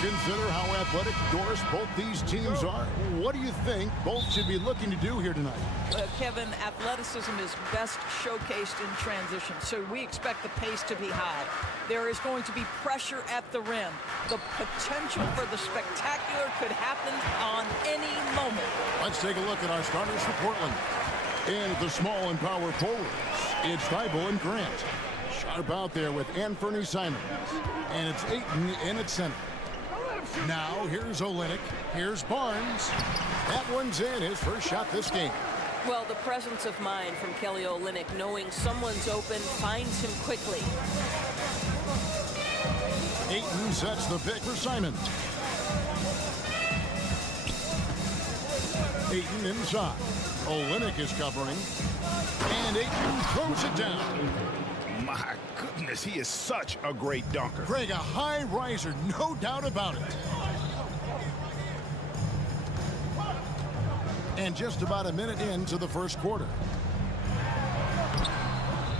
consider how athletic Doris both these teams are, what do you think both should be looking to do here tonight? Kevin, athleticism is best showcased in transition, so we expect the pace to be high. There is going to be pressure at the rim. The potential for the spectacular could happen on any moment. Let's take a look at our starters for Portland. And the small and power forwards, it's Thibault and Grant. Sharp out there with Anthony Simons. And it's Ayton in at center. Now here's Olynyk. Here's Barnes. That one's in, his first shot this game. Well, the presence of mind from Kelly Olynyk, knowing someone's open, finds him quickly. Ayton sets the pick for Simons. Ayton inside. Olynyk is covering. And Ayton throws it down. My goodness, he is such a great dunker. Greg, a high riser, no doubt about it. And just about a minute into the first quarter.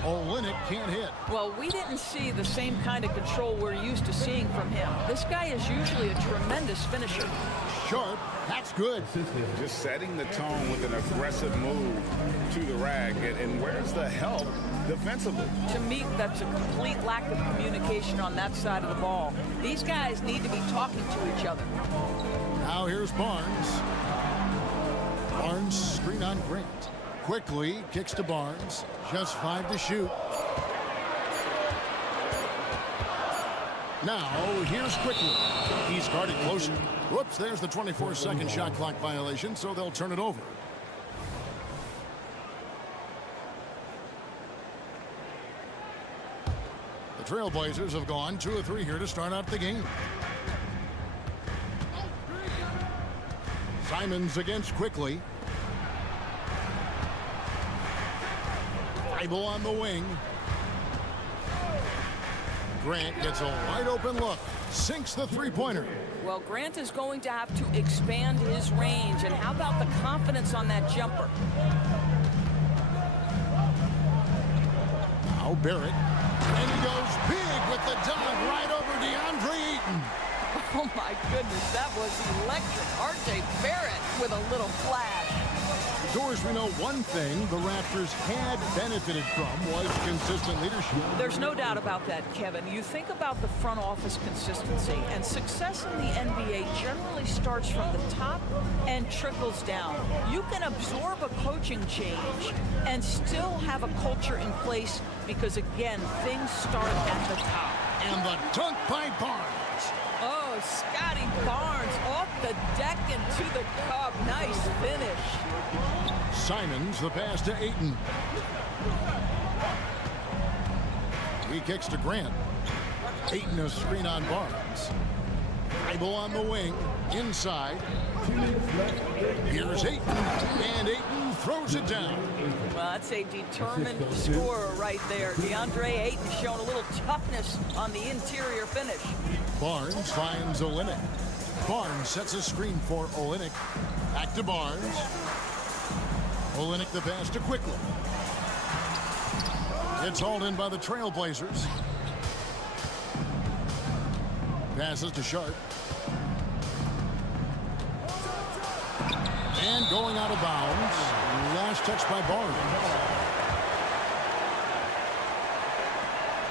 Olynyk can't hit. Well, we didn't see the same kind of control we're used to seeing from him. This guy is usually a tremendous finisher. Sharp, that's good. Just setting the tone with an aggressive move to the rack. And where's the help defensively? To me, that's a complete lack of communication on that side of the ball. These guys need to be talking to each other. Now here's Barnes. Barnes screen on Grant. Quickly kicks to Barnes. Just 5 to shoot. Now here's Quickly. He's guarded closer. Whoops, there's the 24-second shot clock violation, so they'll turn it over. The Trailblazers have gone 2 of 3 here to start out the game. Simons against Quickly. Thibault on the wing. Grant gets a wide open look. Sinks the three-pointer. Well, Grant is going to have to expand his range. And how about the confidence on that jumper? Now Barrett. And he goes big with the dunk right over DeAndre Ayton. Oh, my goodness, that was electric. R.J. Barrett with a little flash. Doris, we know one thing the Raptors had benefited from was consistent leadership. There's no doubt about that, Kevin. You think about the front office consistency, and success in the NBA generally starts from the top and trickles down. You can absorb a coaching change and still have a culture in place because, again, things start at the top. And the dunk by Barnes. Oh, Scotty Barnes off the deck into the cup. Nice finish. Simons, the pass to Ayton. He kicks to Grant. Ayton a screen on Barnes. Thibault on the wing, inside. Here's Ayton, and Ayton throws it down. Well, that's a determined scorer right there. DeAndre Ayton showing a little toughness on the interior finish. Barnes finds Olynyk. Barnes sets a screen for Olynyk. Back to Barnes. Olynyk the pass to Quickly. It's hauled in by the Trailblazers. Passes to Sharp. And going out of bounds. Last touch by Barnes.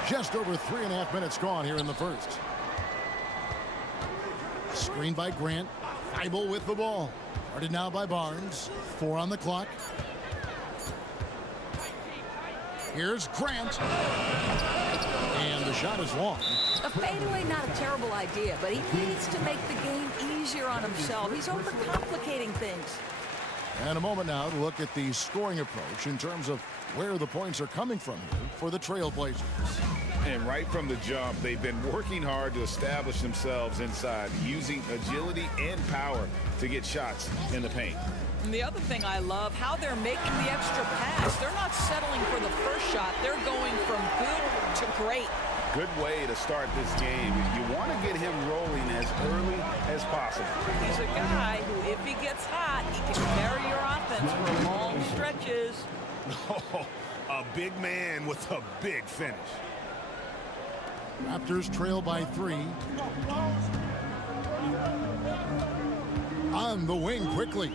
Just over 3.5 minutes gone here in the first. Screen by Grant. Thibault with the ball. Guarded now by Barnes. 4 on the clock. Here's Grant. And the shot is long. A fadeaway, not a terrible idea, but he needs to make the game easier on himself. He's overcomplicating things. And a moment now to look at the scoring approach in terms of where the points are coming from here for the Trailblazers. And right from the jump, they've been working hard to establish themselves inside, using agility and power to get shots in the paint. And the other thing I love, how they're making the extra pass. They're not settling for the first shot. They're going from good to great. Good way to start this game. You want to get him rolling as early as possible. He's a guy who, if he gets hot, he can carry your offense for long stretches. Oh, a big man with a big finish. Raptors trail by 3. On the wing quickly.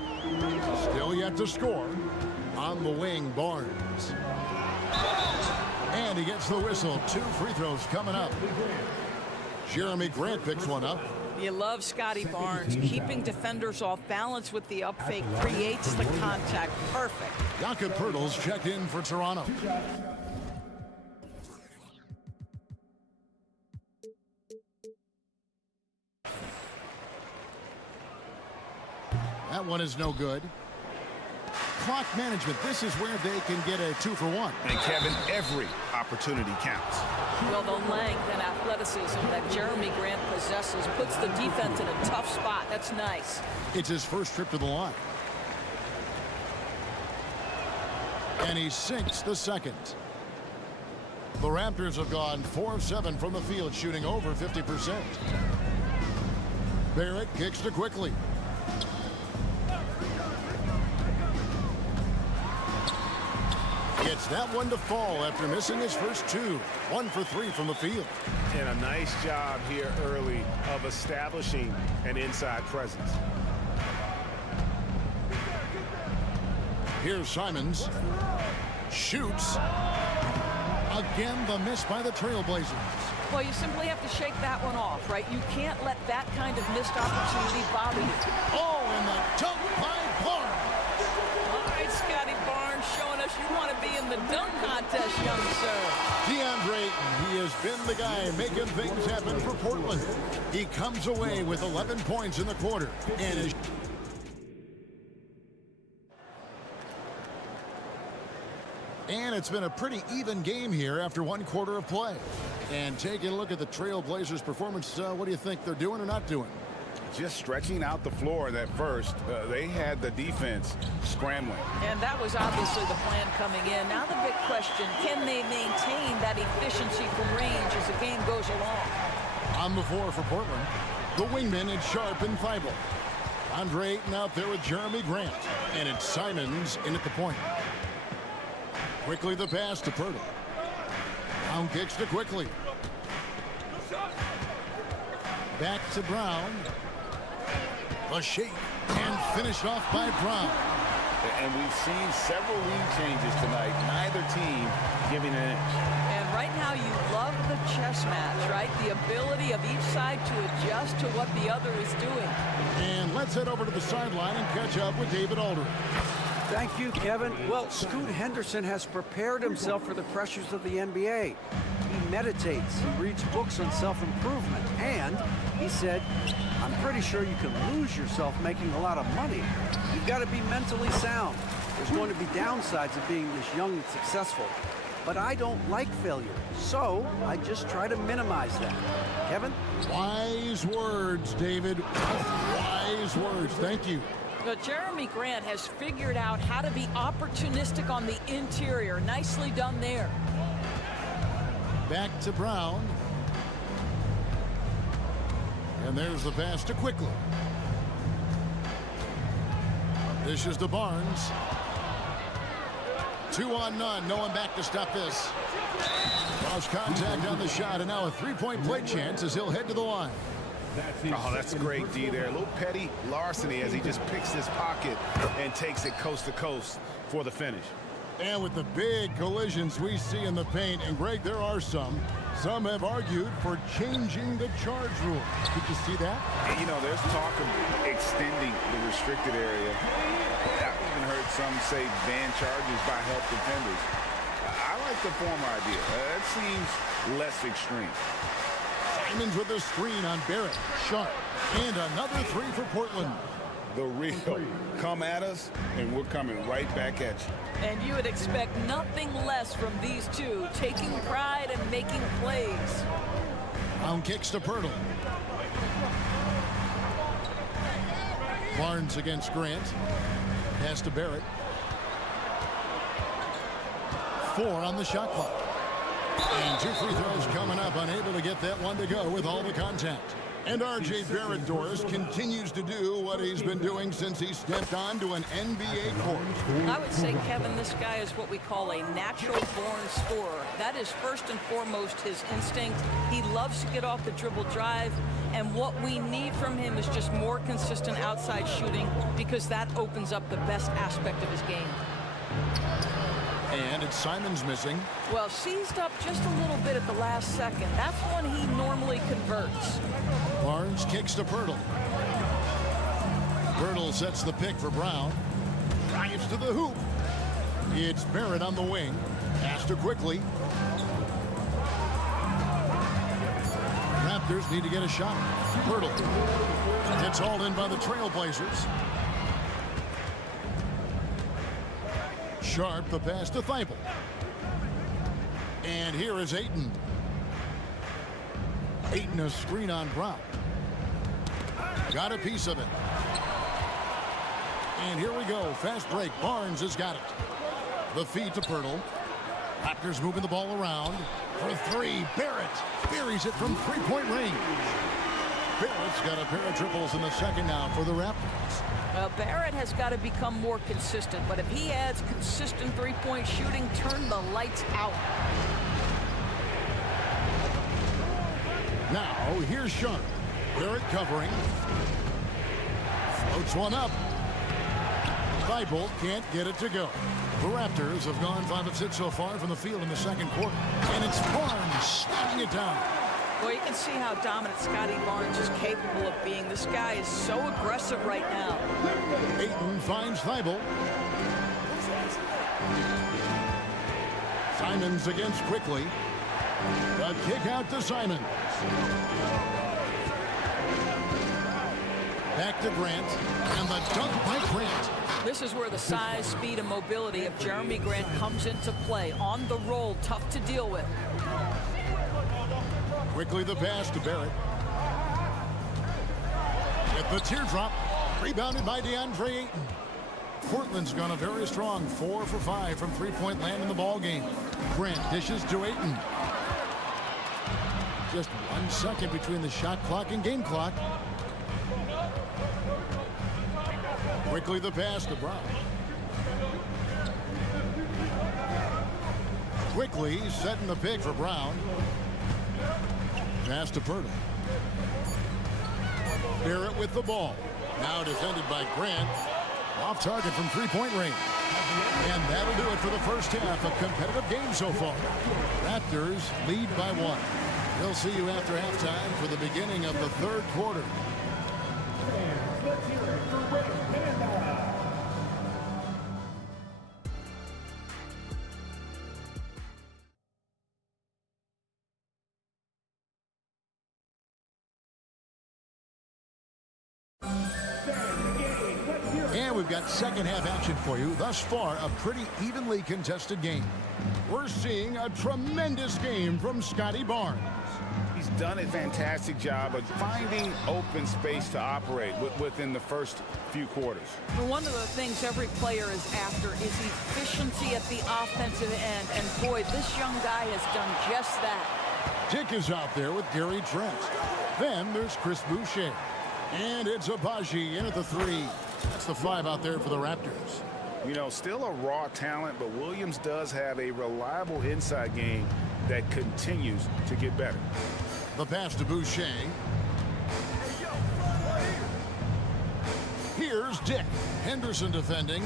Still yet to score. On the wing, Barnes. And he gets the whistle. 2 free throws coming up. Jeremy Grant picks one up. You love Scotty Barnes. Keeping defenders off balance with the up fake creates the contact. Perfect. Jakob Poeltl's checked in for Toronto. That one is no good. Clock management. This is where they can get a 2-for-1. And Kevin, every opportunity counts. Well, the length and athleticism that Jeremy Grant possesses puts the defense in a tough spot. That's nice. It's his first trip to the line. And he sinks the second. The Raptors have gone 4 of 7 from the field, shooting over 50%. Barrett kicks to quickly. Gets that one to fall after missing his first 2. 1 for 3 from the field. And a nice job here early of establishing an inside presence. Here's Simons. Shoots. Again, the miss by the Trailblazers. Well, you simply have to shake that one off, right? You can't let that kind of missed opportunity bother you. Oh, and the dunk by Barnes. All right, Scotty Barnes showing us you want to be in the dunk contest, young sir. DeAndre, he has been the guy making things happen for Portland. He comes away with 11 points in the quarter and is... And it's been a pretty even game here after 1 quarter of play. And taking a look at the Trailblazers' performance, what do you think they're doing or not doing? Just stretching out the floor that first. They had the defense scrambling. And that was obviously the plan coming in. Now the big question, can they maintain that efficiency from range as the game goes along? On the floor for Portland, the wingman is Sharp and Thibault. Andre Ayton out there with Jeremy Grant. And it's Simons in at the point. Quickly the pass to Poeltl. Brown kicks to quickly. Back to Brown. A shake and finished off by Brown. And we've seen several lead changes tonight. Neither team giving an inch. And right now you love the chess match, right? The ability of each side to adjust to what the other is doing. And let's head over to the sideline and catch up with David Aldridge. Thank you, Kevin. Well, Scoot Henderson has prepared himself for the pressures of the NBA. He meditates, he reads books on self-improvement, and he said, I'm pretty sure you can lose yourself making a lot of money. You've got to be mentally sound. There's going to be downsides of being this young and successful. But I don't like failure, so I just try to minimize that. Kevin? Wise words, David. Wise words. Thank you. But Jeremy Grant has figured out how to be opportunistic on the interior. Nicely done there. Back to Brown. And there's the pass to Quickly. This is to Barnes. 2 on none. No one back to stop this. Lost contact on the shot, and now a 3-point play chance as he'll head to the line. Oh, that's great, D there. A little petty larceny as he just picks his pocket and takes it coast to coast for the finish. And with the big collisions we see in the paint, and Greg, there are some have argued for changing the charge rule. Did you see that? And, you know, there's talk of extending the restricted area. I've even heard some say ban charges by help defenders. I like the former idea. That seems less extreme. Simons with a screen on Barrett. Sharp. And another 3 for Portland. The real come at us, and we're coming right back at you. And you would expect nothing less from these two, taking pride and making plays. Brown kicks to Poeltl. Barnes against Grant. Pass to Barrett. 4 on the shot clock. And 2 free throws coming up, unable to get that one to go with all the contact. And R.J. Barrett, Doris, continues to do what he's been doing since he stepped onto an NBA court. I would say, Kevin, this guy is what we call a natural-born scorer. That is first and foremost his instinct. He loves to get off the dribble drive, and what we need from him is just more consistent outside shooting, because that opens up the best aspect of his game. And it's Simons missing. Well, seized up just a little bit at the last second. That's when he normally converts. Barnes kicks to Pirtle. Pirtle sets the pick for Brown. Drives to the hoop. It's Barrett on the wing. Pass to Quickly. Raptors need to get a shot. Pirtle. It's hauled in by the Trailblazers. Sharp, the pass to Thibault. And here is Ayton. Ayton, a screen on Brown. Got a piece of it. And here we go. Fast break. Barnes has got it. The feed to Pirtle. Raptors moving the ball around. For three. Barrett buries it from three-point range. Barrett's got a pair of triples in the second now for the Raptors. Well, Barrett has got to become more consistent, but if he adds consistent three-point shooting, turn the lights out. Now, here's Sharp. Barrett covering. Floats one up. Thibault can't get it to go. The Raptors have gone 5 of 6 so far from the field in the second quarter. And it's Barnes slamming it down. Well, you can see how dominant Scotty Barnes is capable of being. This guy is so aggressive right now. Ayton finds Thibault. Simons against Quickly. The kick out to Simons. Back to Grant. And the dunk by Grant. This is where the size, speed, and mobility of Jeremy Grant comes into play. On the roll, tough to deal with. Quickly the pass to Barrett. With the teardrop. Rebounded by DeAndre Ayton. Portland's gone a very strong 4 for 5 from three-point land in the ball game. Grant dishes to Ayton. Just 1 second between the shot clock and game clock. Quickly the pass to Brown. Quickly setting the pick for Brown. Pass to Pirtle. Barrett with the ball. Now defended by Grant. Off target from three-point range. And that'll do it for the first half. A competitive game so far. Raptors lead by 1. We'll see you after halftime for the beginning of the third quarter. And we've got second half action for you. Thus far, a pretty evenly contested game. We're seeing a tremendous game from Scotty Barnes. He's done a fantastic job of finding open space to operate within the first few quarters. Well, one of the things every player is after is efficiency at the offensive end. And boy, this young guy has done just that. Dick is out there with Gary Trent. Then there's Chris Boucher. And it's Abaji in at the 3. That's the 5 out there for the Raptors. You know, still a raw talent, but Williams does have a reliable inside game that continues to get better. The pass to Boucher. Here's Dick. Henderson defending.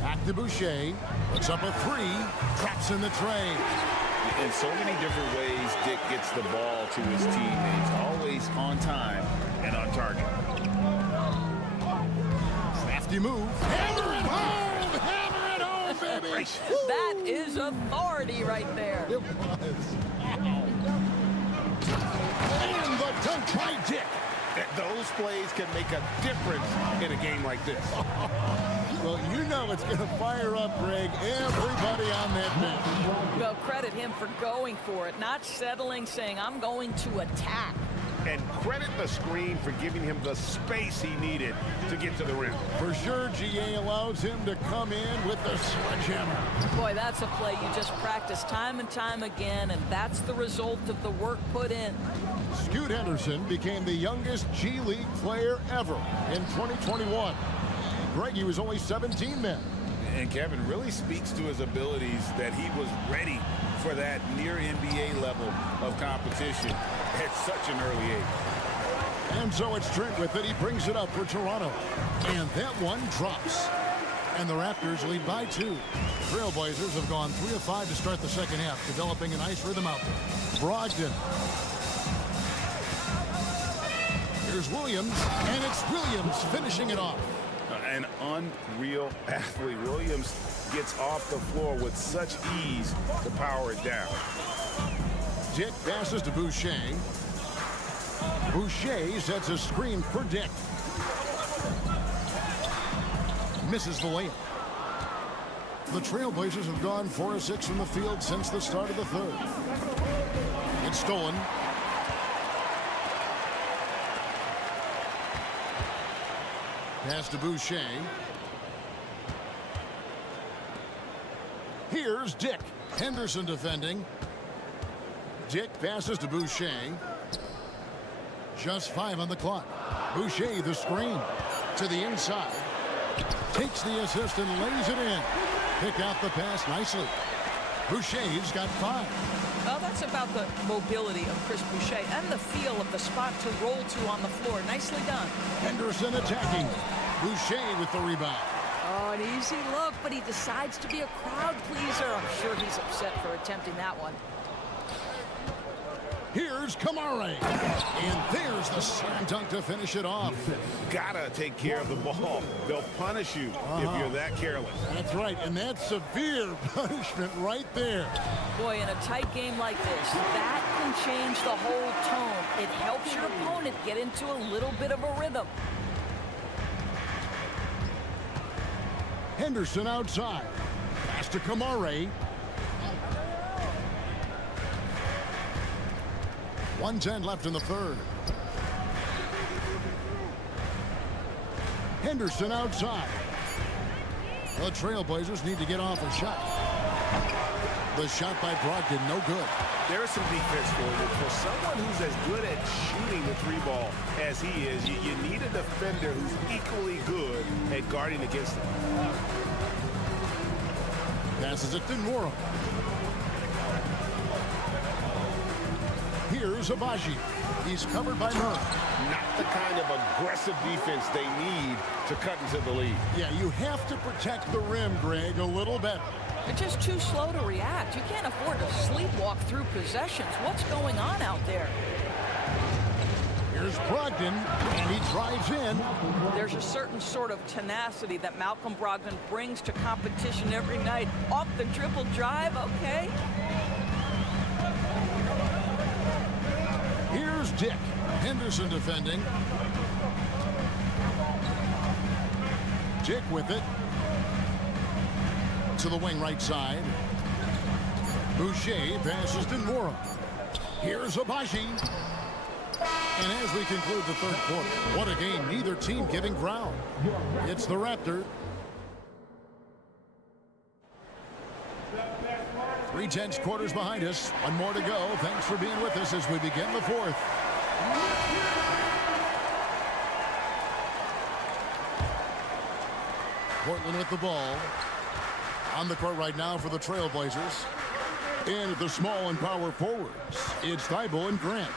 Back to Boucher. Puts up a 3. Traps in the tray. In so many different ways, Dick gets the ball to his teammates. Always on time and on target. Crafty move. Hammer it home! Hammer it home, baby! That is authority right there. It was. And the dunk by Dick. Those plays can make a difference in a game like this. Well, you know it's going to fire up, Greg, everybody on that bench. Well, credit him for going for it, not settling, saying, I'm going to attack. and credit the screen for giving him the space he needed to get to the rim. For sure, GA allows him to come in with the sledgehammer. Boy, that's a play you just practice time and time again, and that's the result of the work put in. Scoot Henderson became the youngest G League player ever in 2021. Greg, he was only 17 then. And Kevin really speaks to his abilities that he was ready for that near NBA level of competition at such an early age. And so it's Trent with it. He brings it up for Toronto. And that one drops. And the Raptors lead by 2. Trailblazers have gone 3 of 5 to start the second half, developing a nice rhythm out there. Brogdon. Here's Williams, and it's Williams finishing it off. An unreal athlete. Williams gets off the floor with such ease to power it down. Dick passes to Boucher. Boucher sets a screen for Dick. Misses the layup. The Trailblazers have gone 4 of 6 from the field since the start of the third. It's stolen. Pass to Boucher. Here's Dick. Henderson defending. Dick passes to Boucher. Just 5 on the clock. Boucher the screen to the inside. Takes the assist and lays it in. Pick out the pass nicely. Boucher's got 5. Well, that's about the mobility of Chris Boucher and the feel of the spot to roll to on the floor. Nicely done. Henderson attacking. Boucher with the rebound. Oh, an easy look, but he decides to be a crowd pleaser. I'm sure he's upset for attempting that one. Here's Kamare. And there's the slam dunk to finish it off. Gotta take care of the ball. They'll punish you if you're that careless. That's right, and that's severe punishment right there. Boy, in a tight game like this, that can change the whole tone. It helps your opponent get into a little bit of a rhythm. Henderson outside. Pass to Kamare. 1:10 left in the third. Henderson outside. The Trailblazers need to get off a shot. The shot by Brogdon, no good. There's some defense for you. For someone who's as good at shooting the 3-ball as he is, you need a defender who's equally good at guarding against him. Passes it to Nwora. Here's Abaji. He's covered by Murray. Not the kind of aggressive defense they need to cut into the lead. Yeah, you have to protect the rim, Greg, a little better. They're just too slow to react. You can't afford to sleepwalk through possessions. What's going on out there? Here's Brogdon, and he drives in. There's a certain sort of tenacity that Malcolm Brogdon brings to competition every night. Off the dribble drive, okay. Here's Dick. Henderson defending. Dick with it. To the wing right side. Boucher passes to Nwora. Here's Abaji. And as we conclude the third quarter, what a game. Neither team giving ground. It's the Raptors. 3/10 quarters behind us. One more to go. Thanks for being with us as we begin the fourth. Portland with the ball. On the court right now for the Trailblazers. And at the small and power forwards, it's Thibault and Grant.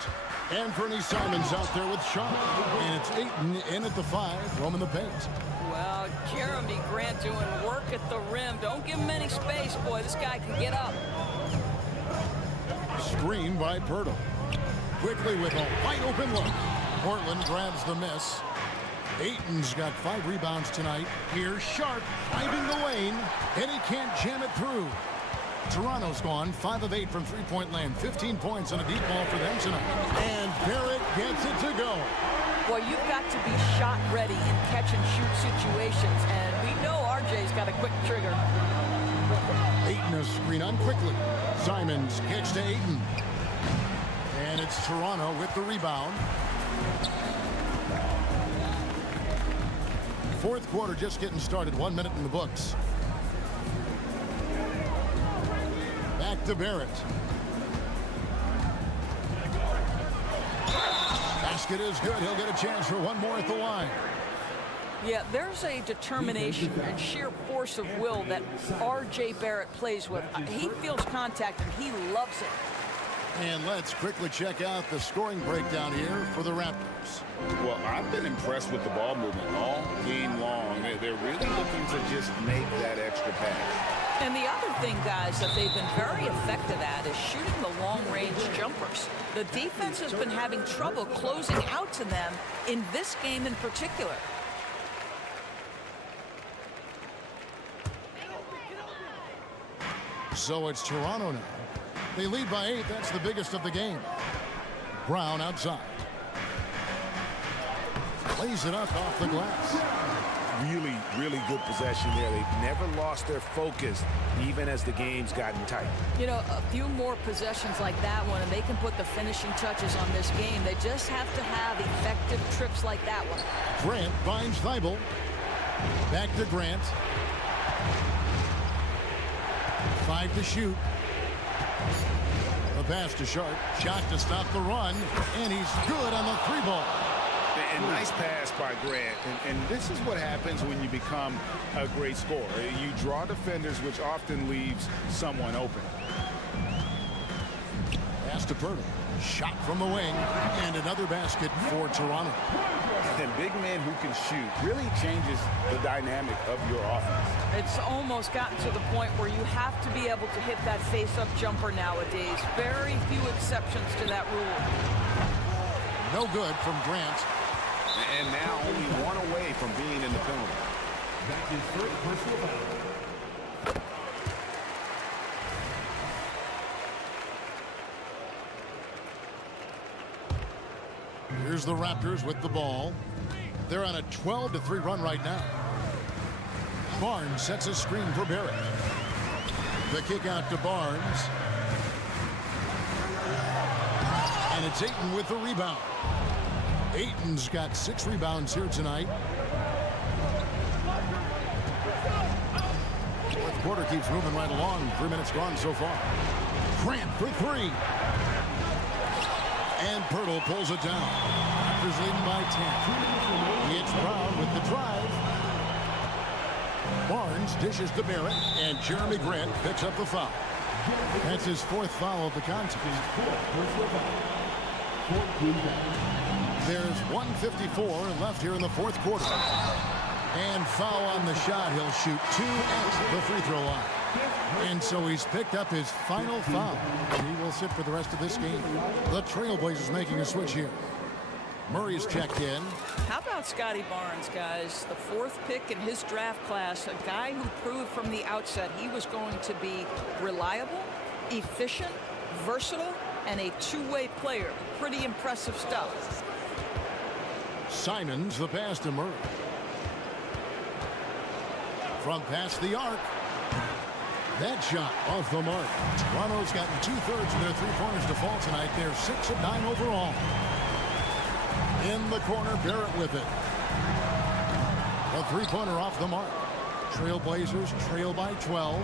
Anthony Simons out there with Shag. And it's Ayton in at the 5, roaming the paint. Well, Jeremy Grant doing work at the rim. Don't give him any space, boy. This guy can get up. Screen by Pirtle. Quickly with a wide open look. Portland grabs the miss. Ayton's got 5 rebounds tonight. Here's Sharp driving the lane, and he can't jam it through. Toronto's gone 5 of 8 from three-point land. 15 points on a deep ball for them tonight. And Barrett gets it to go. Boy, you've got to be shot ready in catch-and-shoot situations, and we know RJ's got a quick trigger. Ayton a screen on quickly. Simons catch to Ayton. And it's Toronto with the rebound. Fourth quarter just getting started. 1 minute in the books. Back to Barrett. Basket is good. He'll get a chance for one more at the line. Yeah, there's a determination and sheer force of will that R.J. Barrett plays with. He feels contact and he loves it. And let's quickly check out the scoring breakdown here for the Raptors. Well, I've been impressed with the ball movement all game long. They're really looking to just make that extra pass. And the other thing, guys, that they've been very effective at is shooting the long-range jumpers. The defense has been having trouble closing out to them in this game in particular. So it's Toronto now. They lead by 8. That's the biggest of the game. Brown outside. Lays it up off the glass. Really, really good possession there. They've never lost their focus, even as the game's gotten tight. You know, a few more possessions like that one, and they can put the finishing touches on this game. They just have to have effective trips like that one. Grant finds Thibault. Back to Grant. 5 to shoot. The pass to Sharp. Shot to stop the run. And he's good on the 3-ball. And nice pass by Grant. And this is what happens when you become a great scorer. You draw defenders, which often leaves someone open. Pass to Pirtle. Shot from the wing. And another basket for Toronto. And big men who can shoot really changes the dynamic of your offense. It's almost gotten to the point where you have to be able to hit that face-up jumper nowadays. Very few exceptions to that rule. No good from Grant. And now only one away from being in the penalty. That's his first personal foul. Here's the Raptors with the ball. They're on a 12-3 run right now. Barnes sets a screen for Barrett. The kick out to Barnes. And it's Ayton with the rebound. Ayton's got 6 rebounds here tonight. Fourth quarter keeps moving right along. 3 minutes gone so far. Grant for 3. And Pirtle pulls it down. Raptors leading by 10. It's Brown with the drive. Barnes dishes to Barrett, and Jeremy Grant picks up the foul. That's his 4th foul of the contest. There's 1:54 left here in the 4th quarter. And foul on the shot. He'll shoot 2 at the free throw line. And so he's picked up his final foul. He will sit for the rest of this game. The Trailblazers making a switch here. Murray's checked in. How about Scotty Barnes, guys? The 4th pick in his draft class, a guy who proved from the outset he was going to be reliable, efficient, versatile, and a two-way player. Pretty impressive stuff. Simons the pass to Murray. From past the arc. That shot off the mark. Toronto's gotten 2/3 of their three-pointers to fall tonight. They're 6 of 9 overall. In the corner, Barrett with it. A three-pointer off the mark. Trailblazers trail by 12.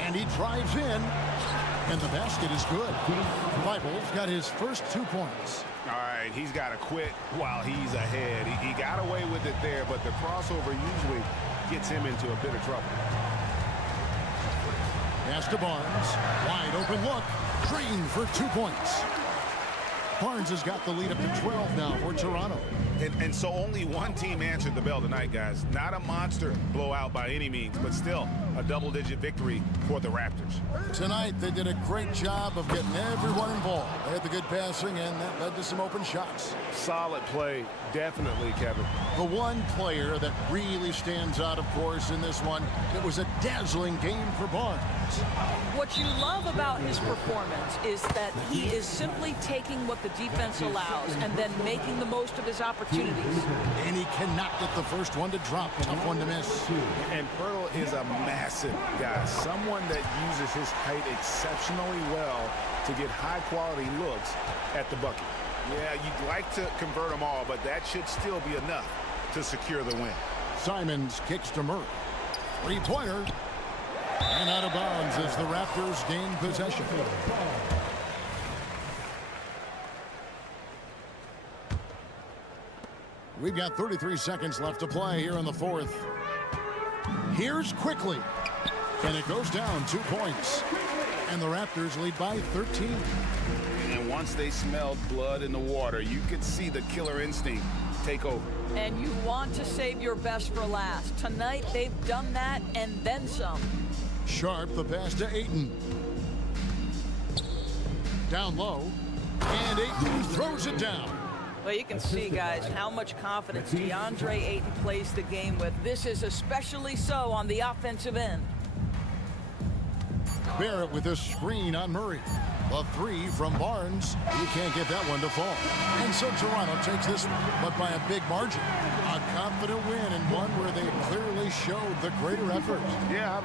And he drives in. And the basket is good. Thibault's got his first 2 points. All right, he's got to quit while he's ahead. He got away with it there, but the crossover usually gets him into a bit of trouble. Pass to Barnes. Wide open look. Green for 2 points. Barnes has got the lead up to 12 now for Toronto. And so only one team answered the bell tonight, guys. Not a monster blowout by any means, but still a double-digit victory for the Raptors. Tonight, they did a great job of getting everyone involved. They had the good passing, and that led to some open shots. Solid play, definitely, Kevin. The one player that really stands out, of course, in this one, it was a dazzling game for Barnes. What you love about his performance is that he is simply taking what the defense allows and then making the most of his opportunities. opportunities. And he cannot get the first one to drop. Tough one to miss. And Pirtle is a massive guy, someone that uses his height exceptionally well to get high-quality looks at the bucket. Yeah, you'd like to convert them all, but that should still be enough to secure the win. Simons kicks to Murray. Three-pointer. And out of bounds as the Raptors gain possession. We've got 33 seconds left to play here in the fourth. Here's quickly. And it goes down 2 points. And the Raptors lead by 13. And once they smelled blood in the water, you could see the killer instinct take over. And you want to save your best for last. Tonight, they've done that and then some. Sharp, the pass to Ayton. Down low. And Ayton throws it down. Well, you can see, guys, how much confidence DeAndre Ayton plays the game with. This is especially so on the offensive end. Barrett with a screen on Murray. A three from Barnes. He can't get that one to fall. And so Toronto takes this one, but by a big margin. A confident win and one where they clearly showed the greater effort. Yeah,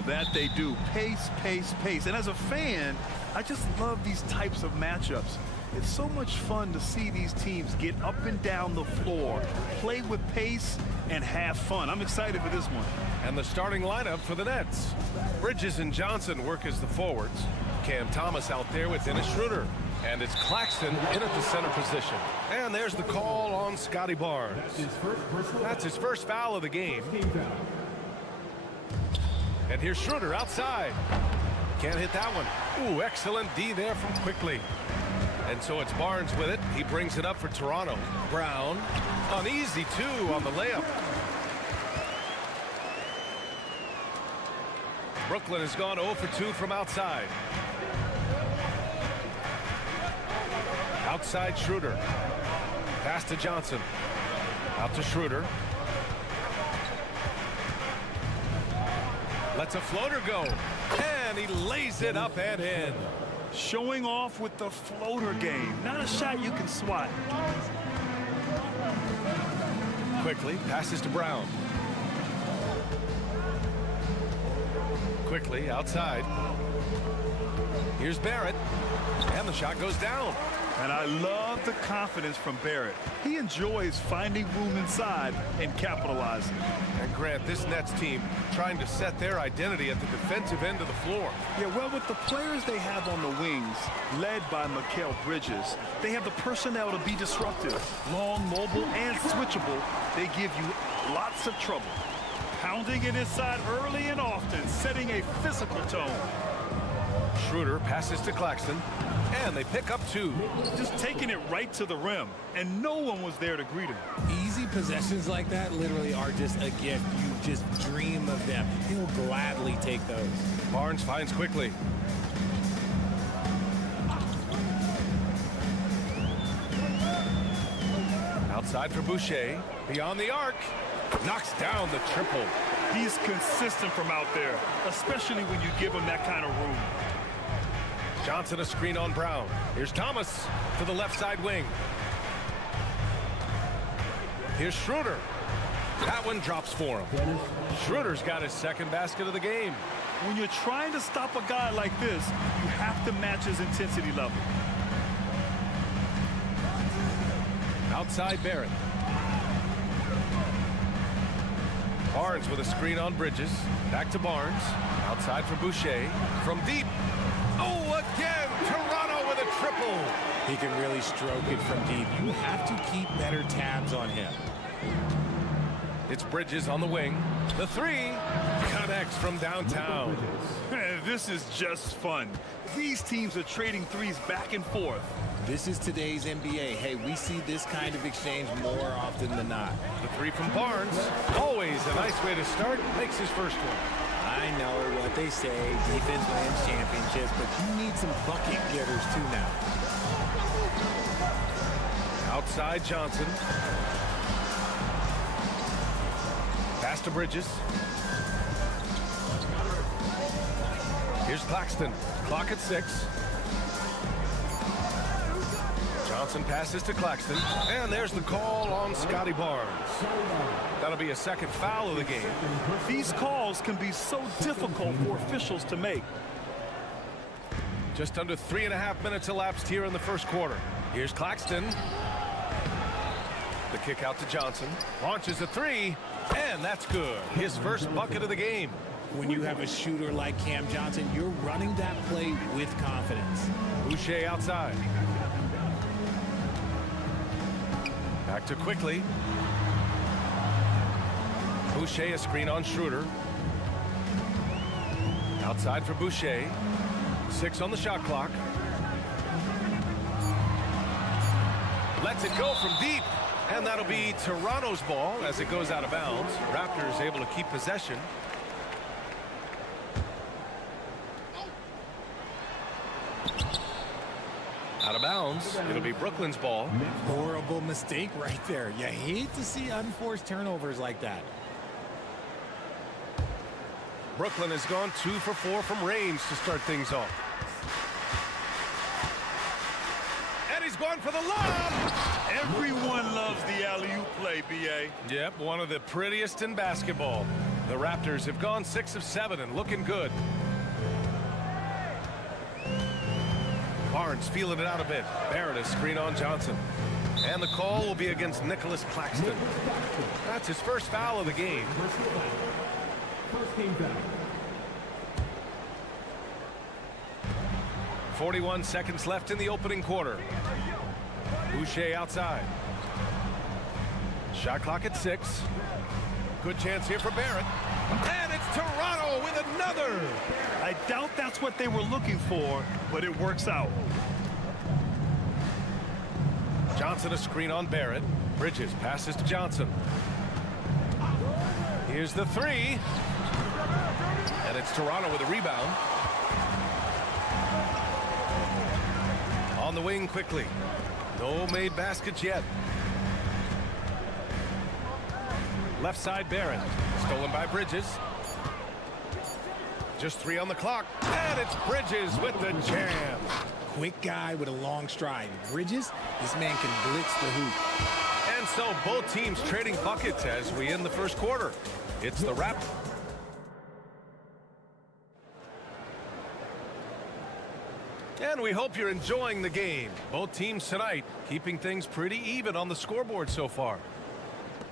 Oh, that they do. Pace, pace, pace. And as a fan, I just love these types of matchups. It's so much fun to see these teams get up and down the floor, play with pace, and have fun. I'm excited for this one. And the starting lineup for the Nets. Bridges and Johnson work as the forwards. Cam Thomas out there with Dennis Schroeder. And it's Claxton in at the center position. And there's the call on Scotty Barnes. That's his first foul of the game. And here's Schroeder outside. Can't hit that one. Ooh, excellent D there from Quickly. And so it's Barnes with it. He brings it up for Toronto. Brown, an easy 2 on the layup. Brooklyn has gone 0 for 2 from outside. Outside Schroeder. Pass to Johnson. Out to Schroeder. Lets a floater go. And he lays it up and in. Showing off with the floater game. Not a shot you can swat. Quickly passes to Brown. Quickly outside. Here's Barrett. And the shot goes down. And I love the confidence from Barrett. He enjoys finding room inside and capitalizing. And Grant, this Nets team trying to set their identity at the defensive end of the floor. Yeah, well, with the players they have on the wings, led by Mikal Bridges, they have the personnel to be disruptive. Long, mobile, and switchable, they give you lots of trouble. Pounding it inside early and often, setting a physical tone. Schroeder passes to Claxton, and they pick up 2. Just taking it right to the rim, and no one was there to greet him. Easy possessions like that literally are just a gift. You just dream of them. He'll gladly take those. Barnes finds Quickly. Outside for Boucher. Beyond the arc. Knocks down the triple. He's consistent from out there, especially when you give him that kind of room. Johnson a screen on Brown. Here's Thomas to the left side wing. Here's Schroeder. That one drops for him. Schroeder's got his second basket of the game. When you're trying to stop a guy like this, you have to match his intensity level. Outside Barrett. Barnes with a screen on Bridges. Back to Barnes. Outside for Boucher. From deep. Oh, again! Toronto with a triple. He can really stroke it from deep. You have to keep better tabs on him. It's Bridges on the wing. The 3 connects from downtown. This is just fun. These teams are trading threes back and forth. This is today's NBA. Hey, we see this kind of exchange more often than not. The 3 from Barnes. Always a nice way to start. Makes his first one. I know what they say, defense wins championships, but you need some bucket getters too now. Outside Johnson. Pass to Bridges. Here's Claxton. Clock at 6. Johnson passes to Claxton. And there's the call on Scotty Barnes. That'll be a second foul of the game. These calls can be so difficult for officials to make. Just under 3.5 minutes elapsed here in the first quarter. Here's Claxton. The kick out to Johnson. Launches a 3, and that's good. His first bucket of the game. When you have a shooter like Cam Johnson, you're running that play with confidence. Boucher outside. Back to Quickly. Boucher a screen on Schroeder. Outside for Boucher. 6 on the shot clock. Lets it go from deep. And that'll be Toronto's ball as it goes out of bounds. Raptors able to keep possession. Out of bounds. It'll be Brooklyn's ball. Horrible mistake right there. You hate to see unforced turnovers like that. Brooklyn has gone 2 for 4 from range to start things off. And he's going for the lob. Everyone loves the alley-oop play, B.A. Yep, one of the prettiest in basketball. The Raptors have gone 6 of 7 and looking good. Barnes feeling it out a bit. Barrett is screen on Johnson. And the call will be against Nicholas Claxton. That's his first foul of the game. First team foul. 41 seconds left in the opening quarter. Boucher outside. Shot clock at 6. Good chance here for Barrett. And it's Toronto with another. I doubt that's what they were looking for, but it works out. Johnson a screen on Barrett. Bridges passes to Johnson. Here's the 3. And it's Toronto with a rebound. On the wing quickly. No made baskets yet. Left side Barrett. Stolen by Bridges. Just 3 on the clock. And it's Bridges with the jam. Quick guy with a long stride. Bridges, this man can blitz the hoop. And so both teams trading buckets as we end the first quarter. It's the Raptors. And we hope you're enjoying the game. Both teams tonight keeping things pretty even on the scoreboard so far.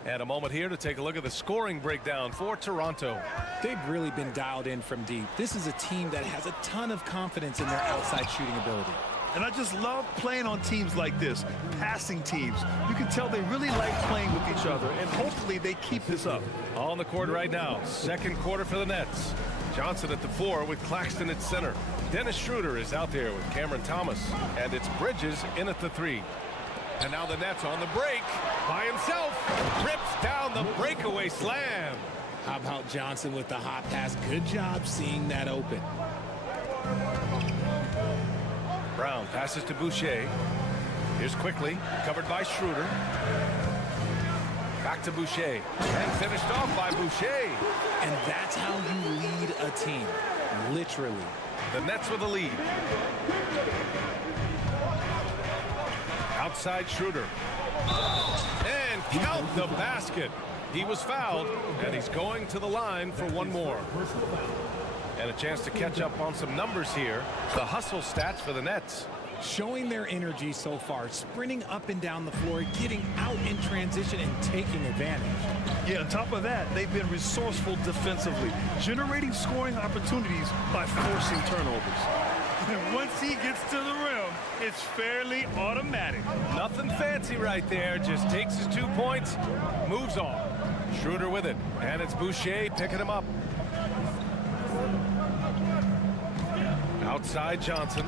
And a moment here to take a look at the scoring breakdown for Toronto. They've really been dialed in from deep. This is a team that has a ton of confidence in their outside shooting ability. And I just love playing on teams like this, passing teams. You can tell they really like playing with each other, and hopefully they keep this up. On the court right now, second quarter for the Nets. Johnson at the 4 with Claxton at center. Dennis Schroeder is out there with Cameron Thomas. And it's Bridges in at the 3. And now the Nets on the break by himself. Rips down the breakaway slam. How about Johnson with the hot pass? Good job seeing that open. Brown passes to Boucher. Here's quickly covered by Schroeder. Back to Boucher. And finished off by Boucher. And that's how you lead a team. Literally. The Nets with the lead. Outside Schroeder. And count the basket. He was fouled, and he's going to the line for one more. And a chance to catch up on some numbers here. The hustle stats for the Nets. Showing their energy so far, sprinting up and down the floor, getting out in transition and taking advantage. Yeah, on top of that, they've been resourceful defensively, generating scoring opportunities by forcing turnovers. And once he gets to the rim, it's fairly automatic. Nothing fancy right there. Just takes his 2 points, moves on. Schroeder with it, and it's Boucher picking him up. Outside Johnson.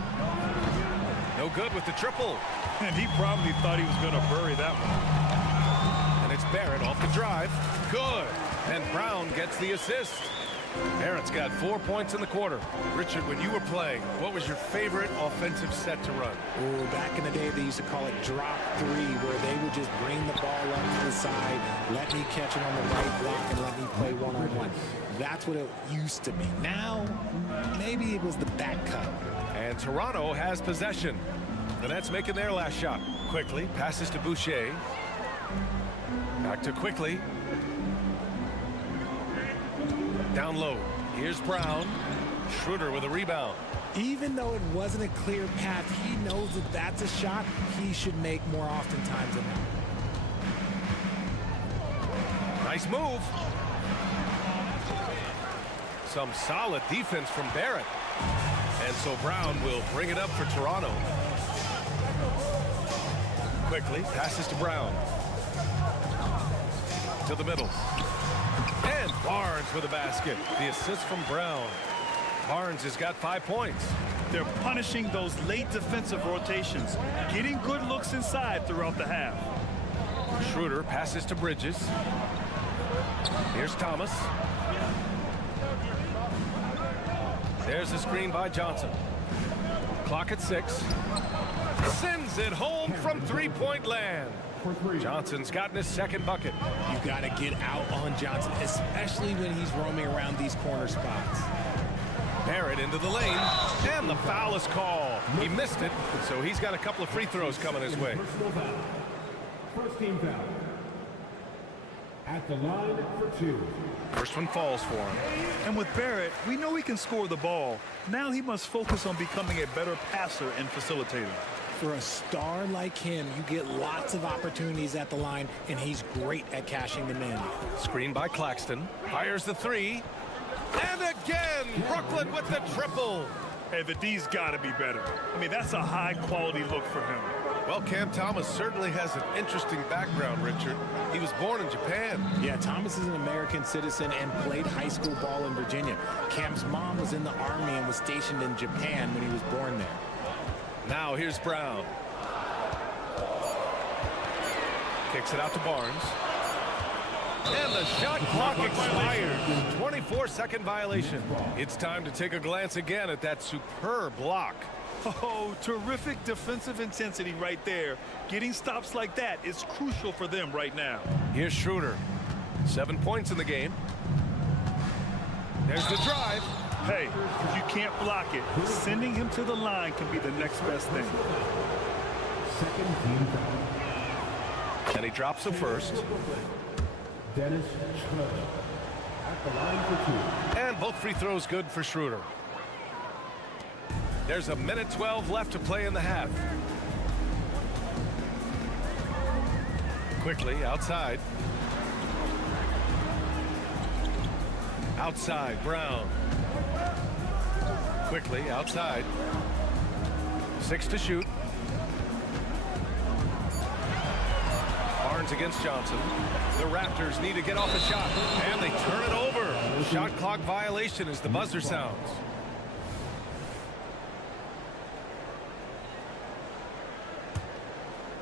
No good with the triple. And he probably thought he was going to bury that one. And it's Barrett off the drive. Good. And Brown gets the assist. Barrett's got 4 points in the quarter. Richard, when you were playing, what was your favorite offensive set to run? Oh, back in the day, they used to call it drop 3, where they would just bring the ball up to the side, let me catch it on the right block, and let me play one-on-one. That's what it used to be. Now, maybe it was the back cut. And Toronto has possession. The Nets making their last shot. Quickly, passes to Boucher. Back to Quickly. Down low. Here's Brown. Schroeder with a rebound. Even though it wasn't a clear path, he knows that that's a shot he should make more oftentimes than not. Nice move. Some solid defense from Barrett. And so Brown will bring it up for Toronto. Quickly, passes to Brown. To the middle. And Barnes with a basket. The assist from Brown. Barnes has got 5 points. They're punishing those late defensive rotations, getting good looks inside throughout the half. Schroeder passes to Bridges. Here's Thomas. There's the screen by Johnson. Clock at 6. Sends it home from three-point land. Johnson's gotten his second bucket. You got to get out on Johnson, especially when he's roaming around these corner spots. Barrett into the lane, and the foul is called. He missed it, so he's got a couple of free throws coming his way. First team foul. At the line for 2. First one falls for him. And with Barrett, we know he can score the ball. Now he must focus on becoming a better passer and facilitator. For a star like him, you get lots of opportunities at the line, and he's great at cashing them in. Screen by Claxton. Fires the three. And again, Brooklyn with the triple. Hey, the D's got to be better. I mean, that's a high-quality look for him. Well, Cam Thomas certainly has an interesting background, Richard. He was born in Japan. Yeah, Thomas is an American citizen and played high school ball in Virginia. Cam's mom was in the Army and was stationed in Japan when he was born there. Now here's Brown. Kicks it out to Barnes. And the shot clock expires. 24-second violation. It's time to take a glance again at that superb block. Oh, terrific defensive intensity right there. Getting stops like that is crucial for them right now. Here's Schroeder. 7 points in the game. There's the drive. Hey, if you can't block it, sending him to the line can be the next best thing. Second team foul. And he drops the first. Dennis Schroeder. At the line for 2. And both free throws good for Schroeder. There's a minute 12 left to play in the half. Quickly outside. Outside, Brown. Quickly outside. 6 to shoot. Barnes against Johnson. The Raptors need to get off a shot, and they turn it over. Shot clock violation as the buzzer sounds.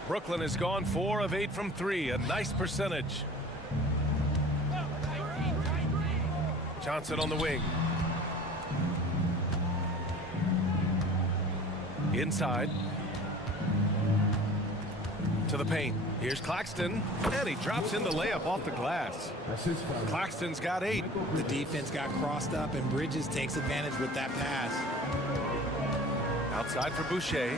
Brooklyn has gone 4 of 8 from 3, a nice percentage. Johnson on the wing. Inside. To the paint. Here's Claxton, and he drops in the layup off the glass. Claxton's got 8. The defense got crossed up, and Bridges takes advantage with that pass. Outside for Boucher.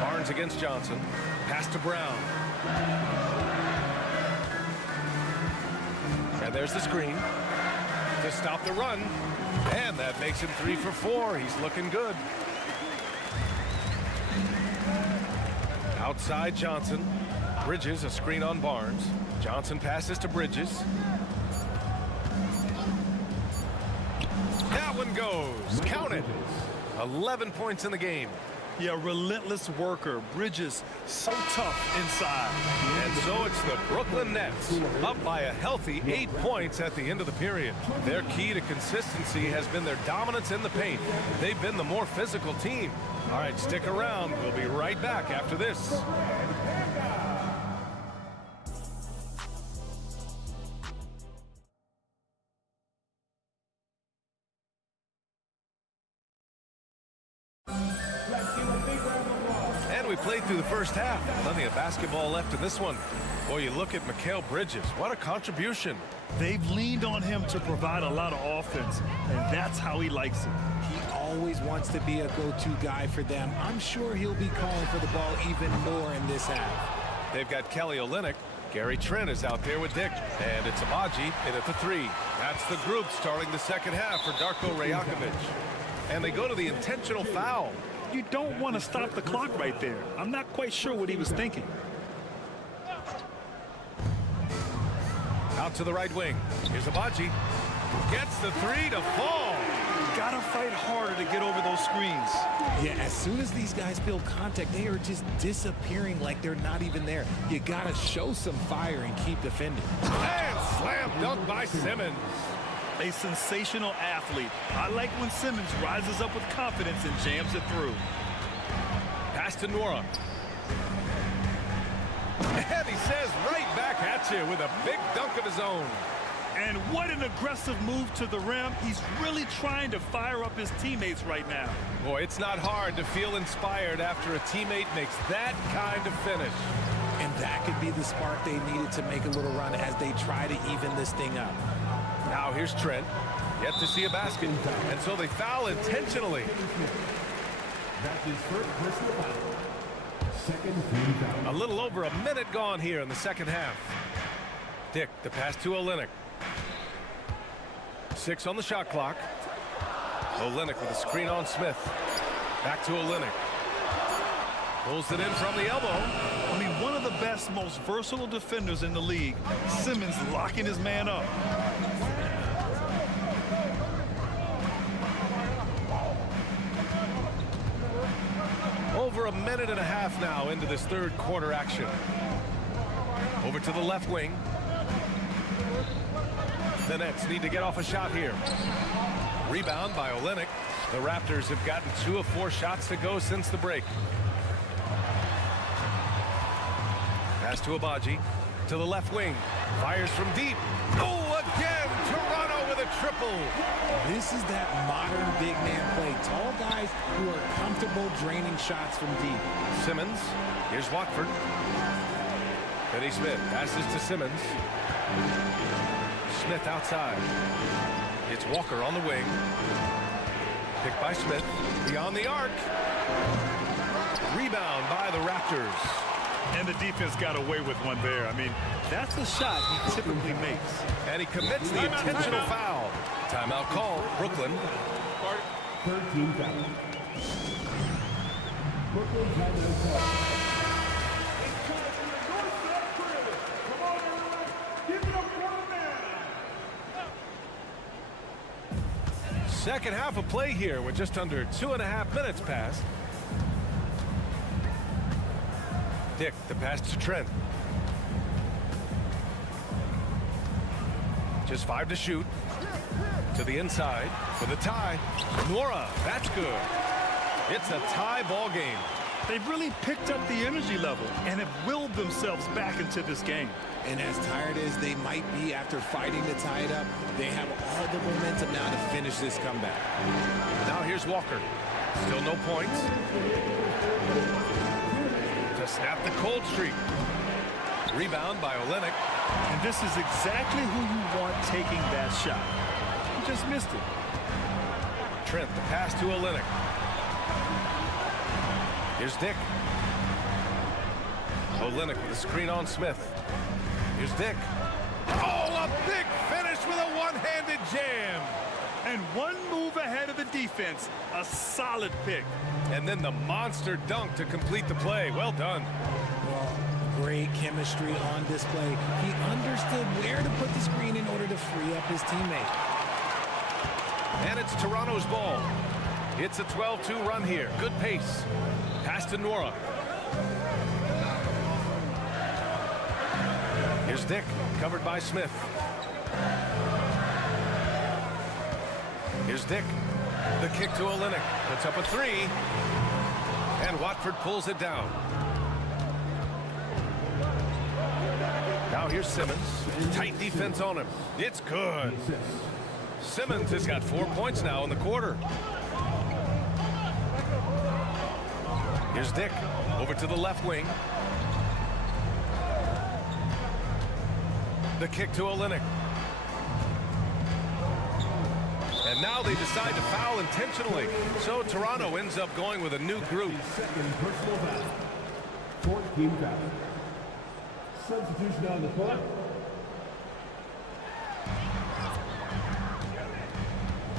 Barnes against Johnson. Pass to Brown. And there's the screen to stop the run. And that makes him 3 for 4. He's looking good. Outside Johnson. Bridges, a screen on Barnes. Johnson passes to Bridges. That one goes. Count it. 11 points in the game. Yeah, relentless worker. Bridges, so tough inside. And so it's the Brooklyn Nets, up by a healthy 8 points at the end of the period. Their key to consistency has been their dominance in the paint. They've been the more physical team. All right, stick around. We'll be right back after this. We played through the first half. Plenty of basketball left in this one. Boy, you look at Mikal Bridges. What a contribution. They've leaned on him to provide a lot of offense, and that's how he likes it. He always wants to be a go-to guy for them. I'm sure he'll be calling for the ball even more in this half. They've got Kelly Olynyk. Gary Trent is out there with Dick. And it's Abaji in at the 3. That's the group starting the second half for Darko Rajakovic. And they go to the intentional foul. You don't want to stop the clock right there. I'm not quite sure what he was thinking. Out to the right wing. Here's Abaji. Gets the 3 to fall. Gotta fight harder to get over those screens. Yeah, as soon as these guys feel contact, they are just disappearing like they're not even there. You gotta show some fire and keep defending. And slam dunk by Simmons. A sensational athlete. I like when Simmons rises up with confidence and jams it through. Pass to Nora. And he says right back at you with a big dunk of his own. And what an aggressive move to the rim. He's really trying to fire up his teammates right now. Boy, it's not hard to feel inspired after a teammate makes that kind of finish. And that could be the spark they needed to make a little run as they try to even this thing up. Now here's Trent. Yet to see a basket. And so they foul intentionally. That's his first personal foul. Second team foul. A little over a minute gone here in the second half. Dick, the pass to Olynyk. 6 on the shot clock. Olynyk with a screen on Smith. Back to Olynyk. Pulls it in from the elbow. I mean, one of the best, most versatile defenders in the league. Simmons locking his man up. Over a minute and a half now into this third quarter action. Over to the left wing. The Nets need to get off a shot here. Rebound by Olynyk. The Raptors have gotten 2 of 4 shots to go since the break. Pass to Abaji. To the left wing. Fires from deep. Oh, again! Toronto with a triple. This is that modern big man play. Tall guys who are comfortable draining shots from deep. Simmons. Here's Watford. Finney Smith passes to Simmons. Smith outside. It's Walker on the wing. Picked by Smith. Beyond the arc. Rebound by the Raptors. And the defense got away with one there. I mean, that's a shot he typically makes. And he commits the intentional foul. Timeout call, Brooklyn. Third team foul. Brooklyn timeout call. Second half of play here with just under 2.5 minutes passed. Dick, the pass to Trent. Just 5 to shoot. To the inside for the tie. Nora, that's good. It's a tie ball game. They've really picked up the energy level and have willed themselves back into this game. And as tired as they might be after fighting to tie it up, they have all the momentum now to finish this comeback. Now here's Walker. Still no points. To snap the cold streak. Rebound by Olynyk. And this is exactly who you want taking that shot. He just missed it. Trent, the pass to Olynyk. Here's Dick. Olynyk with a screen on Smith. Here's Dick. Oh, a big finish with a one-handed jam. And one move ahead of the defense. A solid pick. And then the monster dunk to complete the play. Well done. Well, great chemistry on display. He understood where to put the screen in order to free up his teammate. And it's Toronto's ball. It's a 12-2 run here. Good pace. Pass to Nora. Here's Dick, covered by Smith. Here's Dick. The kick to Olynyk. Puts up a 3. And Watford pulls it down. Now here's Simmons. Tight defense on him. It's good. Simmons has got 4 points now in the quarter. Here's Dick. Over to the left wing. The kick to Olynyk. And now they decide to foul intentionally. So Toronto ends up going with a new group. Second personal foul. Fourth team foul. Substitution on the court.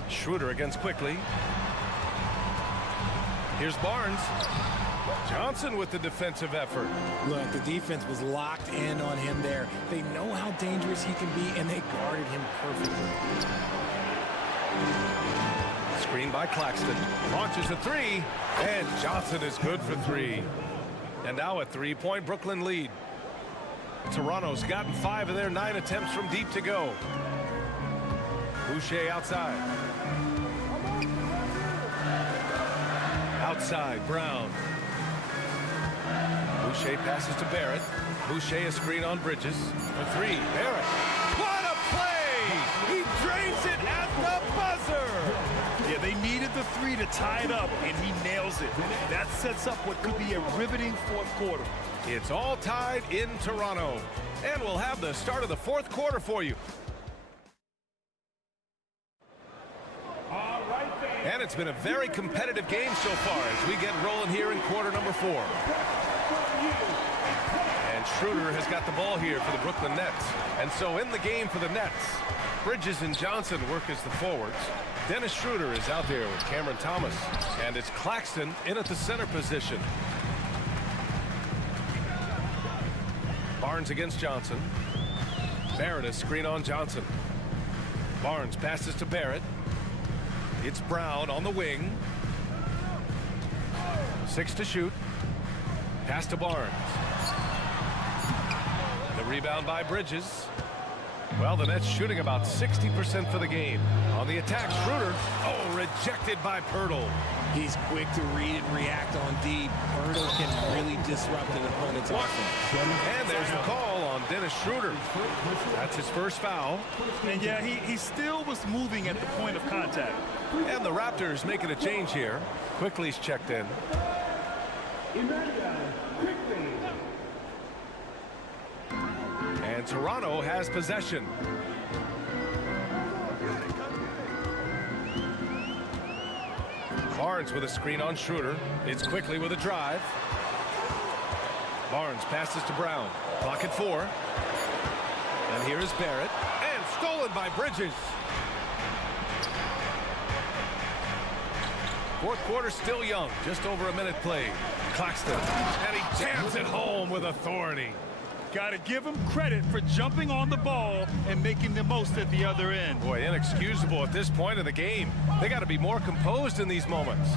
Schroeder against Quickly. Here's Barnes. Johnson with the defensive effort. Look, the defense was locked in on him there. They know how dangerous he can be, and they guarded him perfectly. Screen by Claxton. Launches a 3, and Johnson is good for 3. And now a 3-point Brooklyn lead. Toronto's gotten 5 of their 9 attempts from deep to go. Boucher outside. Outside, Brown. Boucher passes to Barrett. Boucher a screen on Bridges. For 3, Barrett. What a play! He drains it at the buzzer! Yeah, they needed the 3 to tie it up, and he nails it. That sets up what could be a riveting fourth quarter. It's all tied in Toronto. And we'll have the start of the fourth quarter for you. And it's been a very competitive game so far as we get rolling here in quarter number 4. And Schroeder has got the ball here for the Brooklyn Nets. And so in the game for the Nets, Bridges and Johnson work as the forwards. Dennis Schroeder is out there with Cameron Thomas. And it's Claxton in at the center position. Barnes against Johnson. Barrett is screen on Johnson. Barnes passes to Barrett. It's Brown on the wing. 6 to shoot. Pass to Barnes. The rebound by Bridges. Well, the Nets shooting about 60% for the game. On the attack, Schroeder. Oh, rejected by Pirtle. He's quick to read and react on D. Pirtle can really disrupt an opponent's offense. And there's the call on Dennis Schroeder. That's his first foul. And yeah, he still was moving at the point of contact. And the Raptors making a change here. Quickly's checked in. And Toronto has possession. Barnes with a screen on Schroeder. It's Quickly with a drive. Barnes passes to Brown. Clock at 4. And here is Barrett. And stolen by Bridges. Fourth quarter still young. Just over a minute played. Claxton. And he jams it home with authority. Got to give him credit for jumping on the ball and making the most at the other end. Boy, inexcusable at this point of the game. They got to be more composed in these moments.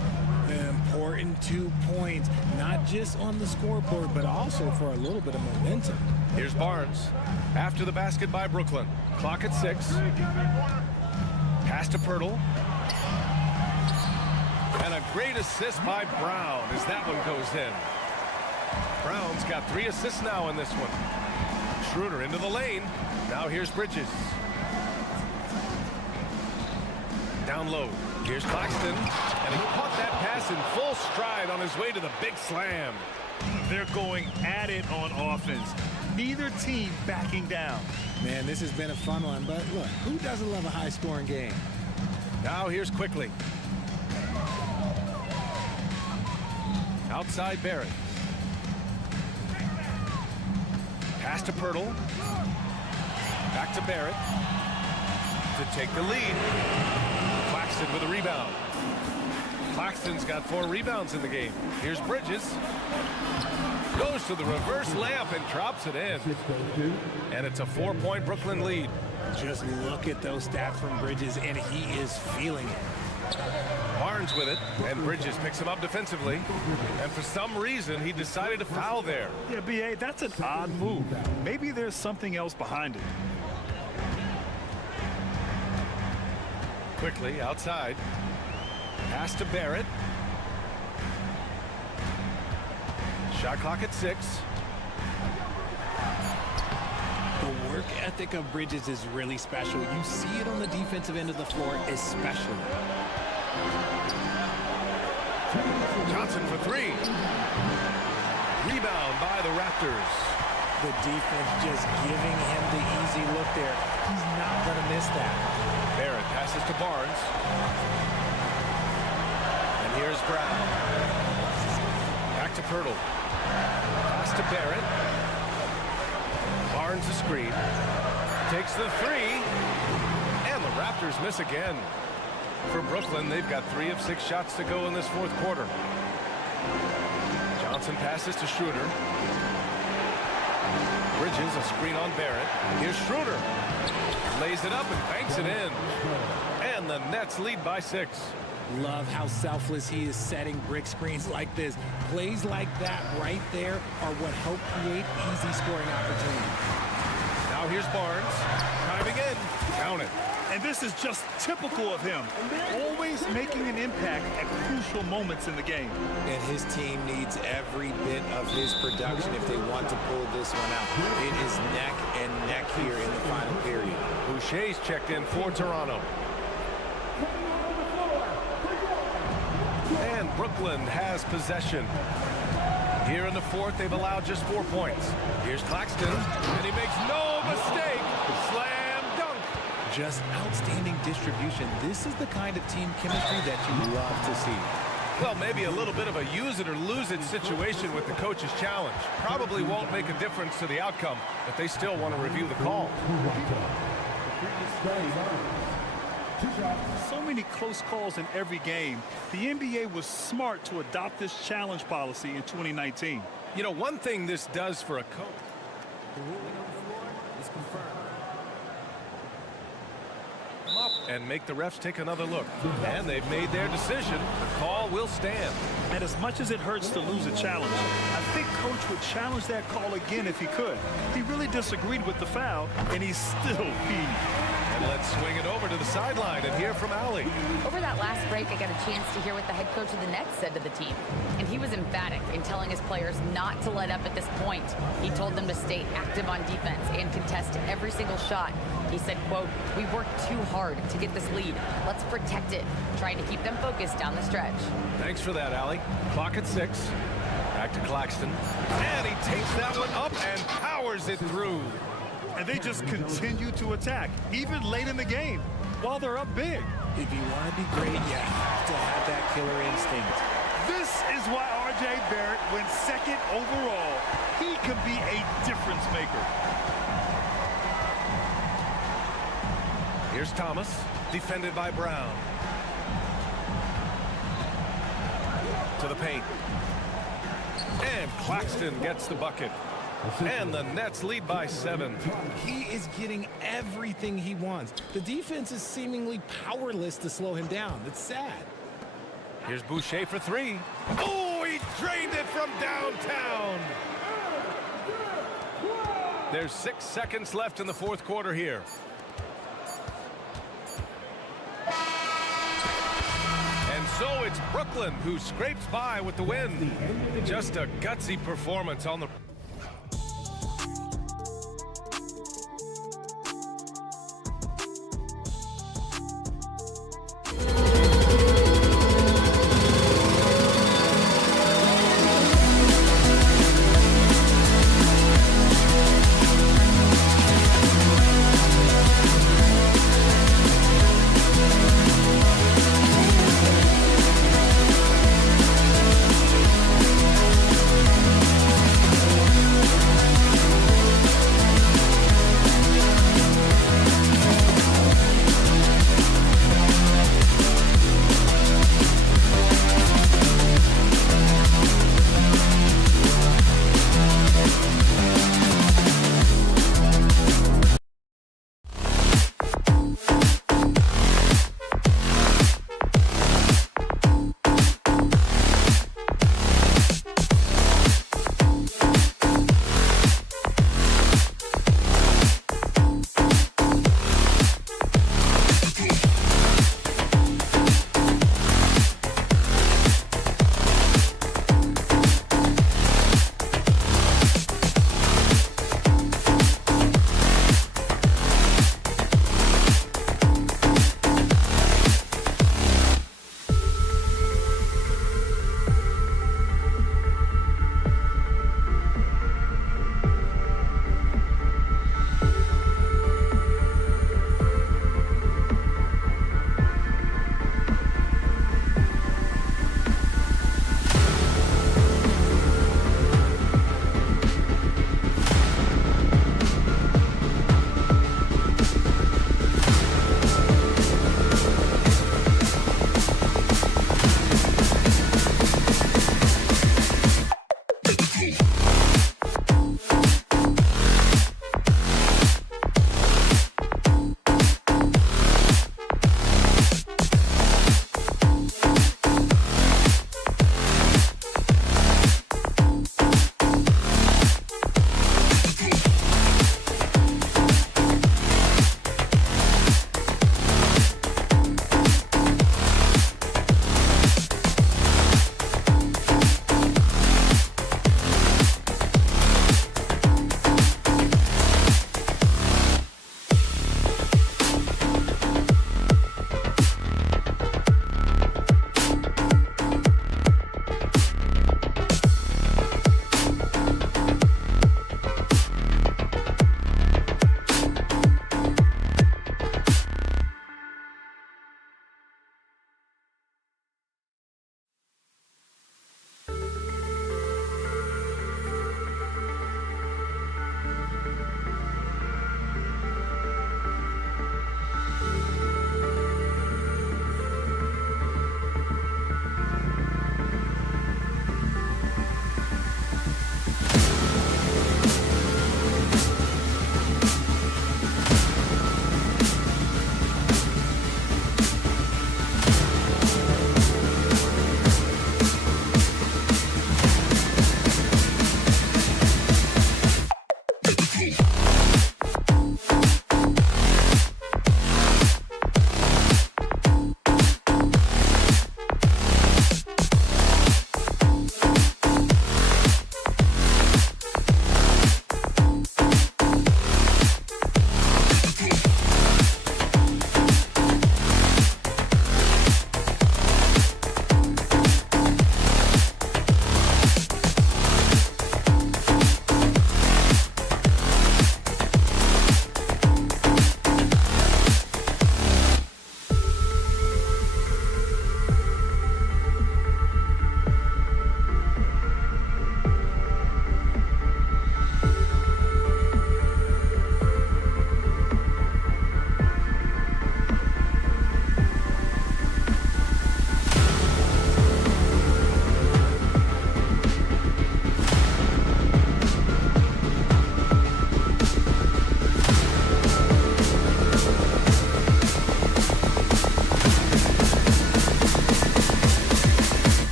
Important 2 points, not just on the scoreboard, but also for a little bit of momentum. Here's Barnes. After the basket by Brooklyn. Clock at 6. Pass to Pirtle. And a great assist by Brown as that one goes in. Brown's got 3 assists now in this one. Schroeder into the lane. Now here's Bridges. Down low. Here's Claxton. And he caught that pass in full stride on his way to the big slam. They're going at it on offense. Neither team backing down. Man, this has been a fun one, but look, who doesn't love a high-scoring game? Now here's Quickly. Outside Barrett. Pass to Pirtle. Back to Barrett to take the lead. Claxton with a rebound. Claxton's got 4 rebounds in the game. Here's Bridges. Goes to the reverse layup and drops it in. And it's a 4-point Brooklyn lead. Just look at those stats from Bridges, and he is feeling it. Barnes with it, and Bridges picks him up defensively. And for some reason, he decided to foul there. Yeah, B.A., that's an odd move. Maybe there's something else behind it. Quickly outside. Pass to Barrett. Shot clock at 6. The work ethic of Bridges is really special. You see it on the defensive end of the floor, especially. Johnson for 3. Rebound by the Raptors. The defense just giving him the easy look there. He's not going to miss that. Barrett passes to Barnes. And here's Brown. Back to Pirtle. Pass to Barrett. Barnes a screen. Takes the 3. And the Raptors miss again. For Brooklyn, they've got 3 of 6 shots to go in this fourth quarter. Johnson passes to Schroeder. Bridges, a screen on Barrett. Here's Schroeder. Lays it up and banks it in. And the Nets lead by 6. Love how selfless he is setting brick screens like this. Plays like that right there are what help create easy scoring opportunities. Now here's Barnes. Diving in. Count it. And this is just typical of him. Always making an impact at crucial moments in the game. And his team needs every bit of his production if they want to pull this one out. It is neck and neck here in the final period. Boucher's checked in for Toronto. And Brooklyn has possession. Here in the fourth, they've allowed just 4 points. Here's Claxton, and he makes no mistake. Slam dunk. Just outstanding distribution. This is the kind of team chemistry that you love to see. Well, maybe a little bit of a use it or lose it situation with the coach's challenge. Probably won't make a difference to the outcome, but they still want to review the call. So many close calls in every game. The NBA was smart to adopt this challenge policy in 2019. You know, one thing this does for a coach. The ruling on the floor is confirmed. Up and make the refs take another look. And they've made their decision. The call will stand. And as much as it hurts to lose a challenge, I think Coach would challenge that call again if he could. He really disagreed with the foul, and he's still peeved. And let's swing it over to the sideline and hear from Allie. Over that last break, I got a chance to hear what the head coach of the Nets said to the team. And he was emphatic in telling his players not to let up at this point. He told them to stay active on defense and contest every single shot. He said, quote, "We worked too hard to get this lead. Let's protect it," trying to keep them focused down the stretch. Thanks for that, Allie. Clock at 6. Back to Claxton. And he takes that one up and powers it through. And they just continue to attack, even late in the game, while they're up big. If you want to be great, you have to have that killer instinct. This is why R.J. Barrett went second overall. He can be a difference maker. Here's Thomas, defended by Brown. To the paint. And Claxton gets the bucket. And the Nets lead by 7. He is getting everything he wants. The defense is seemingly powerless to slow him down. It's sad. Here's Boucher for 3. Oh, he drained it from downtown. There's 6 seconds left in the fourth quarter here. And so it's Brooklyn who scrapes by with the win. Just a gutsy performance on the...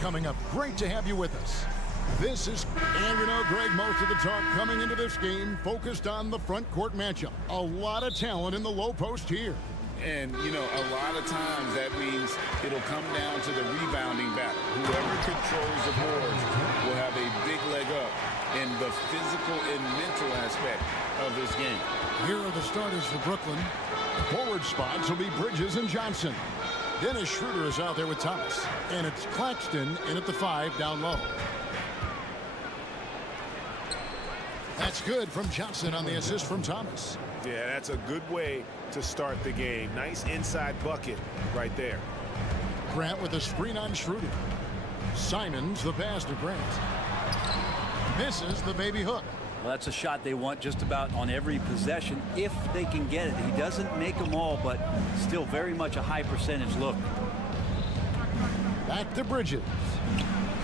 Coming up, great to have you with us. This is, and you know, Greg, most of the talk coming into this game focused on the front court matchup. A lot of talent in the low post here. And, you know, a lot of times that means it'll come down to the rebounding battle. Whoever controls the boards will have a big leg up in the physical and mental aspect of this game. Here are the starters for Brooklyn. Forward spots will be Bridges and Johnson. Dennis Schroeder is out there with Thomas. And it's Claxton in at the 5 down low. That's good from Johnson on the assist from Thomas. Yeah, that's a good way to start the game. Nice inside bucket right there. Grant with a screen on Schroeder. Simons the pass to Grant. Misses the baby hook. Well, that's a shot they want just about on every possession if they can get it. He doesn't make them all, but still very much a high percentage look. Back to Bridges.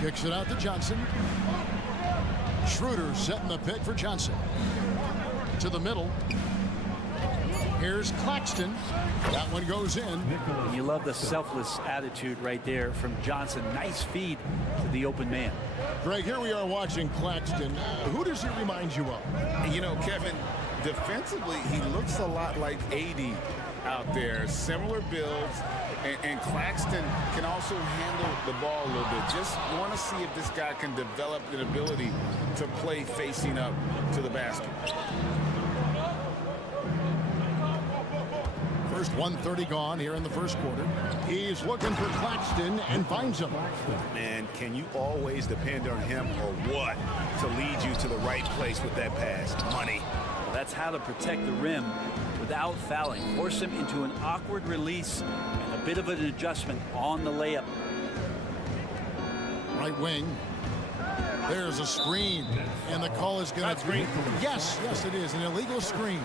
Kicks it out to Johnson. Schroeder setting the pick for Johnson. To the middle. Here's Claxton. That one goes in. And you love the selfless attitude right there from Johnson. Nice feed to the open man. Greg, here we are watching Claxton. Who does he remind you of? You know, Kevin, defensively, he looks a lot like AD out there. Similar builds. And Claxton can also handle the ball a little bit. Just want to see if this guy can develop an ability to play facing up to the basket. First 1:30 gone here in the first quarter. He's looking for Claxton and finds him. Man, can you always depend on him or what to lead you to the right place with that pass? Money. Well, that's how to protect the rim without fouling. Force him into an awkward release and a bit of an adjustment on the layup. Right wing. There's a screen, and the call is going to be. Yes, it is an illegal screen.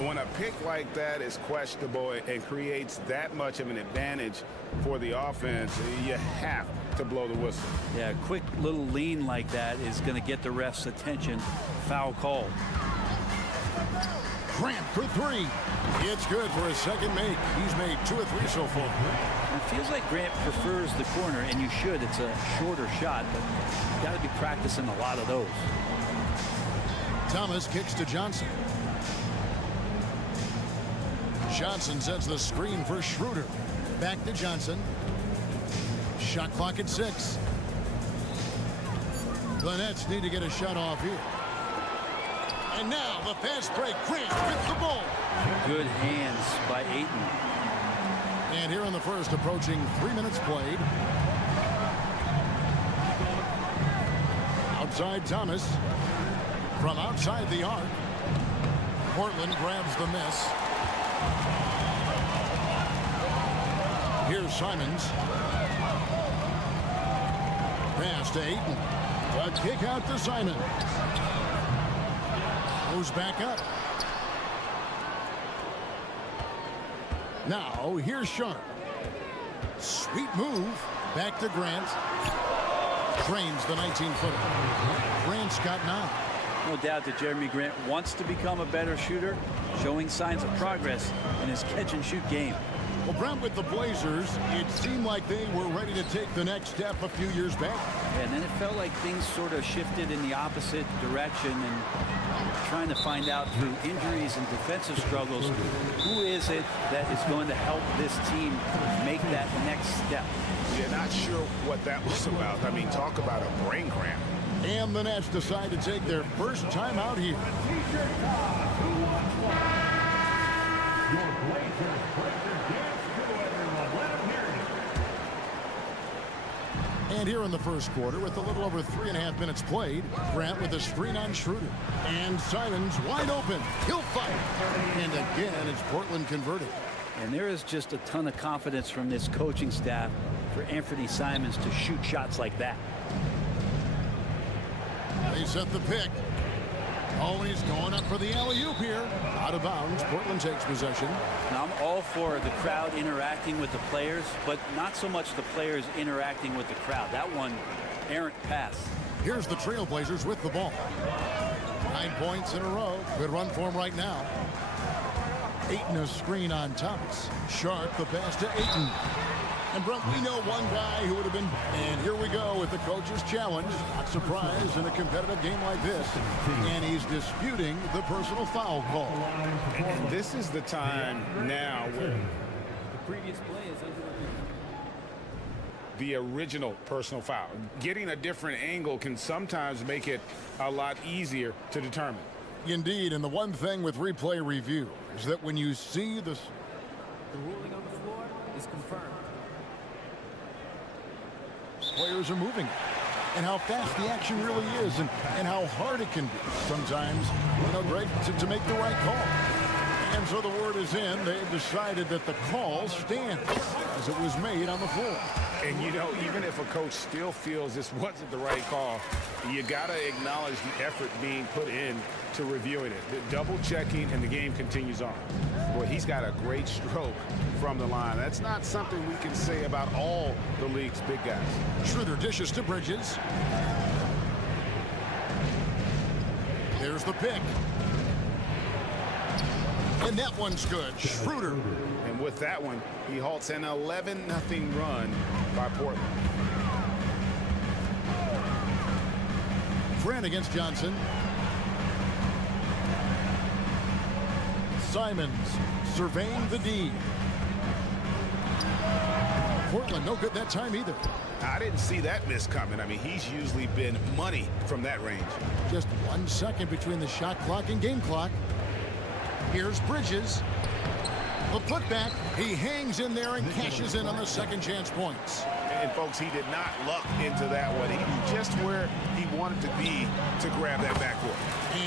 When a pick like that is questionable and creates that much of an advantage for the offense, you have to blow the whistle. Yeah, a quick little lean like that is going to get the ref's attention. Foul call. Grant for 3. It's good for his second make. He's made 2 of 3 so far. It feels like Grant prefers the corner, and you should. It's a shorter shot, but you've got to be practicing a lot of those. Thomas kicks to Johnson. Johnson sets the screen for Schroeder. Back to Johnson. Shot clock at 6. The Nets need to get a shot off here. And now the fast break. Grant with the ball. Good hands by Ayton. And here in the first, approaching 3 minutes played. Outside Thomas. From outside the arc. Portland grabs the miss. Here's Simons. Pass to Ayton. A kick out to Simons. Goes back up. Now, here's Sharp. Sweet move. Back to Grant. Drains the 19-footer. Grant's got 9. No doubt that Jeremy Grant wants to become a better shooter, showing signs of progress in his catch-and-shoot game. Well, Brent, with the Blazers, it seemed like they were ready to take the next step a few years back. And then it felt like things sort of shifted in the opposite direction, and trying to find out through injuries and defensive struggles, who is it that is going to help this team make that next step? You're not sure what that was about. I mean, talk about a brain cramp. And the Nets decide to take their first time out here. And here in the first quarter, with a little over 3.5 minutes played, Grant with a screen on Schroeder. And Simons wide open. He'll fight. And again, it's Portland converted. And there is just a ton of confidence from this coaching staff for Anthony Simons to shoot shots like that. They set the pick. Oh, and he's going up for the alley-oop here. Out of bounds. Portland takes possession. Now, I'm all for the crowd interacting with the players, but not so much the players interacting with the crowd. That one, errant pass. Here's the Trailblazers with the ball. 9 points in a row. Good run for him right now. Ayton a screen on Thomas. Sharp the pass to Ayton. And Brent, we know one guy who would have been, and here we go with the coach's challenge. Not surprised in a competitive game like this. And he's disputing the personal foul call. And this is the time now where The previous play is under the original personal foul. Getting a different angle can sometimes make it a lot easier to determine. Indeed, and the one thing with replay review is that when you see this, the ruling on the floor is confirmed. players are moving, and how fast the action really is, and how hard it can be sometimes, Greg, to make the right call. And so the word is in. They've decided that the call stands as it was made on the floor. And even if a coach still feels this wasn't the right call, you got to acknowledge the effort being put in to reviewing it. The double checking, and the game continues on. Boy, he's got a great stroke from the line. That's not something we can say about all the league's big guys. Schroeder dishes to Bridges. There's the pick. And that one's good. Schroeder. And with that one, he halts an 11-0 run by Portland. Grant against Johnson. Simons surveying the D. Portland no good that time either. I didn't see that miss coming. I mean, he's usually been money from that range. Just 1 second between the shot clock and game clock. Here's Bridges. The putback. He hangs in there and cashes in on the second chance points. And folks, he did not luck into that one. He knew just where he wanted to be to grab that backboard.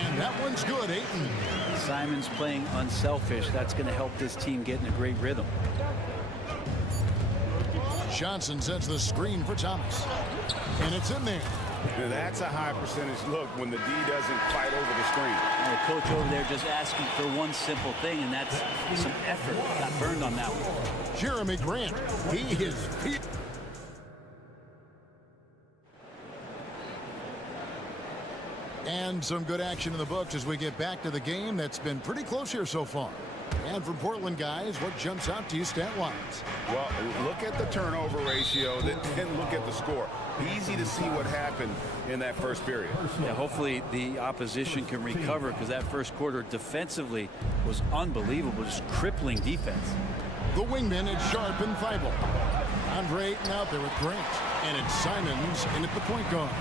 And that one's good, Ayton. Simon's playing unselfish. That's going to help this team get in a great rhythm. Johnson sets the screen for Thomas. And it's in there. Now that's a high percentage look when the D doesn't fight over the screen. And the coach over there just asking for one simple thing, and that's some effort. Got burned on that one. Jeremy Grant. He is feet. And some good action in the books as we get back to the game that's been pretty close here so far. And from Portland, guys, what jumps out to you stat-wise? Well, look at the turnover ratio, then look at the score. Easy to see what happened in that first period. Yeah, hopefully the opposition can recover, because that first quarter defensively was unbelievable, just crippling defense. The wingman is Sharp and Thibault. Andre Ayton out there with Grant. And it's Simons in at the point guard.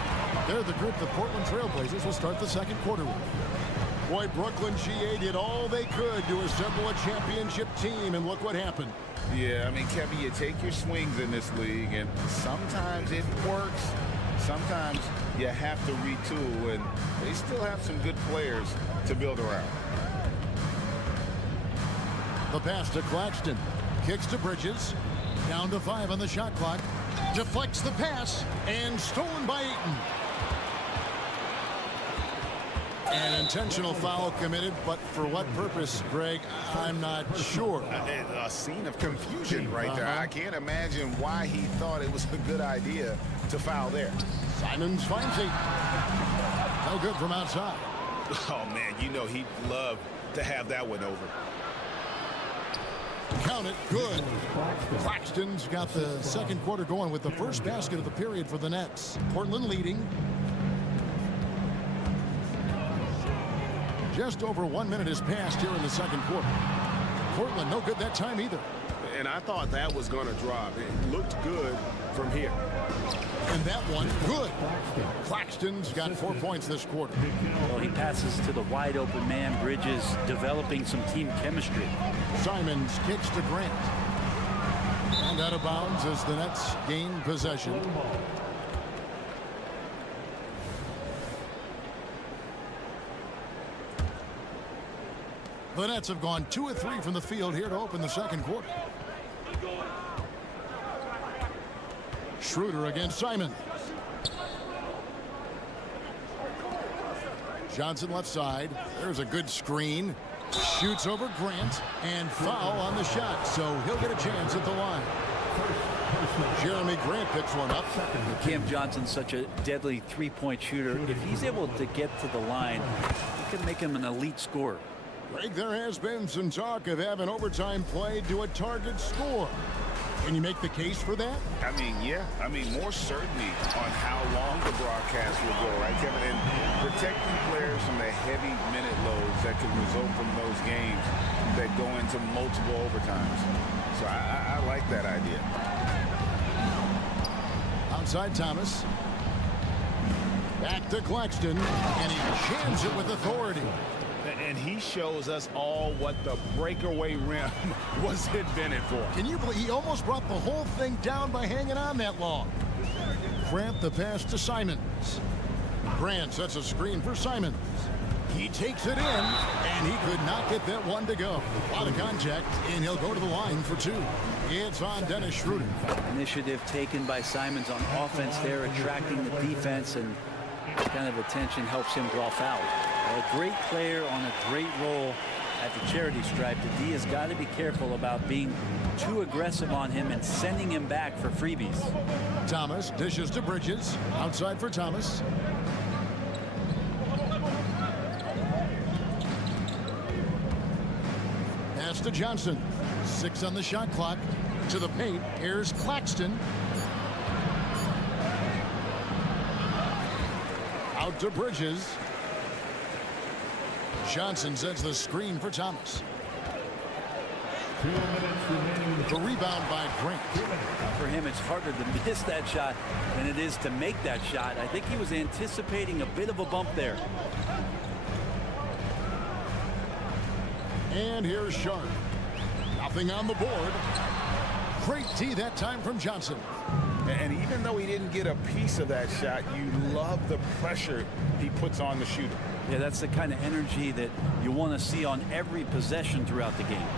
They're the group the Portland Trailblazers will start the second quarter with. Boy, Brooklyn GA did all they could to assemble a championship team, and look what happened. Yeah, I mean, Kevin, you take your swings in this league, and sometimes it works. Sometimes you have to retool, and they still have some good players to build around. The pass to Claxton. Kicks to Bridges. Down to 5 on the shot clock. Deflects the pass, and stolen by Ayton. An intentional foul committed, but for what purpose, Greg, I'm not sure. A scene of confusion right there. I can't imagine why he thought it was a good idea to foul there. Simons finds Ayton. No good from outside. Oh, man, he'd love to have that one over. Count it. Good. Claxton's got the second quarter going with the first basket of the period for the Nets. Portland leading. Just over 1 minute has passed here in the second quarter. Portland no good that time either. And I thought that was going to drop. It looked good from here. And that one, good. Claxton's got 4 points this quarter. Well, he passes to the wide open man. Bridges developing some team chemistry. Simons kicks to Grant. And out of bounds as the Nets gain possession. The Nets have gone 2 of 3 from the field here to open the second quarter. Schroeder against Simon. Johnson left side. There's a good screen. Shoots over Grant. And foul on the shot. So he'll get a chance at the line. Jeremy Grant picks one up. Cam Johnson's such a deadly three-point shooter. If he's able to get to the line, he can make him an elite scorer. Greg, there has been some talk of having overtime play to a target score. Can you make the case for that? I mean, yeah. I mean, more certainty on how long the broadcast will go, right, Kevin? And protecting players from the heavy minute loads that can result from those games that go into multiple overtimes. So I like that idea. Outside Thomas. Back to Claxton, and he jams it with authority. And he shows us all what the breakaway rim was invented for. Can you believe he almost brought the whole thing down by hanging on that long? Grant the pass to Simons. Grant sets a screen for Simons. He takes it in, and he could not get that one to go. A lot of contact, and he'll go to the line for two. It's on Dennis Schroeder. Initiative taken by Simons on offense there, attracting the defense, and kind of attention helps him draw foul. A great player on a great role at the charity stripe. The D has got to be careful about being too aggressive on him and sending him back for freebies. Thomas dishes to Bridges. Outside for Thomas. Pass to Johnson. 6 on the shot clock. To the paint. Here's Claxton. Out to Bridges. Johnson sets the screen for Thomas. 2 minutes remaining. The rebound by Grant. For him, it's harder to miss that shot than it is to make that shot. I think he was anticipating a bit of a bump there. And here's Sharp. Nothing on the board. Great tee that time from Johnson. And even though he didn't get a piece of that shot, you love the pressure he puts on the shooter. Yeah, that's the kind of energy that you want to see on every possession throughout the game.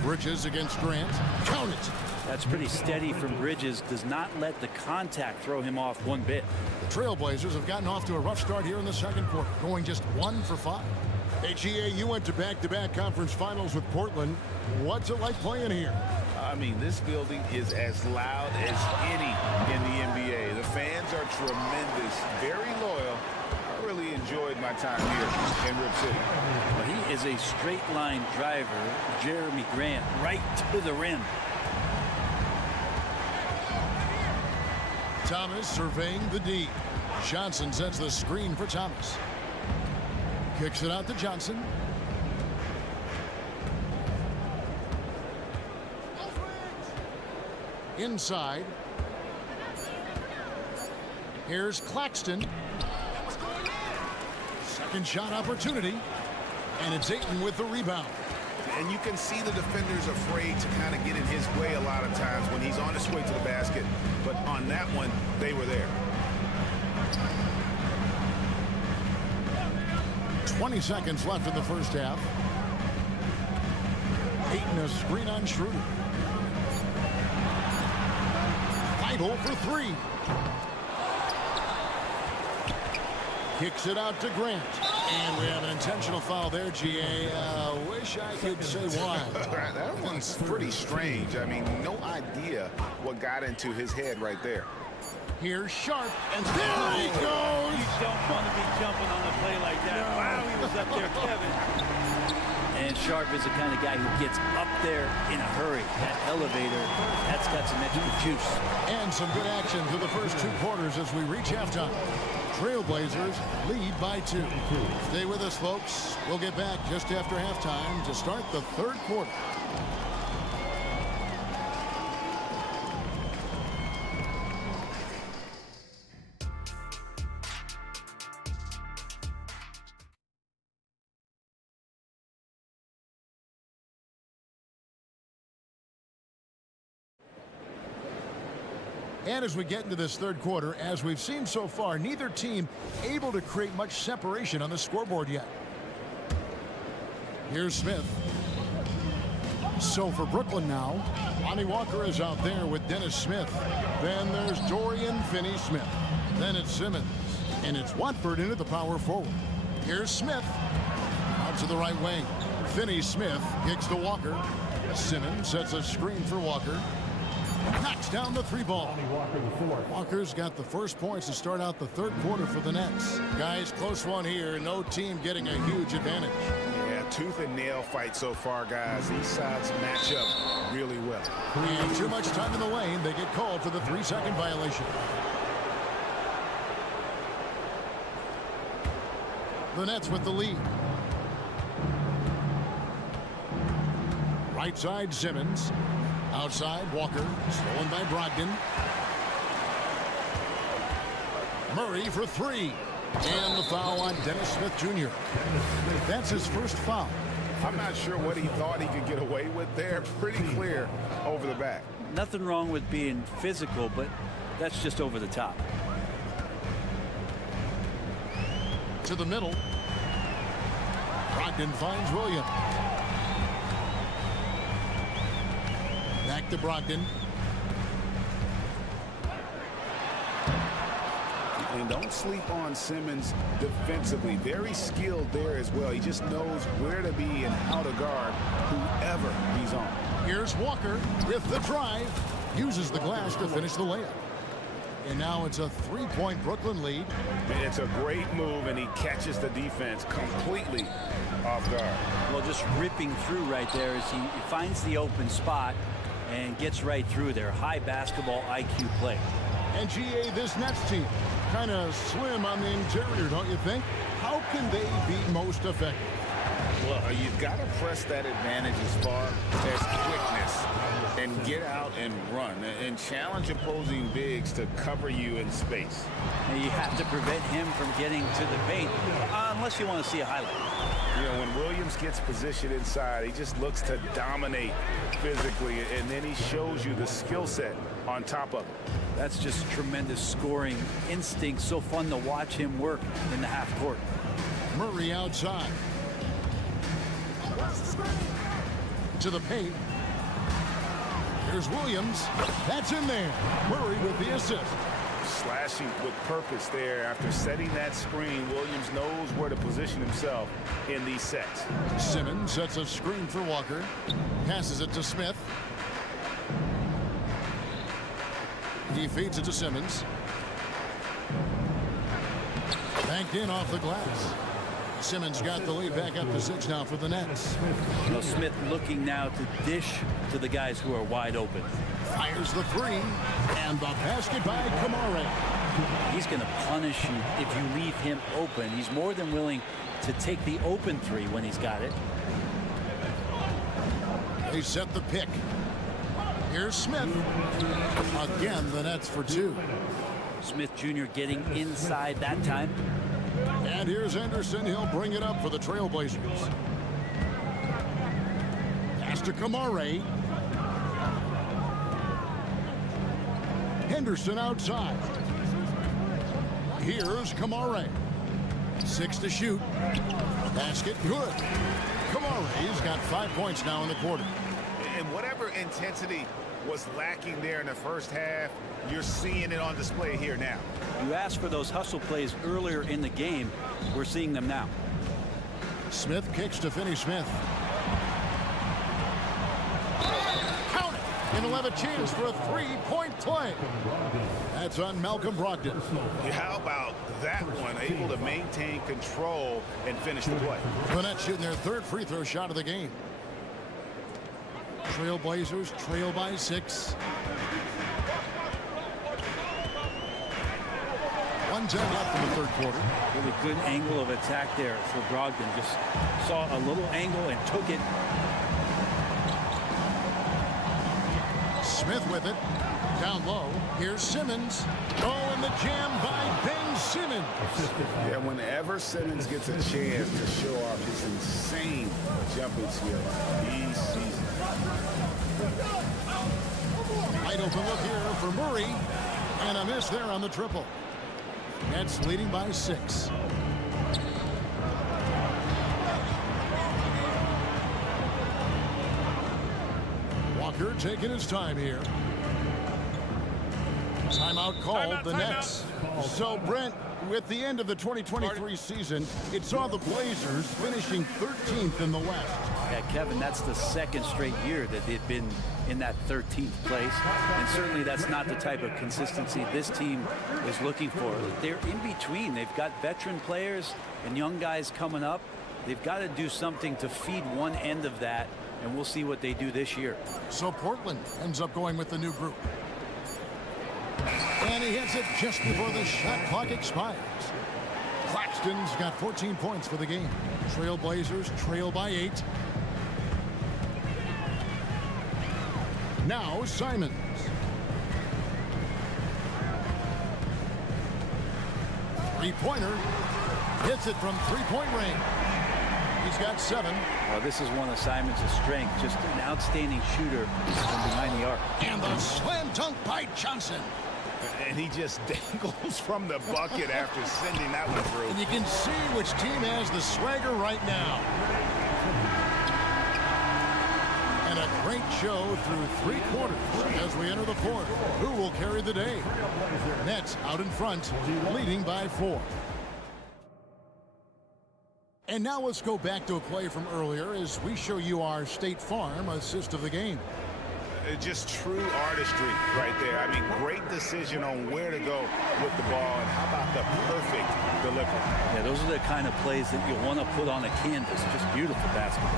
Bridges against Grant. Count it. That's pretty steady from Bridges. Does not let the contact throw him off one bit. The Trailblazers have gotten off to a rough start here in the second quarter, going just 1 for 5. HEA, you went to back-to-back conference finals with Portland. What's it like playing here? I mean, this building is as loud as any in the NBA. The fans are tremendous, very loyal. I really enjoyed my time here in Rip City. Well, he is a straight-line driver. Jeremy Grant right to the rim. Thomas surveying the D. Johnson sets the screen for Thomas. Kicks it out to Johnson. Inside. Here's Claxton. Second shot opportunity. And it's Ayton with the rebound. And you can see the defenders afraid to kind of get in his way a lot of times when he's on his way to the basket. But on that one, they were there. 20 seconds left in the first half. Ayton a screen on Schroeder. Vital for 3. Kicks it out to Grant. And we have an intentional foul there, GA. Wish I could say why. That one's pretty strange. I mean, no idea what got into his head right there. Here's Sharp, and there he goes. You don't want to be jumping on a play like that. Wow, he was up there, Kevin. And Sharp is the kind of guy who gets up there in a hurry. That elevator, that's got some extra juice. And some good action through the first 2 quarters as we reach halftime. Trailblazers lead by 2. Stay with us, folks. We'll get back just after halftime to start the third quarter. And as we get into this third quarter, as we've seen so far, neither team able to create much separation on the scoreboard yet. Here's Smith. So for Brooklyn now, Lonnie Walker is out there with Dennis Smith. Then there's Dorian Finney-Smith. Then it's Simmons. And it's Watford into the power forward. Here's Smith. Out to the right wing. Finney-Smith kicks to Walker. Simmons sets a screen for Walker. Knocks down the three ball. Walker's got the first points to start out the third quarter for the Nets. Guys, close one here. No team getting a huge advantage. Yeah, tooth and nail fight so far, guys. These sides match up really well. And too much time in the lane. They get called for the 3-second violation. The Nets with the lead. Right side, Simmons. Outside, Walker. Stolen by Brogdon. Murray for three. And the foul on Dennis Smith Jr. That's his first foul. I'm not sure what he thought he could get away with there. Pretty clear over the back. Nothing wrong with being physical, but that's just over the top. To the middle. Brogdon finds Williams. Back to Brogdon. And don't sleep on Simmons defensively. Very skilled there as well. He just knows where to be and how to guard whoever he's on. Here's Walker with the drive. Uses the glass to finish the layup. And now it's a 3-point Brooklyn lead. It's a great move, and he catches the defense completely off guard. Well, just ripping through right there as he finds the open spot and gets right through there. High basketball IQ play. And GA, this Nets team, kind of slim on the interior, don't you think? How can they be most effective? Well, you've got to press that advantage as far as quickness and get out and run and challenge opposing bigs to cover you in space. And you have to prevent him from getting to the paint unless you want to see a highlight. You know, when Williams gets positioned inside, he just looks to dominate physically, and then he shows you the skill set on top of it. That's just tremendous scoring instinct. So fun to watch him work in the half court. Murray outside. To the paint. Here's Williams. That's in there. Murray with the assist. Slashing with purpose there. After setting that screen, Williams knows where to position himself in these sets. Simmons sets a screen for Walker. Passes it to Smith. He feeds it to Simmons. Banked in off the glass. Simmons got the lead back up to 6 now for the Nets. Well, Smith looking now to dish to the guys who are wide open. Fires the three, and the basket by Kamara. He's going to punish you if you leave him open. He's more than willing to take the open three when he's got it. They set the pick. Here's Smith. Again, the Nets for 2. Smith Jr. getting inside that time. And here's Anderson. He'll bring it up for the Trailblazers. Pass to Kamara. Henderson outside. Here's Kamara. 6 to shoot. Basket good. Kamara's got 5 points now in the quarter. And whatever intensity was lacking there in the first half, you're seeing it on display here now. You asked for those hustle plays earlier in the game. We're seeing them now. Smith kicks to Finney-Smith. Count it! And he'll have a chance for a 3-point play. That's on Malcolm Brogdon. How about that one? Able to maintain control and finish the play. The Nets shooting their 3rd free throw shot of the game. Trailblazers trail by 6. 1:10 left in the 3rd quarter. Really good angle of attack there for Brogdon. Just saw a little angle and took it. Smith with it. Down low. Here's Simmons. Oh, and the jam by Ben Simmons. Yeah, whenever Simmons gets a chance to show off his insane jumping skill, he sees it. Wide open look here for Murray. And a miss there on the triple. Nets leading by 6. Walker taking his time here. Timeout called. The Nets. So, Brent, With the end of the 2023 season, it saw the Blazers finishing 13th in the West. Yeah, Kevin, that's the second straight year that they've been in that 13th place. And certainly that's not the type of consistency this team is looking for. They're in between. They've got veteran players and young guys coming up. They've got to do something to feed one end of that, and we'll see what they do this year. So Portland ends up going with the new group. And he hits it just before the shot clock expires. Claxton's got 14 points for the game. Trailblazers trail by 8. Now Simons. Three-pointer. Hits it from three-point range. He's got 7. Well, this is one of Simons' strengths. Just an outstanding shooter from behind the arc. And the slam dunk by Johnson. And he just dangles from the bucket after sending that one through. And you can see which team has the swagger right now. And a great show through 3 quarters as we enter the 4th. Who will carry the day? Nets out in front, leading by 4. And now let's go back to a play from earlier as we show you our State Farm assist of the game. Just true artistry right there. I mean, great decision on where to go with the ball, and how about the perfect delivery? Yeah, those are the kind of plays that you want to put on a canvas. Just beautiful basketball.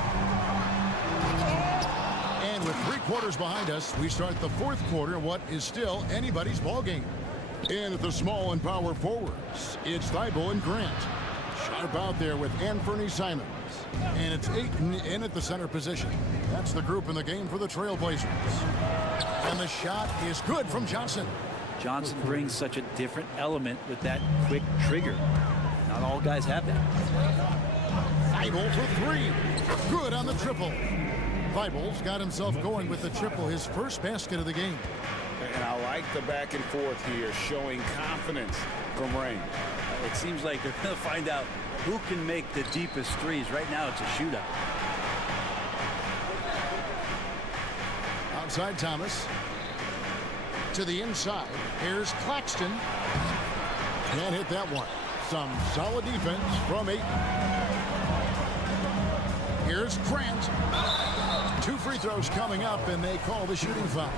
And with 3 quarters behind us, we start the 4th quarter, what is still anybody's ball game. And at the small and power forwards, it's Thibault and Grant. Sharp out there with Anthony Simons. And it's Ayton in at the center position. That's the group in the game for the Trailblazers. And the shot is good from Johnson. Johnson brings such a different element with that quick trigger. Not all guys have that. Thibault for 3. Good on the triple. Thibault's got himself going with the triple, his first basket of the game. And I like the back and forth here, showing confidence from range. It seems like they're going to find out who can make the deepest threes. Right now, it's a shootout. Outside Thomas. To the inside. Here's Claxton. Can't hit that one. Some solid defense from Ayton. Here's Grant. 2 free throws coming up, and they call the shooting foul.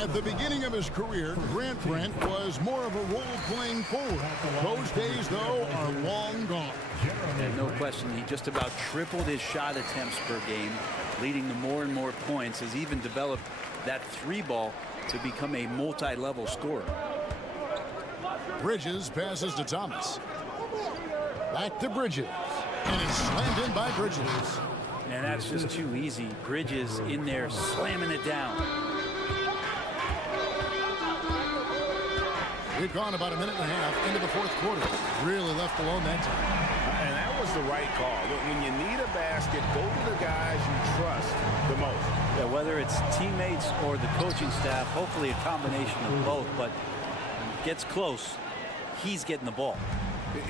At the beginning of his career, Grant was more of a role-playing forward. Those days, though, are long gone. And no question, he just about tripled his shot attempts per game, leading to more and more points. Has even developed that 3-ball to become a multi-level scorer. Bridges passes to Thomas. Back to Bridges. And it's slammed in by Bridges. And that's just too easy. Bridges in there slamming it down. We've gone about a minute and a half into the 4th quarter. Really left alone that time. And that was the right call. When you need a basket, go to the guys you trust the most. Yeah, whether it's teammates or the coaching staff, hopefully a combination of both, but when it gets close, he's getting the ball.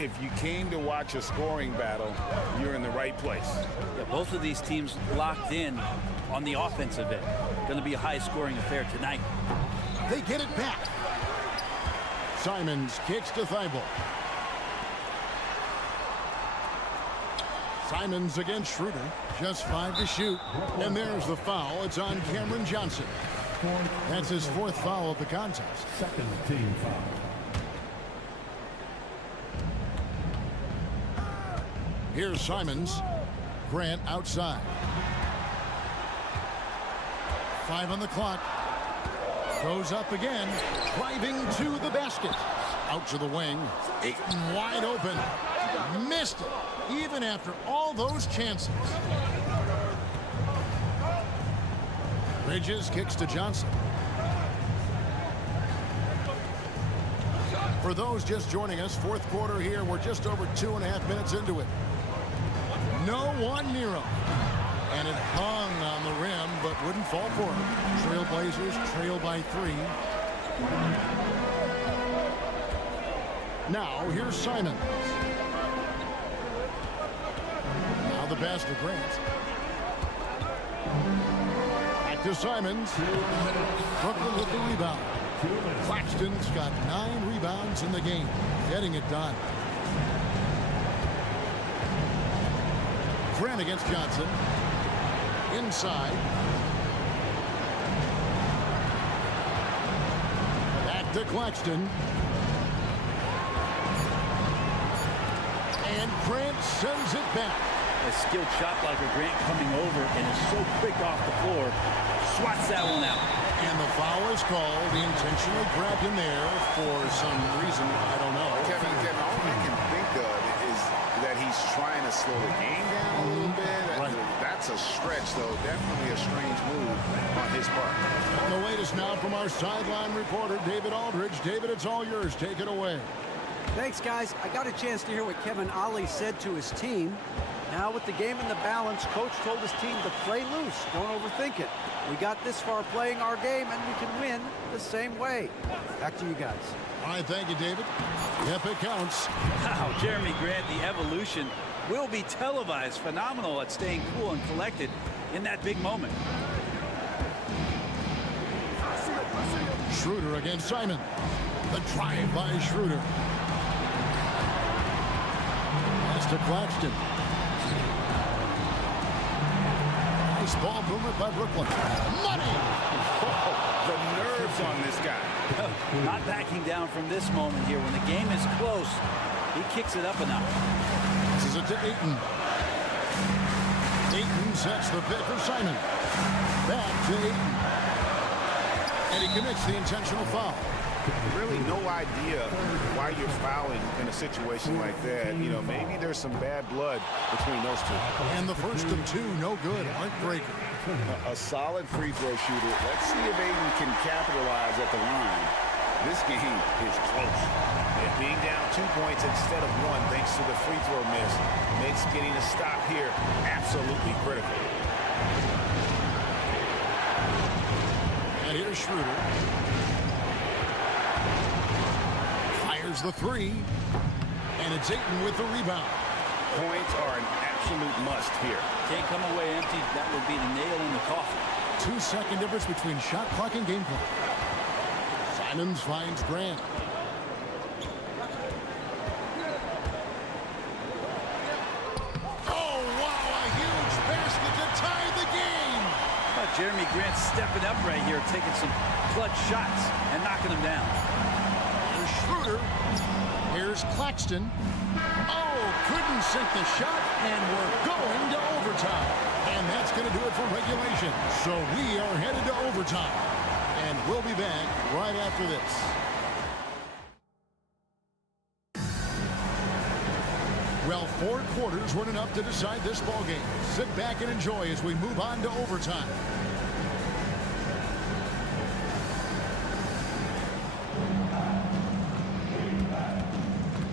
If you came to watch a scoring battle, you're in the right place. Yeah, both of these teams locked in on the offensive end. Going to be a high-scoring affair tonight. They get it back. Simons kicks to Thibault. Simons against Schroeder. Just 5 to shoot. And there's the foul. It's on Cameron Johnson. That's his 4th foul of the contest. Second team foul. Here's Simons. Grant outside. 5 on the clock. Goes up again. Driving to the basket. Out to the wing. Ayton wide open. Missed it. Even after all those chances. Bridges kicks to Johnson. For those just joining us, 4th quarter here. We're just over 2.5 minutes into it. No one near him. And it hung on the rim, but wouldn't fall for him. Trailblazers trail by 3. Now, here's Simons. Now the pass to Grant. Back to Simons. Brooklyn with the rebound. Claxton's got 9 rebounds in the game, getting it done. Grant against Johnson. Inside. Back to Claxton. And Grant sends it back. A skilled shot blocker, Grant coming over and is so quick off the floor. Swats that one out. And the foul is called. He intentionally grabbed him there for some reason. I don't know. Kevin, all I can think of is that he's trying to slow the game down a little bit. Right. That's a stretch, though. Definitely a strange move on his part. On the latest now from our sideline reporter, David Aldridge. David, it's all yours. Take it away. Thanks, guys. I got a chance to hear what Kevin Ollie said to his team. Now with the game in the balance, coach told his team to play loose. Don't overthink it. We got this far playing our game, and we can win the same way. Back to you guys. All right, thank you, David. Yep, it counts. Wow, Jeremy Grant, the evolution will be televised. Phenomenal at staying cool and collected in that big moment. Schroeder against Simon. The drive by Schroeder. Pass to Claxton. Nice ball movement by Brooklyn. Money! The nerves on this guy. Not backing down from this moment here. When the game is close, he kicks it up a notch. This is it to Ayton. Ayton sets the pick for Simon. Back to Ayton. And he commits the intentional foul. Really no idea why you're fouling in a situation like that. You know, maybe there's some bad blood between those two. And the first of 2, no good. Heartbreaker. A solid free throw shooter. Let's see if Ayton can capitalize at the line. This game is close. And being down 2 points instead of 1 thanks to the free throw miss makes getting a stop here absolutely critical. And here's Schroeder. Fires the 3. And it's Ayton with the rebound. Points are an absolute must here. Can't come away empty. That would be the nail in the coffin. 2-second difference between shot clock and game clock. Simons finds Grant. Oh, wow, a huge basket to tie the game. Jeremy Grant stepping up right here, taking some clutch shots and knocking them down. Here's Schroeder. Here's Claxton. Oh, couldn't sink the shot, and we're going to overtime. And that's going to do it for regulation. So we are headed to overtime. And we'll be back right after this. Well, 4 quarters weren't enough to decide this ballgame. Sit back and enjoy as we move on to overtime.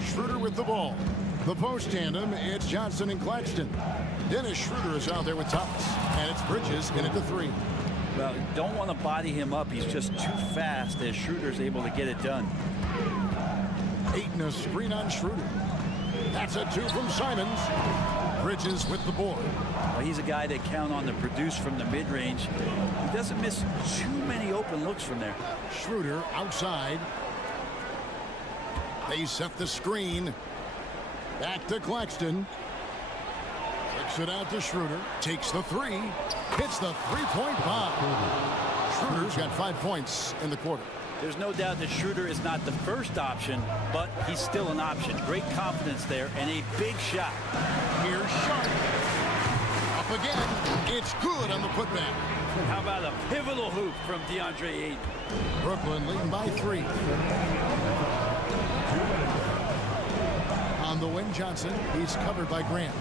Schroeder with the ball. The post tandem, it's Johnson and Claxton. Dennis Schroeder is out there with Thomas. And it's Bridges in at the 3. Well, don't want to body him up. He's just too fast as Schroeder's able to get it done. Ayton a screen on Schroeder. That's a 2 from Simons. Bridges with the board. Well, he's a guy that count on to produce from the mid-range. He doesn't miss too many open looks from there. Schroeder outside. They set the screen. Back to Claxton. Kicks it out to Schroeder. Takes the 3. Hits the 3-point bomb. Schroeder's got 5 points in the quarter. There's no doubt that Schroeder is not the first option, but he's still an option. Great confidence there and a big shot. Here's Sharp. Up again. It's good on the putback. How about a pivotal hoop from DeAndre Ayton? Brooklyn leading by 3. On the wing, Johnson. He's covered by Grant.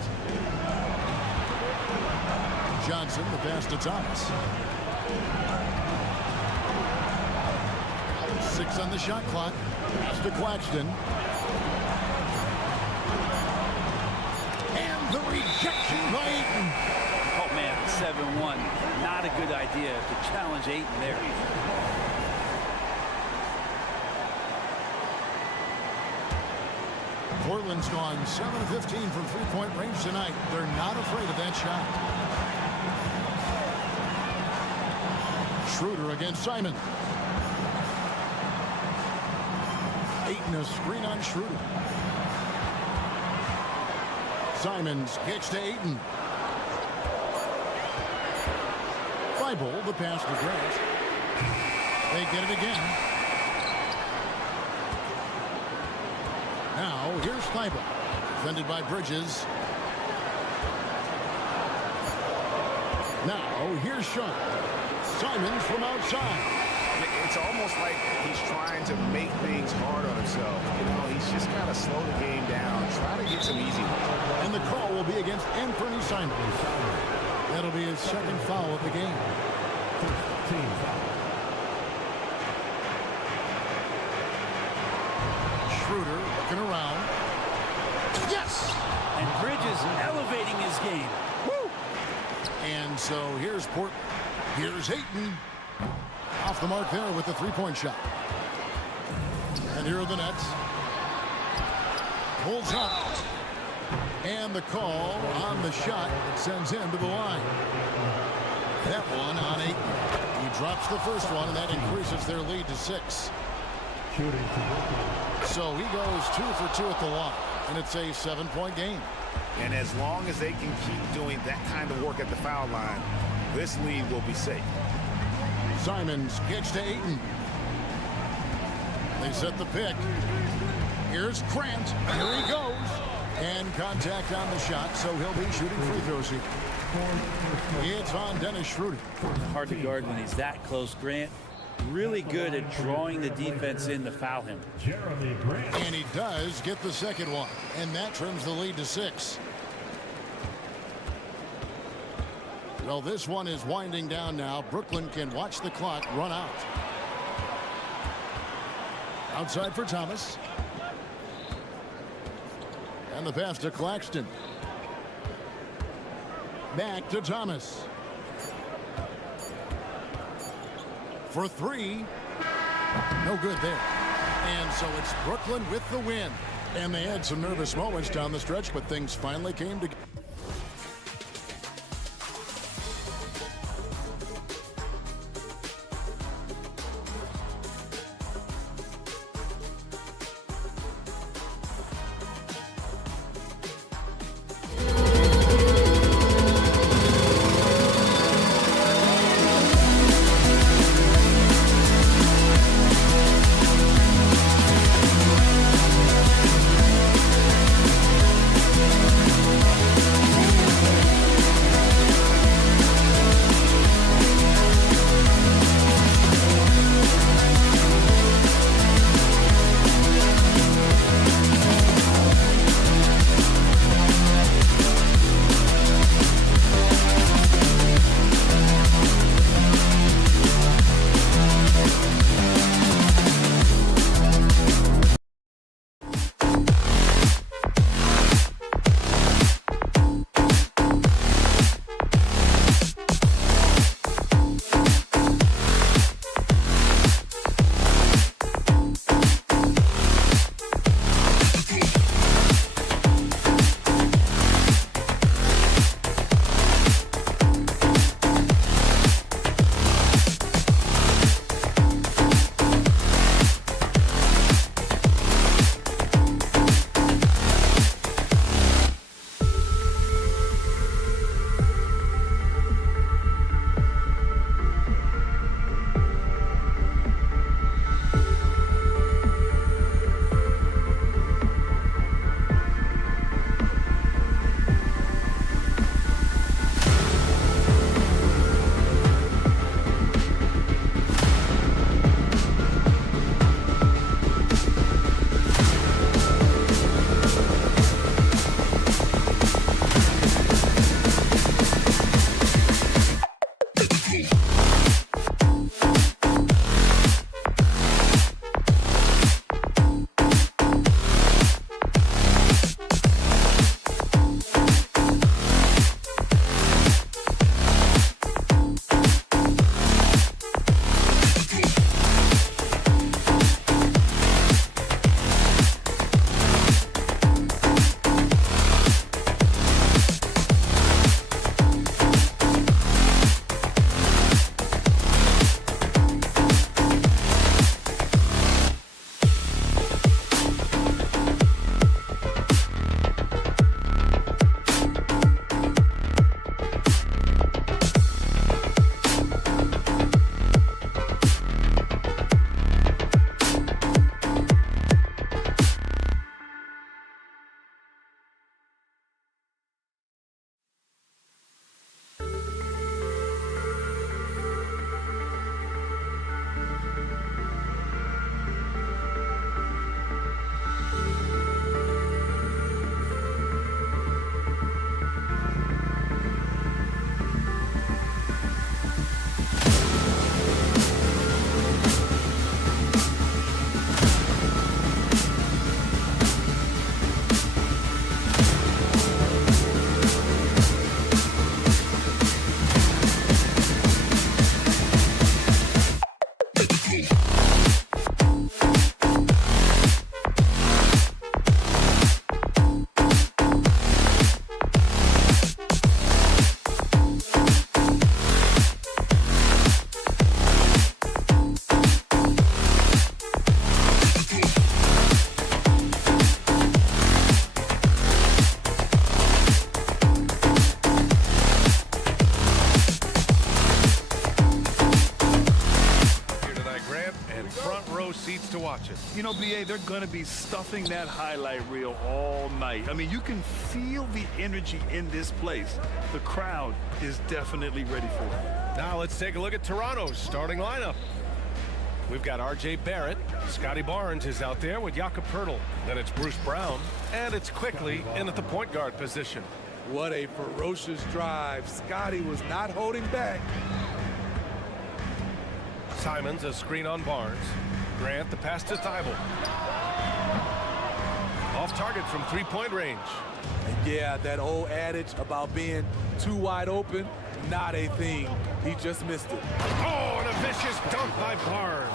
Johnson, the pass to Thomas. 6 on the shot clock. Pass to Claxton. And the rejection by Ayton. Oh, man, 7-1. Not a good idea to challenge Ayton there. Portland's gone 7-15 from three-point range tonight. They're not afraid of that shot. Schroeder against Simon. Ayton, a screen on Schroeder. Simons kicks to Ayton. Thibault, the pass to Grant. They get it again. Now, here's Thibault. Defended by Bridges. Now, here's Shag. Simons from outside. It's almost like he's trying to make things hard on himself. You know, he's just got to slow the game down, try to get some easy ones. And the call will be against Anthony Simons. That'll be his second foul of the game. Schroeder looking around. Yes! And Bridges elevating his game. Woo! And so here's Portland. Here's Ayton. Off the mark there with the three-point shot. And here are the Nets. Pulls up. And the call on the shot sends him to the line. That one on Ayton. He drops the first one, and that increases their lead to 6. So he goes 2 for 2 at the line, and it's a 7-point game. And as long as they can keep doing that kind of work at the foul line, this lead will be safe. Simons kicks to Ayton. They set the pick. Here's Grant. Here he goes. And contact on the shot, so he'll be shooting free throws here. It's on Dennis Schroeder. Hard to guard when he's that close. Grant really good at drawing the defense in to foul him. And he does get the second one, and that trims the lead to 6. Well, this one is winding down now. Brooklyn can watch the clock run out. Outside for Thomas. And the pass to Claxton. Back to Thomas. For 3. No good there. And so it's Brooklyn with the win. And they had some nervous moments down the stretch, but things finally came together. You know, BA, they're going to be stuffing that highlight reel all night. I mean, you can feel the energy in this place. The crowd is definitely ready for it. Now let's take a look at Toronto's starting lineup. We've got R.J. Barrett. Scotty Barnes is out there with Jakob Poeltl. Then it's Bruce Brown. And it's quickly in at the point guard position. What a ferocious drive. Scotty was not holding back. Simons, a screen on Barnes. Grant, the pass to Thibault. Off target from three-point range. And yeah, that old adage about being too wide open, not a thing. He just missed it. Oh, and a vicious dunk by Barnes.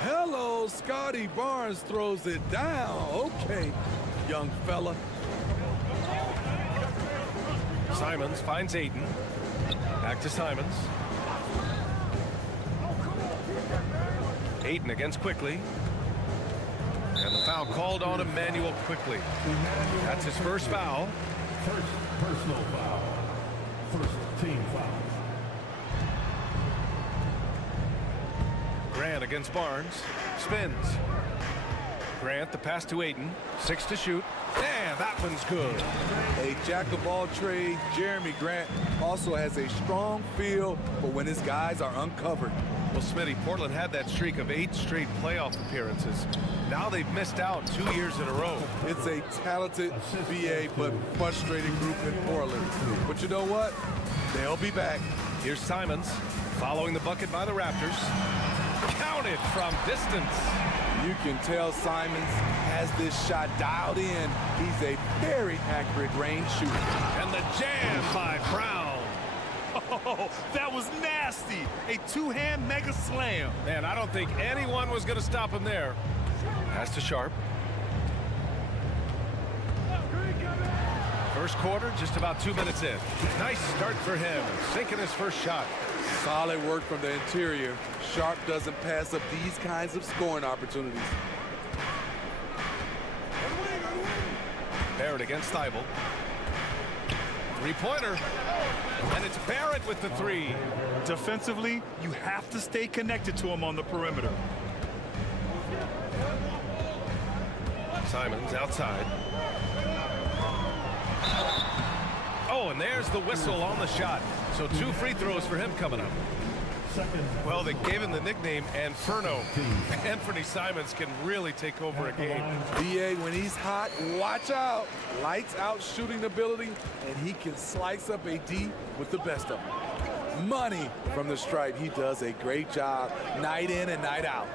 Hello, Scotty Barnes throws it down. Okay, young fella. Simons finds Ayton. Back to Simons. Ayton against Quickly. And the foul called on Emmanuel Quickly. That's his first foul. First personal foul. First team foul. Grant against Barnes. Spins. Grant, the pass to Ayton. 6 to shoot. And that one's good. A jack of all trades, Jeremy Grant also has a strong feel for when his guys are uncovered. Well, Smitty, Portland had that streak of 8 straight playoff appearances. Now they've missed out 2 years in a row. It's a talented BA but frustrating group in Portland. But you know what? They'll be back. Here's Simons following the bucket by the Raptors. Counted from distance. You can tell Simons has this shot dialed in. He's a very accurate range shooter. And the jam by Brown. Oh, that was nasty. A two-hand mega slam. Man, I don't think anyone was going to stop him there. Pass to Sharp. First quarter, just about 2 minutes in. Nice start for him, sinking his first shot. Solid work from the interior. Sharp doesn't pass up these kinds of scoring opportunities. Barrett against Thibault. Three-pointer. And it's Barrett with the three. Defensively, you have to stay connected to him on the perimeter. Simons outside. Oh, and there's the whistle on the shot. So 2 free throws for him coming up. Well, they gave him the nickname Inferno. Anthony Simons can really take over a game. BA, when he's hot, watch out. Lights out shooting ability, and he can slice up a D with the best of them. Money from the stripe. He does a great job night in and night out.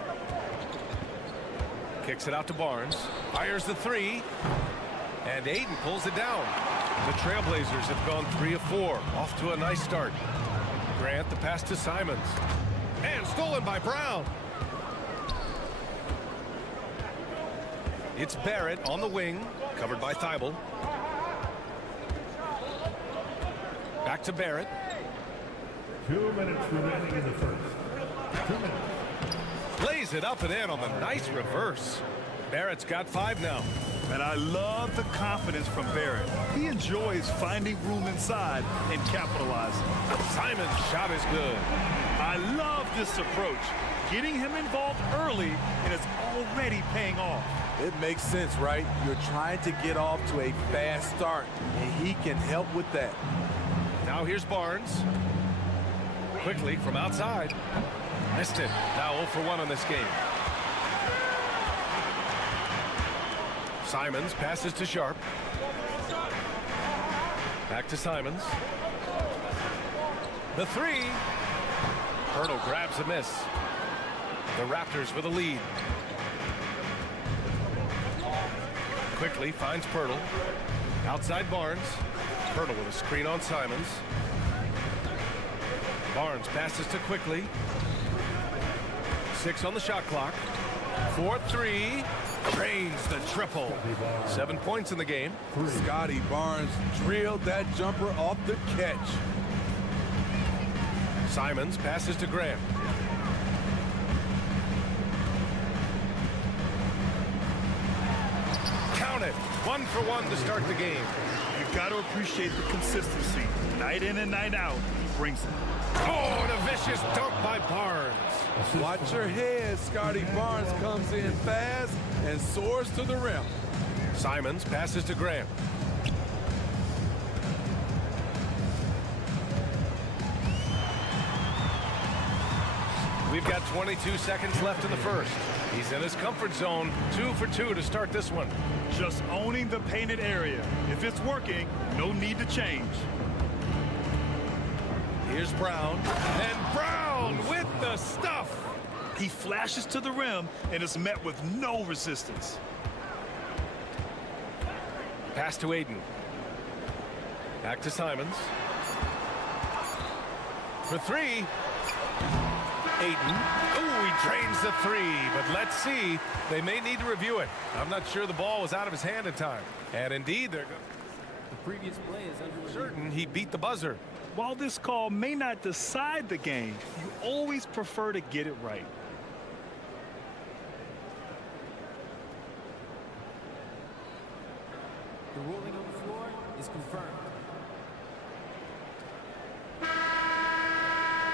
Kicks it out to Barnes. Fires the three. And Ayton pulls it down. The Trailblazers have gone 3 of 4. Off to a nice start. Grant, the pass to Simons. And stolen by Brown. It's Barrett on the wing, covered by Thibault. Back to Barrett. 2 minutes remaining in the first. 2 minutes. Lays it up and in on the nice reverse. Barrett's got 5 now. And I love the confidence from Barrett. He enjoys finding room inside and capitalizing. Simon's shot is good. I love this approach. Getting him involved early, and it's already paying off. It makes sense, right? You're trying to get off to a fast start, and he can help with that. Now here's Barnes. Quickly from outside. Missed it. Now 0 for 1 on this game. Simons passes to Sharp. Back to Simons. The three. Poeltl grabs a miss. The Raptors with a lead. Quickly finds Poeltl. Outside Barnes. Poeltl with a screen on Simons. Barnes passes to Quickly. 6 on the shot clock. 4-3. Drains the triple. 7 points in the game. Scotty Barnes drilled that jumper off the catch. Simons passes to Grant. Count it. 1 for 1 to start the game. You've got to appreciate the consistency. Night in and night out, he brings it. Oh, and a vicious dunk by Barnes. Watch your head. Scotty Barnes comes in fast and soars to the rim. Simons passes to Grant. We've got 22 seconds left in the first. He's in his comfort zone, 2 for 2 to start this one. Just owning the painted area. If it's working, no need to change. Here's Brown, and Brown with the stuff. He flashes to the rim and is met with no resistance. Pass to Aiden. Back to Simons. For 3. Aiden. Ooh, he drains the 3, but let's see. They may need to review it. I'm not sure the ball was out of his hand in time. And indeed, they're the previous play is under certain he beat the buzzer. While this call may not decide the game, you always prefer to get it right. The ruling on the floor is confirmed.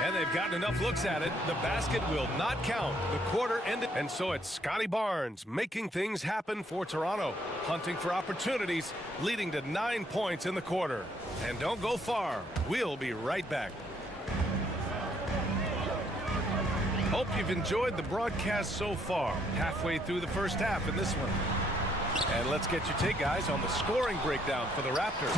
And they've gotten enough looks at it. The basket will not count. The quarter ended. And so it's Scotty Barnes making things happen for Toronto. Hunting for opportunities, leading to 9 points in the quarter. And don't go far. We'll be right back. Hope you've enjoyed the broadcast so far. Halfway through the first half in this one. And let's get your take, guys, on the scoring breakdown for the Raptors.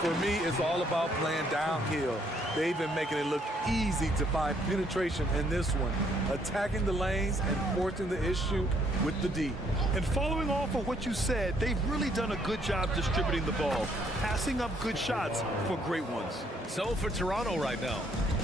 For me, it's all about playing downhill. They've been making it look easy to find penetration in this one, attacking the lanes and forcing the issue with the D. And following off of what you said, they've really done a good job distributing the ball, passing up good shots for great ones. So for Toronto right now,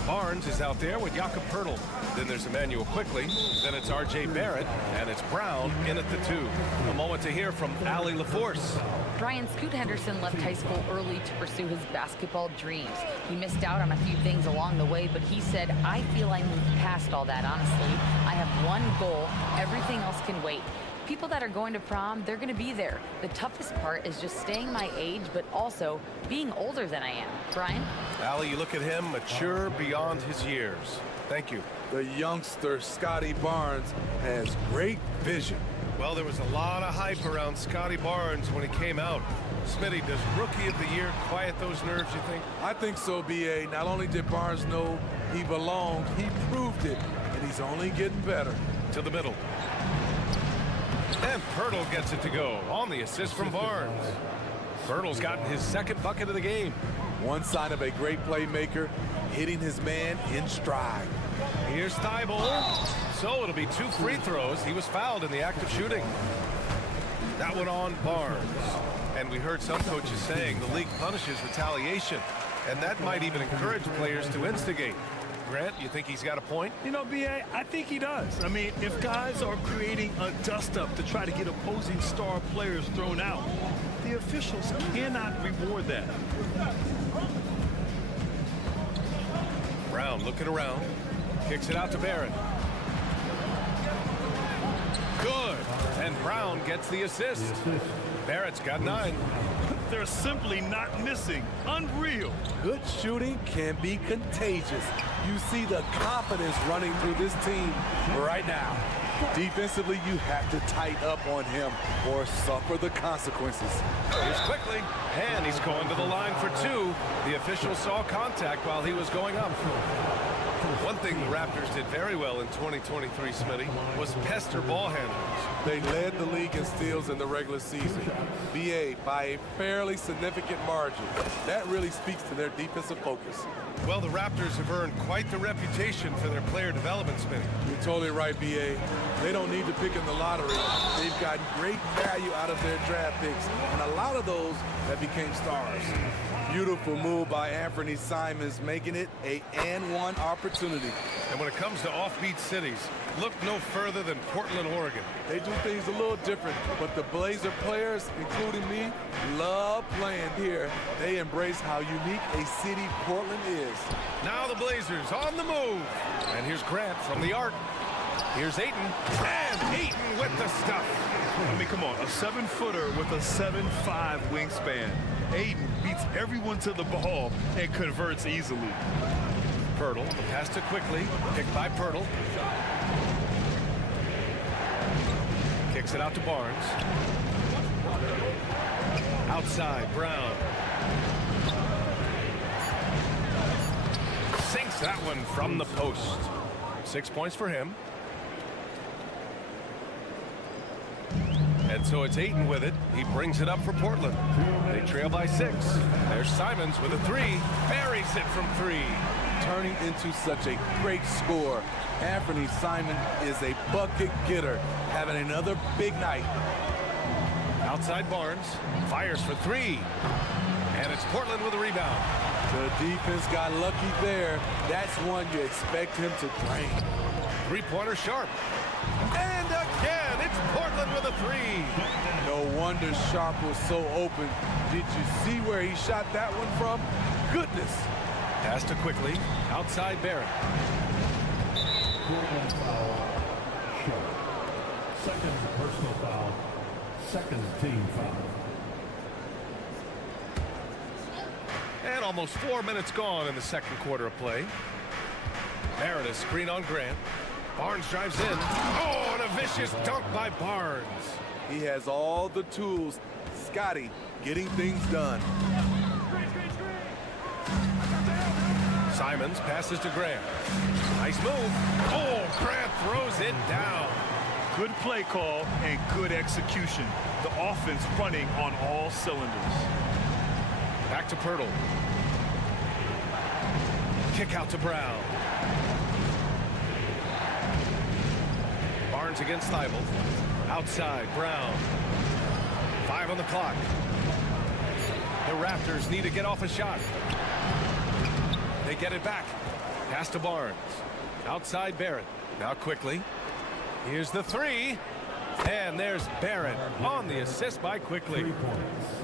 Barnes is out there with Jakob Poeltl. Then there's Emmanuel Quickly. Then it's R.J. Barrett. And it's Brown in at the 2. A moment to hear from Allie LaForce. Brian, Scoot Henderson left high school early to pursue his basketball dreams. He missed out on a few things along the way, but he said, I feel I moved past all that, honestly. I have one goal. Everything else can wait. People that are going to prom, they're going to be there. The toughest part is just staying my age, but also being older than I am. Brian? Allie, you look at him, mature beyond his years. Thank you. The youngster, Scotty Barnes, has great vision. Well, there was a lot of hype around Scotty Barnes when he came out. Smitty, does Rookie of the Year quiet those nerves, you think? I think so, B.A. Not only did Barnes know he belonged, he proved it, and he's only getting better. To the middle. And Poeltl gets it to go on the assist from Barnes. Poeltl's gotten his second bucket of the game. One sign of a great playmaker, hitting his man in stride. Here's Thibault. So it'll be 2 free throws. He was fouled in the act of shooting. That one on Barnes. And we heard some coaches saying the league punishes retaliation. And that might even encourage players to instigate. Grant, you think he's got a point? You know, B.A., I think he does. I mean, if guys are creating a dust-up to try to get opposing star players thrown out, the officials cannot reward that. Brown looking around. Kicks it out to Barrett. Good. And Brown gets the assist. Barrett's got 9. They're simply not missing. Unreal. Good shooting can be contagious. You see the confidence running through this team right now. Defensively, you have to tighten up on him or suffer the consequences. Here's Quickly, and he's going to the line for 2. The official saw contact while he was going up. One thing the Raptors did very well in 2023, Smitty, was pester ball handlers. They led the league in steals in the regular season. BA by a fairly significant margin. That really speaks to their defensive focus. Well, the Raptors have earned quite the reputation for their player development, Smitty. You're totally right, BA. They don't need to pick in the lottery. They've gotten great value out of their draft picks, and a lot of those that became stars. Beautiful move by Anthony Simons, making it a and-one opportunity. And when it comes to offbeat cities, look no further than Portland, Oregon. They do things a little different, but the Blazer players, including me, love playing here. They embrace how unique a city Portland is. Now the Blazers on the move. And here's Grant from the arc. Here's Ayton, and Ayton with the stuff. I mean, come on, a 7-footer with a 7'5" wingspan. Ayton beats everyone to the ball and converts easily. Pirtle, the pass to quickly, picked by Pirtle. Kicks it out to Barnes. Outside, Brown. Sinks that one from the post. 6 points for him. And so it's Ayton with it. He brings it up for Portland. They trail by 6. There's Simons with a 3. Buries it from 3. Turning into such a great score. Anthony Simon is a bucket getter, having another big night. Outside Barnes, fires for 3. And it's Portland with a rebound. The defense got lucky there. That's one you expect him to drain. 3-pointer Sharp. And again, it's Portland with a 3. No wonder Sharp was so open. Did you see where he shot that one from? Goodness. Pass to quickly, outside Barrett. Foul. Short. Second personal foul. Second team foul. And almost 4 minutes gone in the second quarter of play. Barrett a screen on Grant. Barnes drives in. Oh, and a vicious dunk by Barnes. He has all the tools. Scotty getting things done. Simons passes to Grant. Nice move. Oh, Grant throws it down. Good play call and good execution. The offense running on all cylinders. Back to Pirtle. Kick out to Brown. Barnes against Thibault. Outside, Brown. 5 on the clock. The Raptors need to get off a shot. They get it back. Pass to Barnes. Outside Barrett. Now quickly. Here's the 3. And there's Barrett on the assist by Quickly.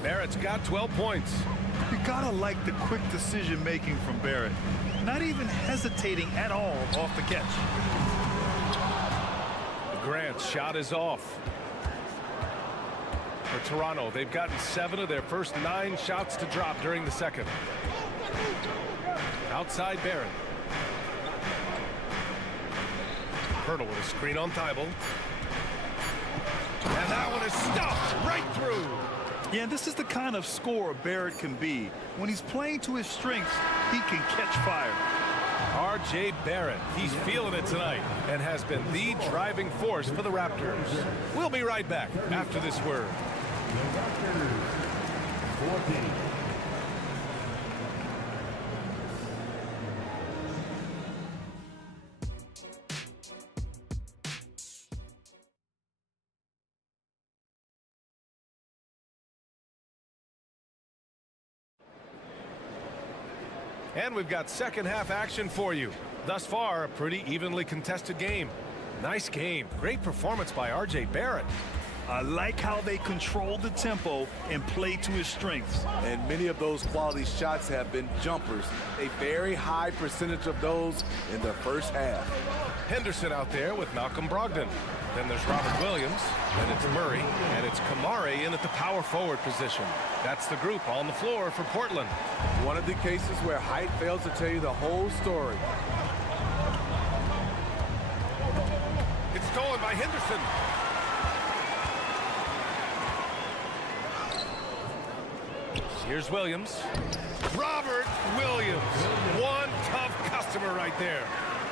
Barrett's got 12 points. You gotta like the quick decision making from Barrett. Not even hesitating at all off the catch. Grant's shot is off. For Toronto, they've gotten 7 of their first 9 shots to drop during the second. Outside Barrett. Pirtle with a screen on Thibault. And that one is stuffed right through. Yeah, this is the kind of scorer Barrett can be. When he's playing to his strengths, he can catch fire. R.J. Barrett, he's feeling it tonight and has been the driving force for the Raptors. We'll be right back after this word. The Raptors 14. And we've got second half action for you. Thus far, a pretty evenly contested game. Nice game. Great performance by R.J. Barrett. I like how they control the tempo and play to his strengths. And many of those quality shots have been jumpers. A very high percentage of those in the first half. Henderson out there with Malcolm Brogdon. Then there's Robert Williams, and it's Murray, and it's Kamari in at the power forward position. That's the group on the floor for Portland. One of the cases where height fails to tell you the whole story. It's stolen by Henderson. Here's Williams. Robert Williams. One tough customer right there.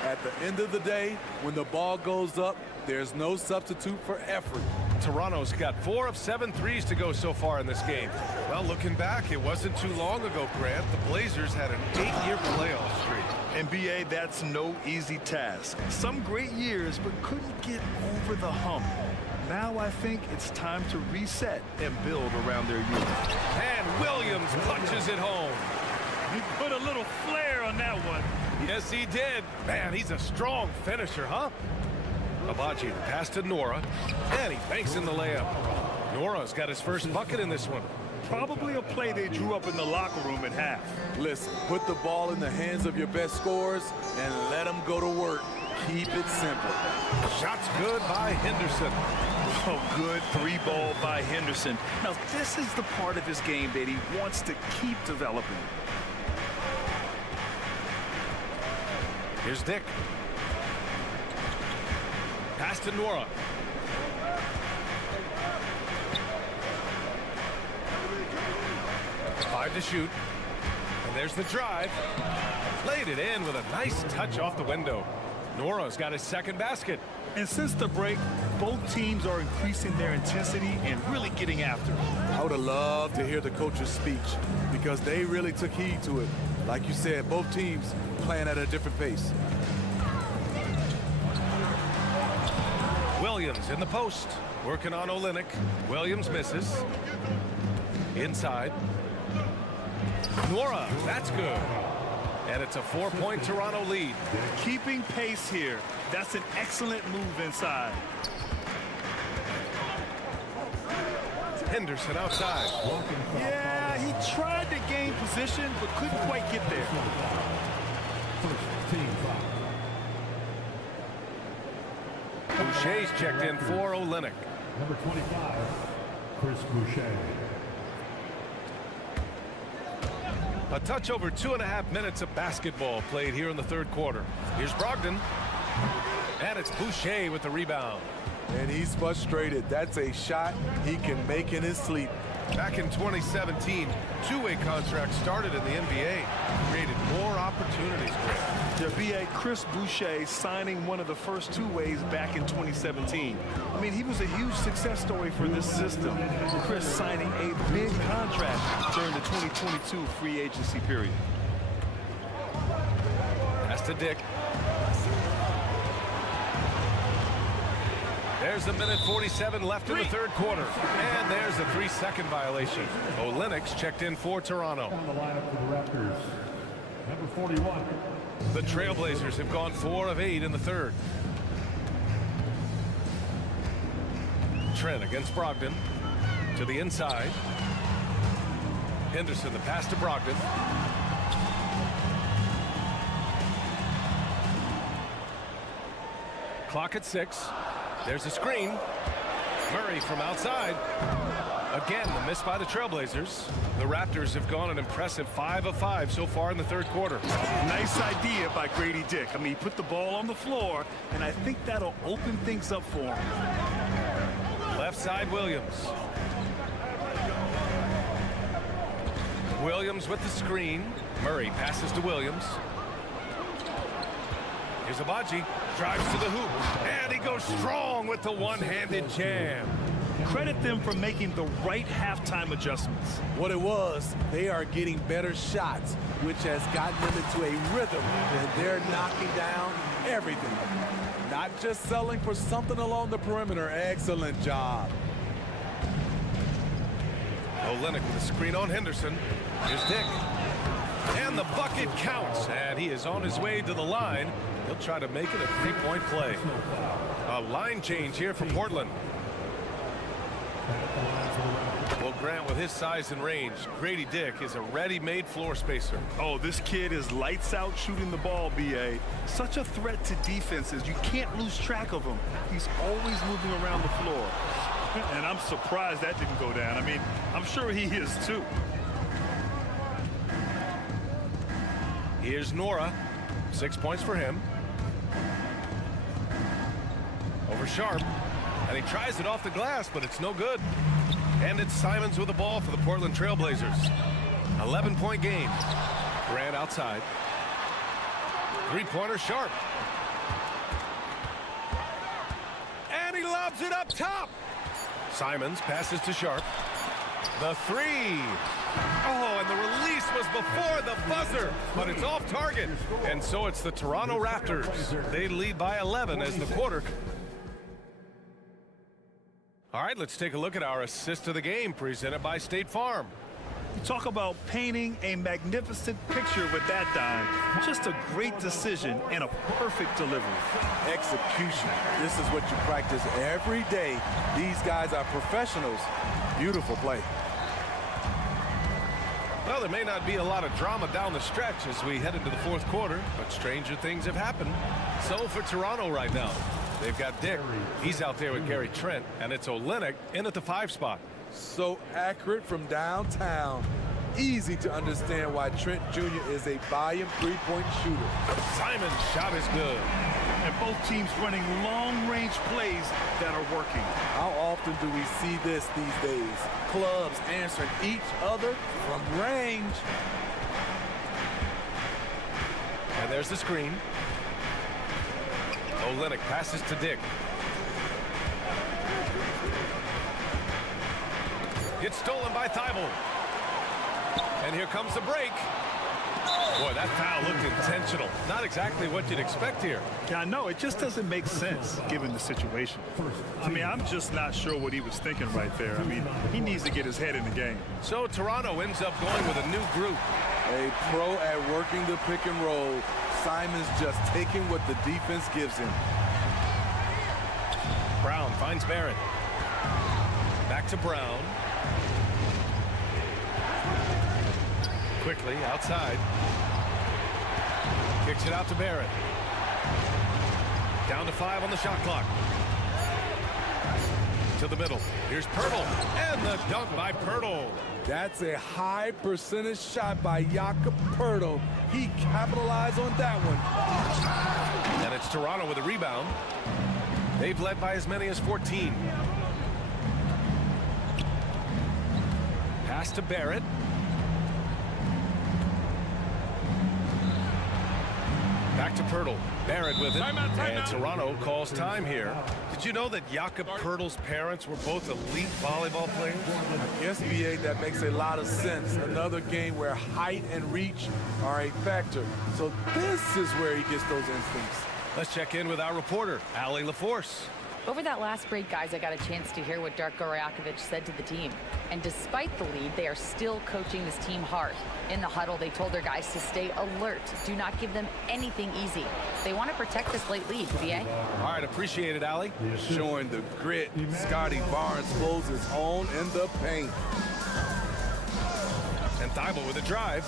At the end of the day, when the ball goes up, there's no substitute for effort. Toronto's got 4 of 7 threes to go so far in this game. Well, looking back, it wasn't too long ago, Grant. The Blazers had an 8-year playoff streak. NBA, that's no easy task. Some great years, but couldn't get over the hump. Now I think it's time to reset and build around their youth. And Williams punches it home. He put a little flair on that one. Yes, he did. Man, he's a strong finisher, huh? Abaji pass to Nora, and he banks in the layup. Nora's got his first bucket in this one. Probably a play they drew up in the locker room at half. Listen, put the ball in the hands of your best scorers and let them go to work. Keep it simple. Shot's good by Henderson. Oh, good three ball by Henderson. Now, this is the part of his game that he wants to keep developing. Here's Dick. Pass to Nora. Five to shoot. And there's the drive. Laid it in with a nice touch off the window. Nora's got his second basket. And since the break, both teams are increasing their intensity and really getting after it. I would have loved to hear the coach's speech because they really took heed to it. Like you said, both teams playing at a different pace. Williams in the post. Working on Olynyk. Williams misses. Inside. Nora, that's good. And it's a 4-point Toronto lead. Keeping pace here. That's an excellent move inside. Henderson outside. Yeah, he tried to gain position, but couldn't quite get there. Boucher's checked in for Olynyk. Number 25, Chris Boucher. A touch over 2.5 minutes of basketball played here in the third quarter. Here's Brogdon. And it's Boucher with the rebound. And he's frustrated. That's a shot he can make in his sleep. Back in 2017, two-way contracts started in the NBA. Created more opportunities. Their BA Chris Boucher signing one of the first two-ways back in 2017. I mean, he was a huge success story for this system. Chris signing a big contract during the 2022 free agency period. Pass to Dick. There's a minute 47 left in the third quarter. And there's a 3-second violation. Olynyk's checked in for Toronto. On the lineup for the Raptors, number 41. The Trailblazers have gone 4 of 8 in the third. Trent against Brogdon. To the inside. Henderson, the pass to Brogdon. Clock at 6. There's a screen. Murray from outside. Again, the miss by the Trailblazers. The Raptors have gone an impressive 5 of 5 so far in the third quarter. Nice idea by Grady Dick. I mean, he put the ball on the floor, and I think that'll open things up for him. Left side, Williams. Williams with the screen. Murray passes to Williams. Here's Abaji. Drives to the hoop. And he goes strong with the one-handed jam. Credit them for making the right halftime adjustments. What it was, they are getting better shots, which has gotten them into a rhythm, and they're knocking down everything. Not just selling for something along the perimeter. Excellent job. Olynyk with a screen on Henderson. Here's Dick. And the bucket counts. And he is on his way to the line. He'll try to make it a 3-point play. A line change here for Portland. Well, Grant, with his size and range, Grady Dick is a ready-made floor spacer. Oh, this kid is lights out shooting the ball, B.A. Such a threat to defenses. You can't lose track of him. He's always moving around the floor. And I'm surprised that didn't go down. I mean, I'm sure he is too. Here's Nora. 6 points for him. Over Sharp. And he tries it off the glass, but it's no good. And it's Simons with the ball for the Portland Trailblazers. 11-point game. Grant outside. Three-pointer Sharp. And he lobs it up top. Simons passes to Sharp. The three. Oh, and the release was before the buzzer, but it's off target. And so it's the Toronto Raptors. They lead by 11 as the quarter. All right, let's take a look at our assist of the game presented by State Farm. You talk about painting a magnificent picture with that dime. Just a great decision and a perfect delivery. Execution. This is what you practice every day. These guys are professionals. Beautiful play. Well, there may not be a lot of drama down the stretch as we head into the fourth quarter, but stranger things have happened. So for Toronto right now, they've got Dick. He's out there with Gary Trent, and it's Olynyk in at the 5 spot. So accurate from downtown. Easy to understand why Trent Jr. is a volume three-point shooter. Simon's shot is good. And both teams running long-range plays that are working. How often do we see this these days? Clubs answering each other from range. And there's the screen. Olynyk passes to Dick. It's stolen by Thibault. And here comes the break. Boy, that foul looked intentional. Not exactly what you'd expect here. Yeah, I know. It just doesn't make sense given the situation. I mean, I'm just not sure what he was thinking right there. I mean, he needs to get his head in the game. So Toronto ends up going with a new group. A pro at working the pick and roll. Simon's just taking what the defense gives him. Brown finds Barrett. Back to Brown. Quickly outside. Kicks it out to Barrett. Down to 5 on the shot clock. To the middle. Here's Pirtle. And the dunk by Pirtle. That's a high percentage shot by Jakob Pirtle. He capitalized on that one. And it's Toronto with a rebound. They've led by as many as 14. Pass to Barrett. Back to Pirtle. Barrett with it. And Toronto calls time here. Did you know that Jakob Pirtle's parents were both elite volleyball players? SBA, that makes a lot of sense. Another game where height and reach are a factor. So this is where he gets those instincts. Let's check in with our reporter, Allie LaForce. Over that last break, guys, I got a chance to hear what Darko Rajakovic said to the team. And despite the lead, they are still coaching this team hard. In the huddle, they told their guys to stay alert. Do not give them anything easy. They want to protect this late lead, VA. All right, appreciate it, Allie. Showing the grit. Scotty Barnes holds his own in the paint. And Thibault with a drive.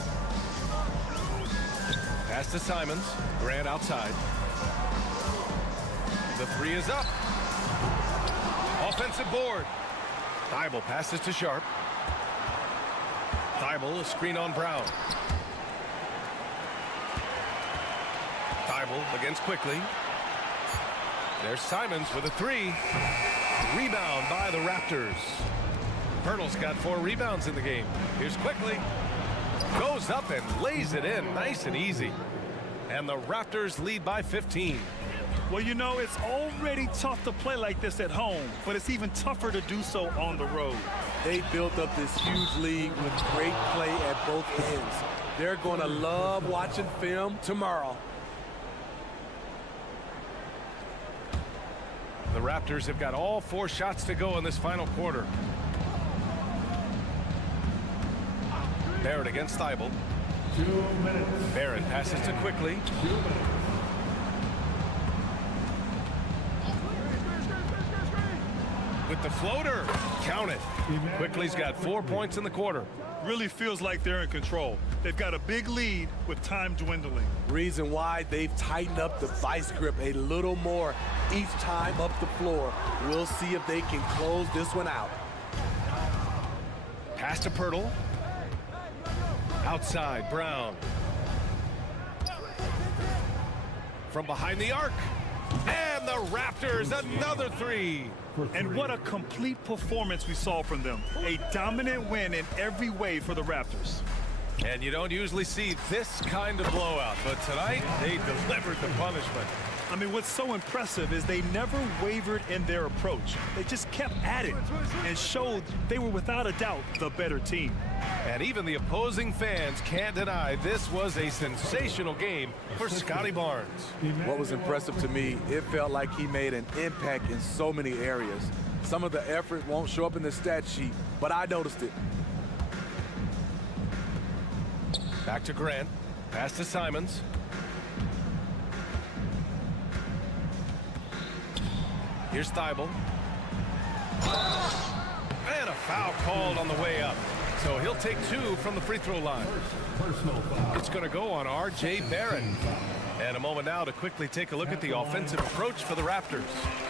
Pass to Simons. Grant outside. The 3 is up. Offensive board. Thibault passes to Sharp. Thibault, a screen on Brown. Thibault against Quickly. There's Simons with a 3. Rebound by the Raptors. Pirtle's got 4 rebounds in the game. Here's Quickly. Goes up and lays it in nice and easy. And the Raptors lead by 15. Well, you know, it's already tough to play like this at home, but it's even tougher to do so on the road. They built up this huge lead with great play at both ends. They're going to love watching film tomorrow. The Raptors have got all 4 shots to go in this final quarter. Barrett against Thibault. 2 minutes. Barrett passes to Quickly. With the floater. Count it. Quickly's got 4 points in the quarter. Really feels like they're in control. They've got a big lead with time dwindling. Reason why they've tightened up the vice grip a little more each time up the floor. We'll see if they can close this one out. Pass to Pirtle. Outside, Brown. From behind the arc. And the Raptors, another 3. And what a complete performance we saw from them. A dominant win in every way for the Raptors. And you don't usually see this kind of blowout, but tonight they delivered the punishment. I mean, what's so impressive is they never wavered in their approach. They just kept at it and showed they were without a doubt the better team. And even the opposing fans can't deny this was a sensational game for Scotty Barnes. What was impressive to me, it felt like he made an impact in so many areas. Some of the effort won't show up in the stat sheet, but I noticed it. Back to Grant. Pass to Simons. Here's Thibault. And a foul called on the way up. So he'll take 2 from the free throw line. Personal foul. It's going to go on R.J. Barrett. And a moment now to quickly take a look at the offensive approach for the Raptors.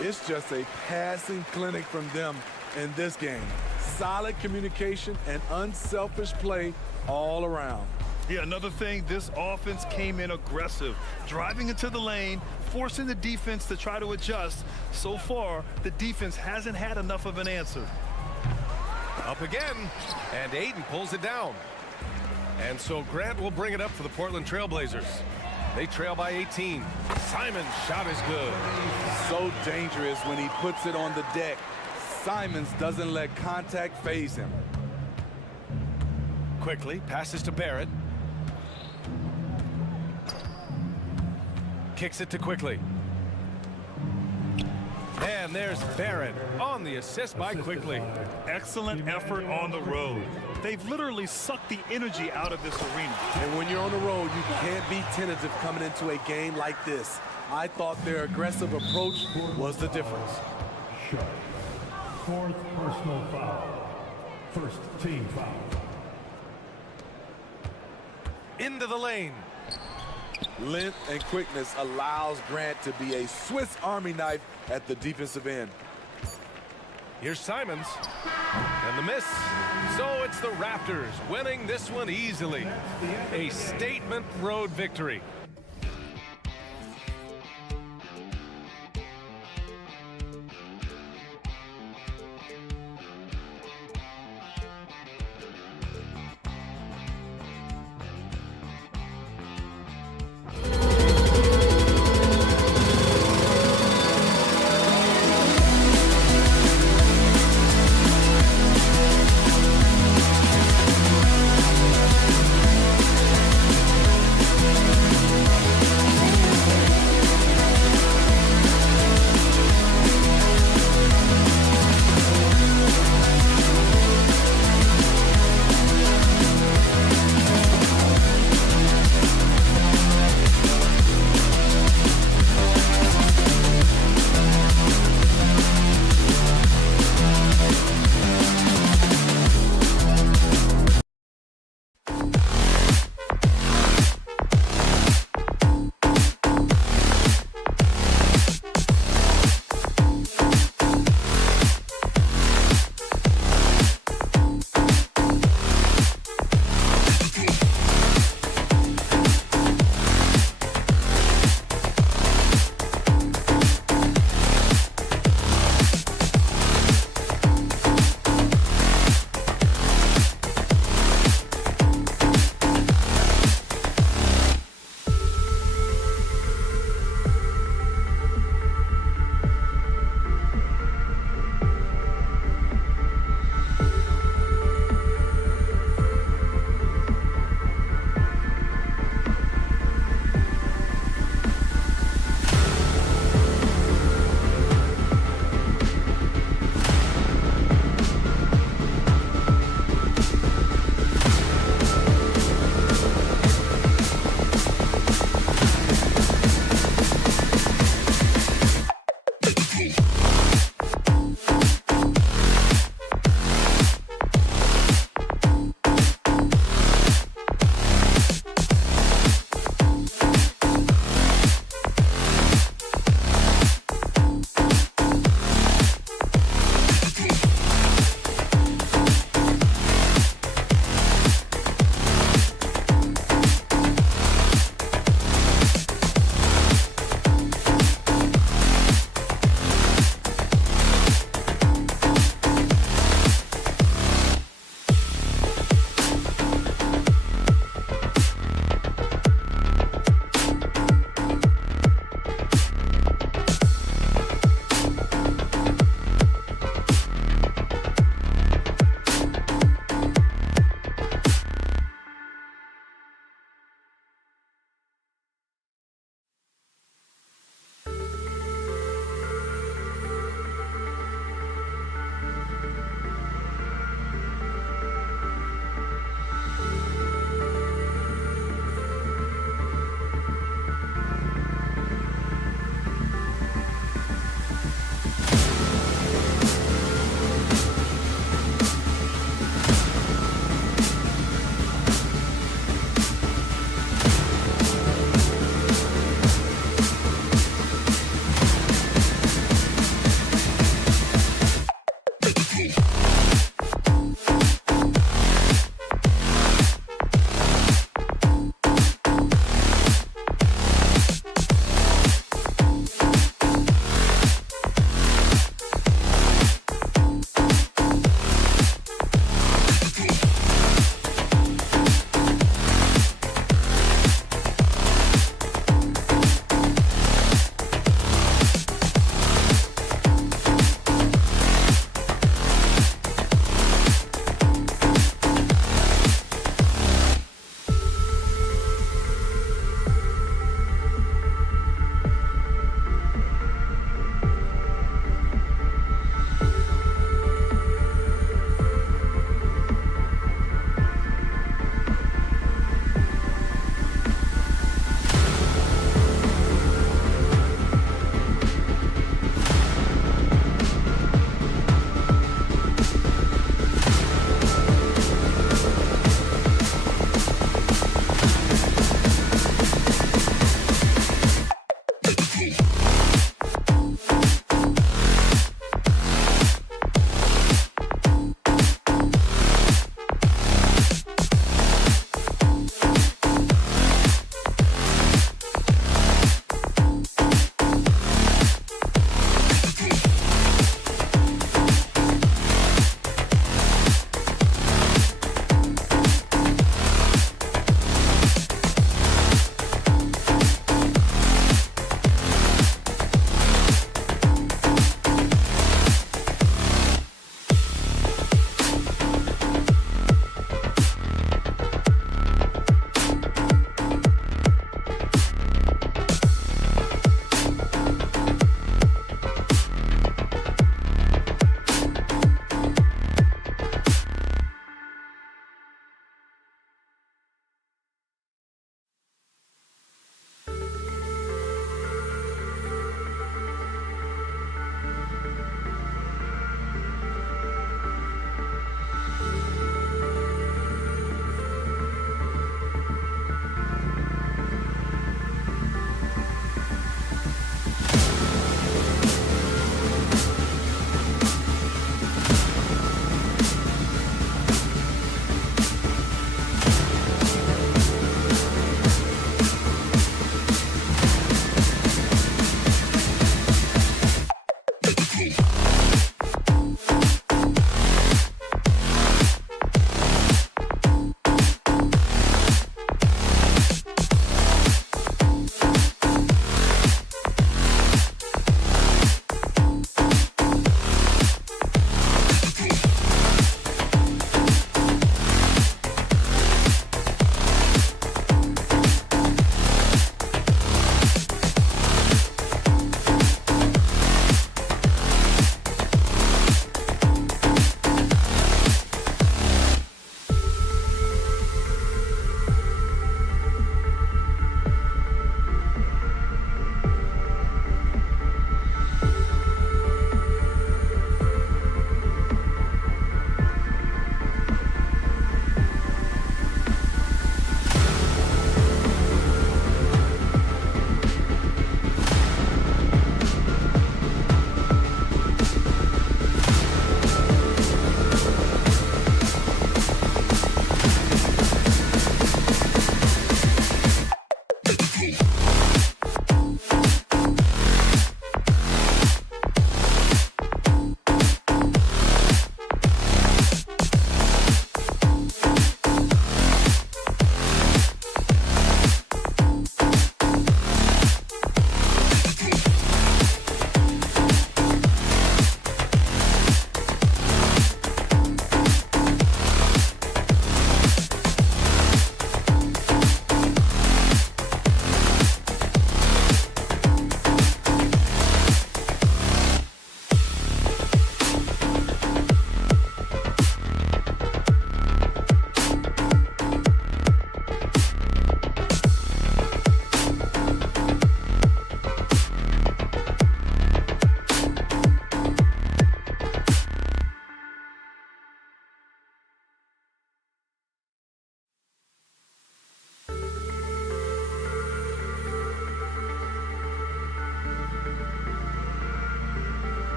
It's just a passing clinic from them in this game. Solid communication and unselfish play all around. Yeah, another thing, this offense came in aggressive, driving into the lane, forcing the defense to try to adjust. So far, the defense hasn't had enough of an answer. Up again, and Aiden pulls it down. And so Grant will bring it up for the Portland Trailblazers. They trail by 18. Simon's shot is good. So dangerous when he puts it on the deck. Simons doesn't let contact faze him. Quickly passes to Barrett. Kicks it to Quickly. And there's Barrett on the assist by Quickly. Excellent effort on the road. They've literally sucked the energy out of this arena. And when you're on the road, you can't be tentative coming into a game like this. I thought their aggressive approach was the difference. Shot. 4th personal foul. 1st team foul. Into the lane. Length and quickness allows Grant to be a Swiss Army knife at the defensive end. Here's Simons. And the miss. So it's the Raptors winning this one easily. A statement road victory.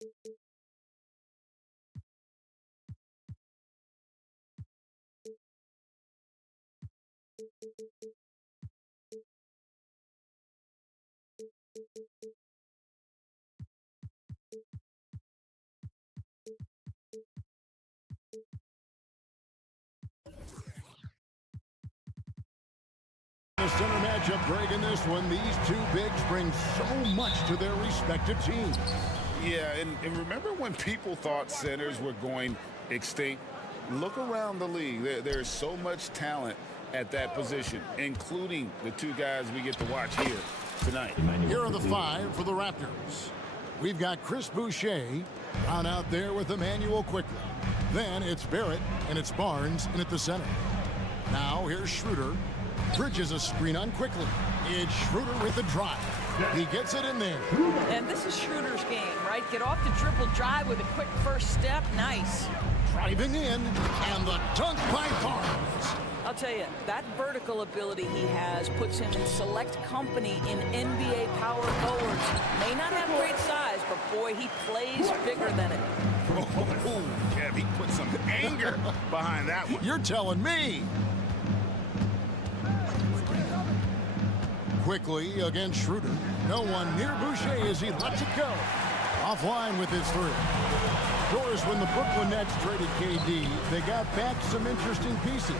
The center matchup, Greg, in this one, these two bigs bring so much to their respective teams. Yeah, and remember when people thought centers were going extinct? Look around the league. There's so much talent at that position, including the two guys we get to watch here tonight. Here are the five for the Raptors. We've got Chris Boucher on out there with Emmanuel quickly. Then it's Barrett, and it's Barnes in at the center. Now here's Schroeder. Bridges a screen on quickly. It's Schroeder with the drive. He gets it in there. And this is Schroeder's game, right? Get off the dribble drive with a quick first step. Nice. Driving in, and the dunk by Barnes. I'll tell you, that vertical ability he has puts him in select company in NBA power forwards. May not have great size, but boy, he plays bigger than it. Oh, Kev, he put some anger behind that one. You're telling me. Quickly against Schroeder. No one near Boucher as he lets it go. Offline with his three. Doris, when the Brooklyn Nets traded KD, they got back some interesting pieces,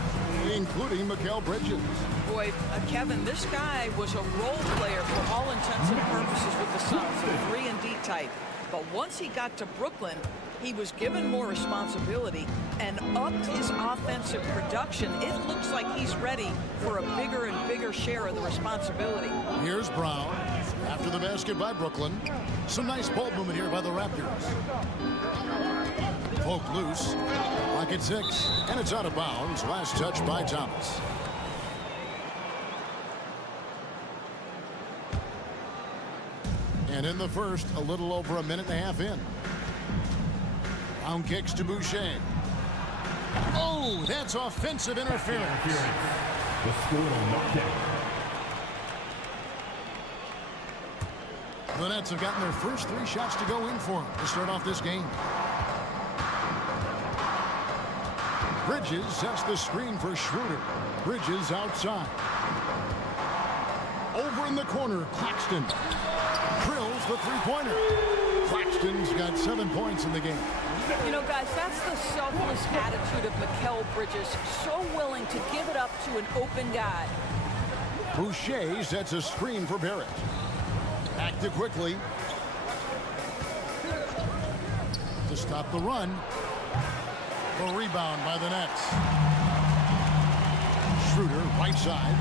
including Mikal Bridges. Boy, Kevin, this guy was a role player for all intents and purposes with the Suns, a 3-and-D type. But once he got to Brooklyn, he was given more responsibility and upped his offensive production. It looks like he's ready for a bigger and bigger share of the responsibility. Here's Brown after the basket by Brooklyn. Some nice ball movement here by the Raptors. Poke loose. Lock at 6. And it's out of bounds. Last touch by Thomas. And in the first, a little over a minute and a half in. Brown kicks to Boucher. Oh, that's offensive interference. The score will not count. The Nets have gotten their first 3 shots to go in for them to start off this game. Bridges sets the screen for Schroeder. Bridges outside. Over in the corner, Claxton. Drills the three-pointer. Claxton's got 7 points in the game. You know, guys, that's the selfless attitude of Mikal Bridges. So willing to give it up to an open guy. Boucher sets a screen for Barrett. Back to quickly. To stop the run. A rebound by the Nets. Schroeder, right side.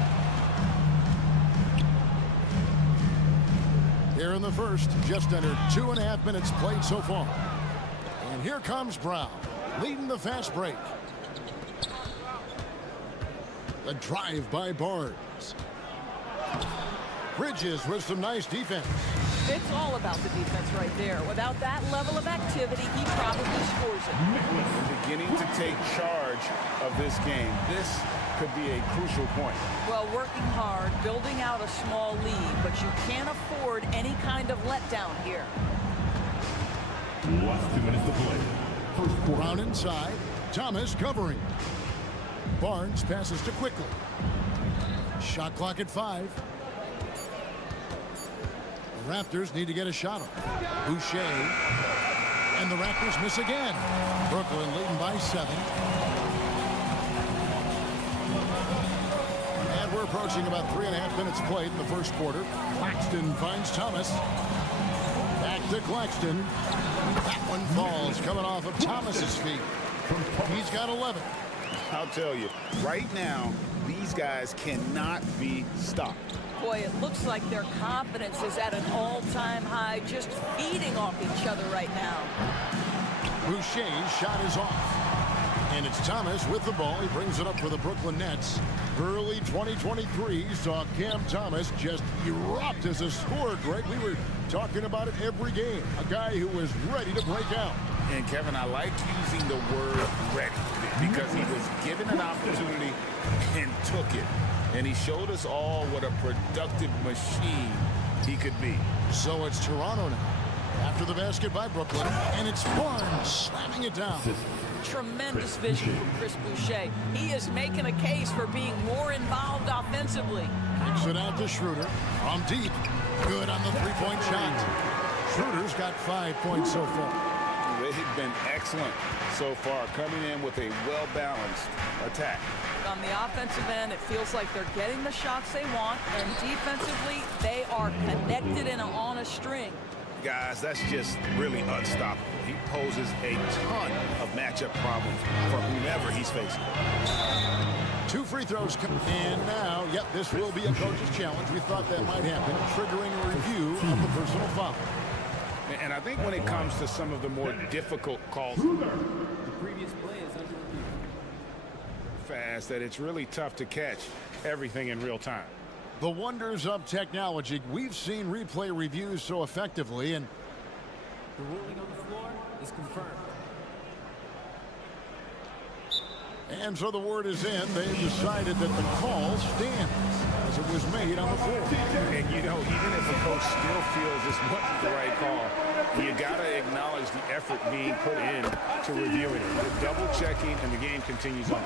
Here in the first, just under 2.5 minutes played so far. And here comes Brown, leading the fast break. The drive by Barnes. Bridges with some nice defense. It's all about the defense right there. Without that level of activity, he probably scores it. Beginning to take charge of this game. This could be a crucial point. Well, working hard, building out a small lead, but you can't afford any kind of letdown here. Last 2 minutes to play. First quarter. Brown inside. Thomas covering. Barnes passes to quickly. Shot clock at 5. The Raptors need to get a shot on. Boucher. And the Raptors miss again. Brooklyn leading by 7. And we're approaching about 3.5 minutes played in the first quarter. Claxton finds Thomas. Back to Claxton. That one falls coming off of Thomas's feet. He's got 11. I'll tell you, right now, these guys cannot be stopped. Boy, it looks like their confidence is at an all-time high, just feeding off each other right now. Boucher's shot is off. And it's Thomas with the ball. He brings it up for the Brooklyn Nets. Early 2023 saw Cam Thomas just erupt as a scorer, Greg. We were talking about it every game. A guy who was ready to break out. And Kevin, I like using the word ready because he was given an opportunity and took it. And he showed us all what a productive machine he could be. So it's Toronto now. After the basket by Brooklyn, and it's Barnes slamming it down. Tremendous vision from Chris Boucher. He is making a case for being more involved offensively. Kicks it out to Schroeder from deep. Good on the three-point shot. Schroeder's got 5 points so far. They've been excellent so far, coming in with a well-balanced attack. On the offensive end, it feels like they're getting the shots they want, and defensively, they are connected and on a string. Guys, that's just really unstoppable. He poses a ton of matchup problems for whomever he's facing. 2 free throws come in now. Yep, this will be a coach's challenge. We thought that might happen, triggering a review of the personal foul. And I think when it comes to some of the more difficult calls, The previous play is under review. fast, that it's really tough to catch everything in real time. The wonders of technology. We've seen replay reviews so effectively, and The ruling on the floor is confirmed. And so the word is in. They've decided that the call stands as it was made on the floor. And, you know, even if a coach still feels this wasn't the right call, you got to acknowledge the effort being put in to reviewing it. The double checking, and the game continues on.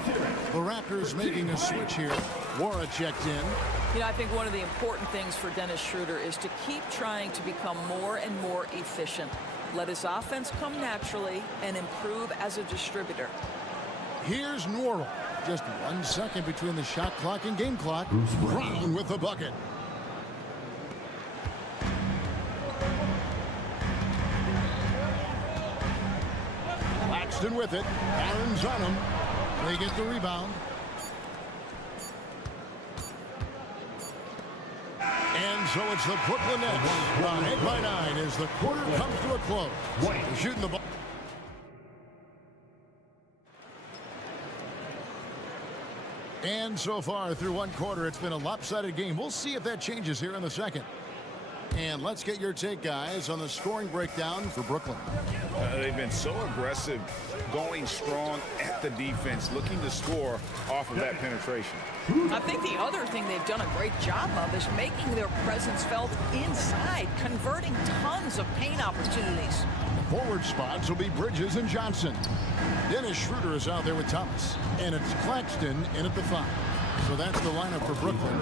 The Raptors making a switch here. Wara checked in. You know, I think one of the important things for Dennis Schroeder is to keep trying to become more and more efficient. Let his offense come naturally and improve as a distributor. Here's Norrell. Just 1 second between the shot clock and game clock. Brown with the bucket. Claxton with it. Barnes on him. They get the rebound. And so it's the Brooklyn Nets ahead by 9 as the quarter comes to a close. They're shooting the ball. And so far through 1 quarter, it's been a lopsided game. We'll see if that changes here in the second. And let's get your take, guys, on the scoring breakdown for Brooklyn. They've been so aggressive, going strong at the defense, looking to score off of that penetration. I think the other thing they've done a great job of is making their presence felt inside, converting tons of paint opportunities. The forward spots will be Bridges and Johnson. Dennis Schroeder is out there with Thomas. And it's Claxton in at the 5. So that's the lineup for Brooklyn.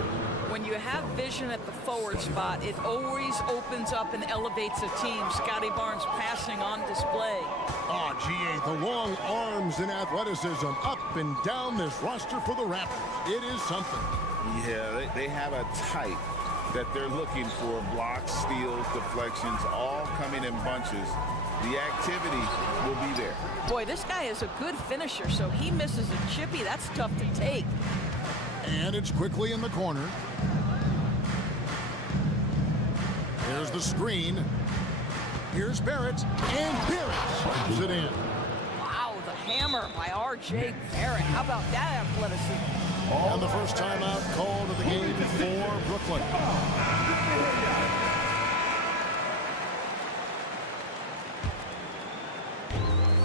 When you have vision at the forward spot, it always opens up and elevates a team. Scotty Barnes passing on display. Oh, GA, the long arms and athleticism up and down this roster for the Raptors. It is something. Yeah, they have a type that they're looking for. Blocks, steals, deflections, all coming in bunches. The activity will be there. Boy, this guy is a good finisher, so he misses a chippy. That's tough to take. And it's quickly in the corner. There's the screen. Here's Barrett. And Barrett slams it in. Wow, the hammer by R.J. Barrett. How about that athleticism? And the first timeout called of the game for Brooklyn.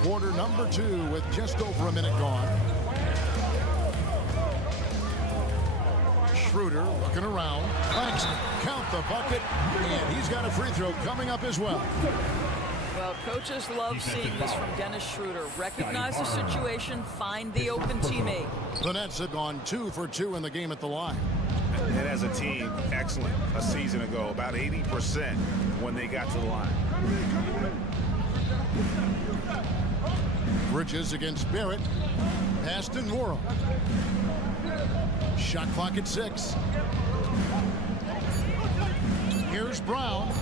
Quarter number 2 with just over a minute gone. Schroeder looking around. Claxton, count the bucket. And he's got a free throw coming up as well. Well, coaches love seeing this from Dennis Schroeder. Recognize the situation, find the open teammate. The Nets have gone 2 for 2 in the game at the line. And as a team, excellent a season ago. About 80% when they got to the line. Bridges against Barrett. Pass to Norrell. Shot clock at 6. Here's Brown.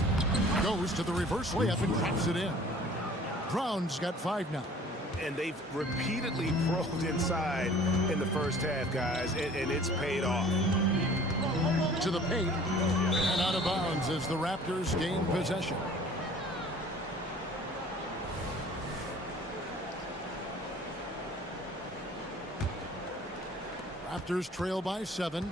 Goes to the reverse layup and drops it in. Brown's got 5 now. And they've repeatedly probed inside in the first half, guys, and it's paid off. To the paint. And out of bounds as the Raptors gain possession. Raptors trail by 7.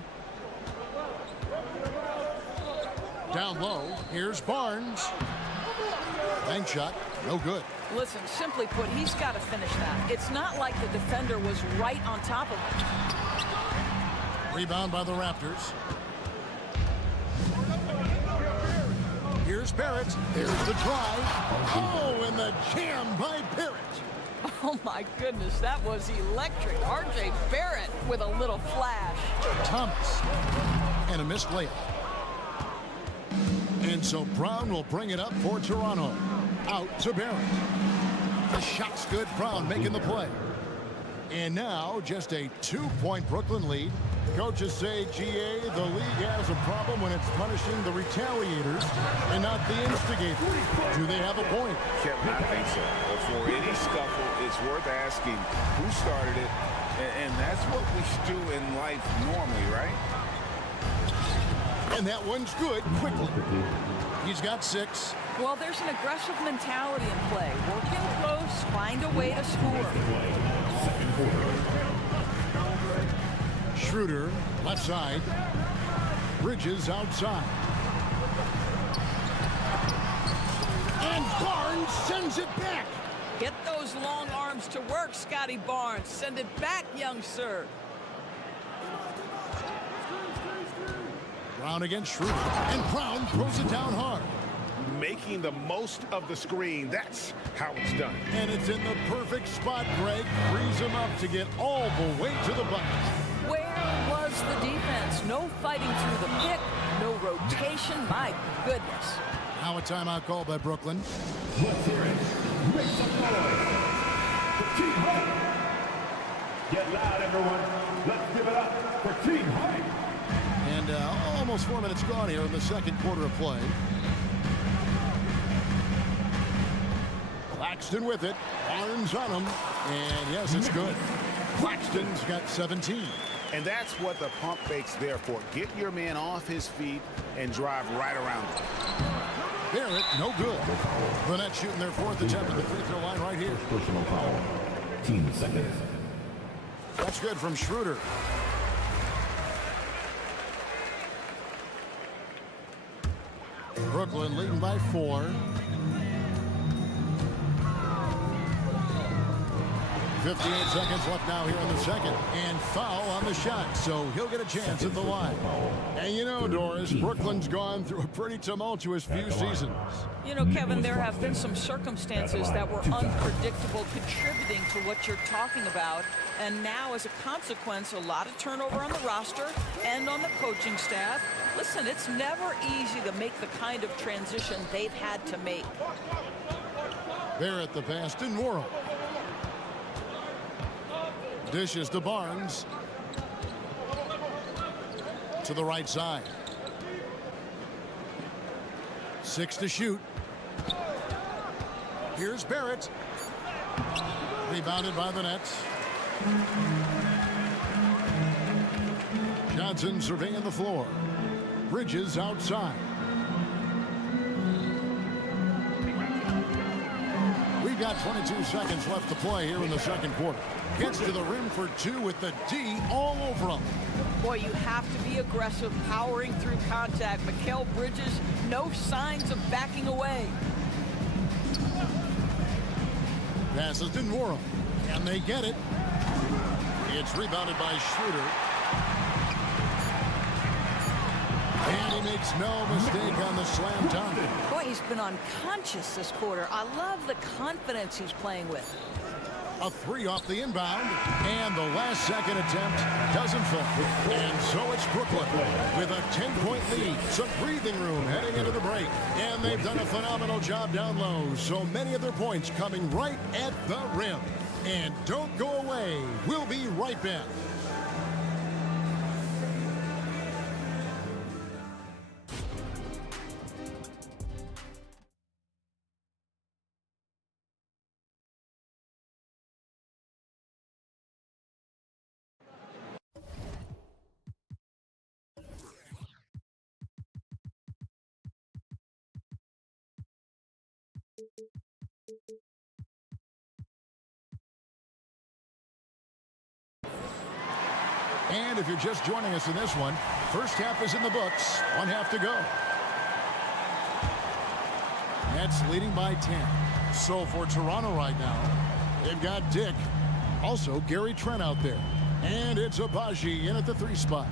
Down low, here's Barnes. Bank shot, no good. Listen, simply put, he's got to finish that. It's not like the defender was right on top of him. Rebound by the Raptors. Here's Barrett. There's the drive. Oh, and the jam by Barrett. Oh, my goodness, that was electric. R.J. Barrett with a little flash. Thomas. And a missed layup. And so Brown will bring it up for Toronto. Out to Barrett. The shot's good. Brown making the play. And now just a 2-point Brooklyn lead. Coaches say, GA, the league has a problem when it's punishing the retaliators and not the instigators. Do they have a point? Kevin, I think so. For any scuffle, it's worth asking who started it, and that's what we do in life normally, right? And that one's good quickly. He's got 6. Well, there's an aggressive mentality in play. Work in close, find a way to score. Schroeder, left side. Bridges outside. And Barnes sends it back. Get those long arms to work, Scotty Barnes. Send it back, young sir. Brown against Schroeder. And Brown throws it down hard. Making the most of the screen. That's how it's done. And it's in the perfect spot, Greg. Frees him up to get all the way to the bucket. Where was the defense? No fighting through the pick, no rotation. My goodness. Now a timeout called by Brooklyn. Let's hear it. Make some noise. For Team Hype. Get loud, everyone. Let's give it up for Team Hype. And almost 4 minutes gone here in the second quarter of play. Claxton with it. Barnes on him. And yes, it's good. Claxton's got 17. And that's what the pump fake's there for. Get your man off his feet and drive right around him. Barrett, no good. The Nets shooting their 4th attempt at the free throw line right here. Personal foul. Team seconds. That's good from Schroeder. Brooklyn leading by 4. 58 seconds left now here in the second. And foul on the shot, so he'll get a chance at the line. And you know, Doris, Brooklyn's gone through a pretty tumultuous few seasons. You know, Kevin, there have been some circumstances that were unpredictable, contributing to what you're talking about. And now, as a consequence, a lot of turnover on the roster and on the coaching staff. Listen, it's never easy to make the kind of transition they've had to make. Barrett the pass to Worrell. Dishes to Barnes. To the right side. 6 to shoot. Here's Barrett. Rebounded by the Nets. Johnson surveying the floor. Bridges outside. We've got 22 seconds left to play here in the second quarter. Gets to the rim for 2 with the D all over him. Boy, you have to be aggressive, powering through contact. Mikal Bridges, no signs of backing away. Passes to Worrell. And they get it. It's rebounded by Schroeder. And he makes no mistake on the slam dunk. Boy, he's been unconscious this quarter. I love the confidence he's playing with. A 3 off the inbound, and the last second attempt doesn't fall. And so it's Brooklyn with a 10-point lead. Some breathing room heading into the break. And they've done a phenomenal job down low. So many of their points coming right at the rim. And don't go away. We'll be right back. And if you're just joining us in this one, first half is in the books. 1 half to go. Nets leading by 10. So for Toronto right now, they've got Dick. Also Gary Trent out there. And it's Abaji in at the 3 spot.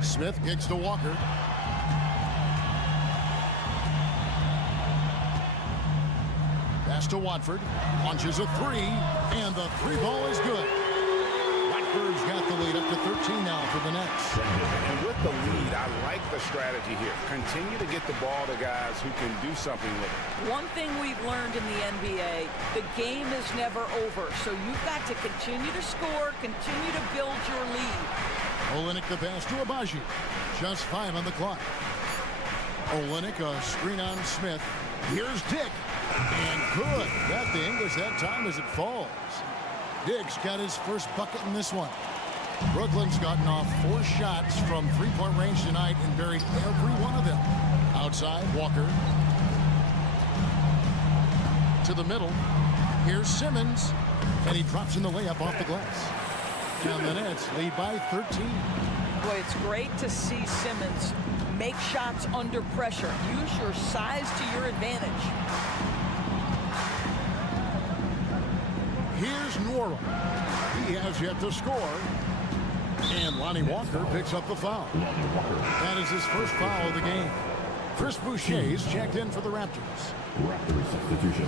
Smith kicks to Walker. pass to Watford. Launches a three, and the three ball is good. Watford's got the lead up to 13 now for the Nets. And with the lead, I like the strategy here. Continue to get the ball to guys who can do something with it. One thing we've learned in the NBA, the game is never over. So you've got to continue to score, continue to build your lead. Olynyk the pass to Abaji. Just 5 on the clock. Olynyk a screen on Smith. Here's Dick. And good. Got the English that time as it falls. Dick's got his first bucket in this one. Brooklyn's gotten off 4 shots from three-point range tonight and buried every one of them. Outside, Walker. To the middle. Here's Simmons. And he drops in the layup off the glass. And the Nets lead by 13. Boy, it's great to see Simmons make shots under pressure. Use your size to your advantage. Here's Nora. He has yet to score. And Lonnie Walker picks up the foul. That is his first foul of the game. Chris Boucher's checked in for the Raptors. Raptors substitution.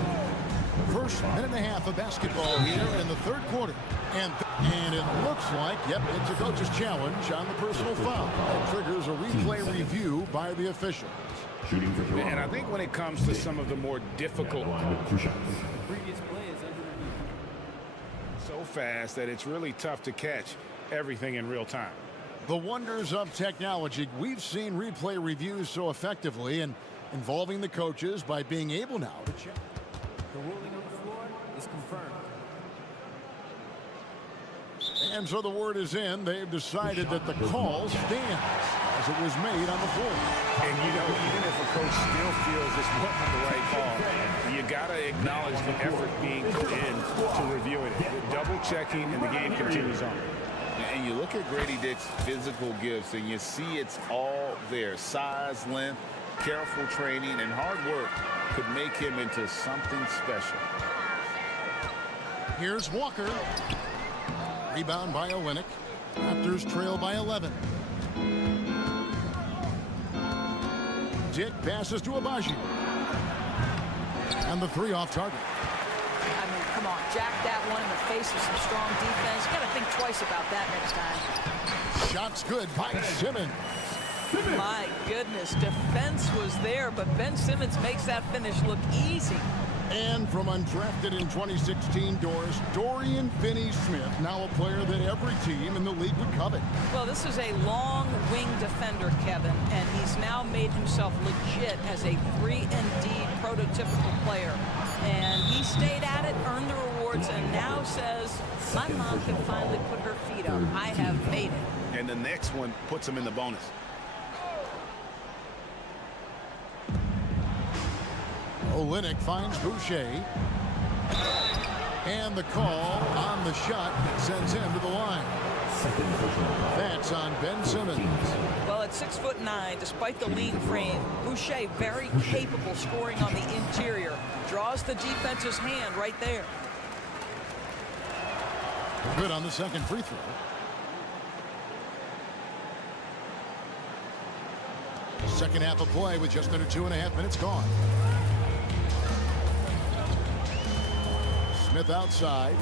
First minute and a half of basketball here in the third quarter. And it looks like, yep, it's a coach's challenge on the personal foul. That triggers a replay review by the officials. Shooting for Toronto. And I think when it comes to some of the more difficult, With 2 shots. The previous play is under review. so fast that it's really tough to catch everything in real time. The wonders of technology. We've seen replay reviews so effectively and involving the coaches by being able now to check. The ruling on the floor is confirmed. And so the word is in. They've decided that the call stands as it was made on the floor. And, you know, even if a coach still feels this wasn't the right call, you got to acknowledge the effort being put in to reviewing it. Double checking, and the game continues on. And you look at Grady Dick's physical gifts, and you see it's all there. Size, length, careful training, and hard work could make him into something special. Here's Walker. Rebound by Olynyk. Raptors trail by 11. Dick passes to Abaji. And the 3 off target. I mean, come on, jack that one in the face of some strong defense. You got to think twice about that next time. Shots good by Simmons. My goodness, defense was there, but Ben Simmons makes that finish look easy. And from undrafted in 2016 doors, Dorian Finney-Smith, now a player that every team in the league would covet. Well, this is a long wing defender, Kevin, and he's now made himself legit as a 3-and-D prototypical player. And he stayed at it, earned the rewards, and now says, my mom can finally put her feet up. I have made it. And the next one puts him in the bonus. Olynyk finds Boucher. And the call on the shot sends him to the line. That's on Ben Simmons. Well, at 6'9", despite the lean frame, Boucher very capable scoring on the interior. Draws the defense's hand right there. Good on the second free throw. Second half of play with just under 2.5 minutes gone. Smith outside.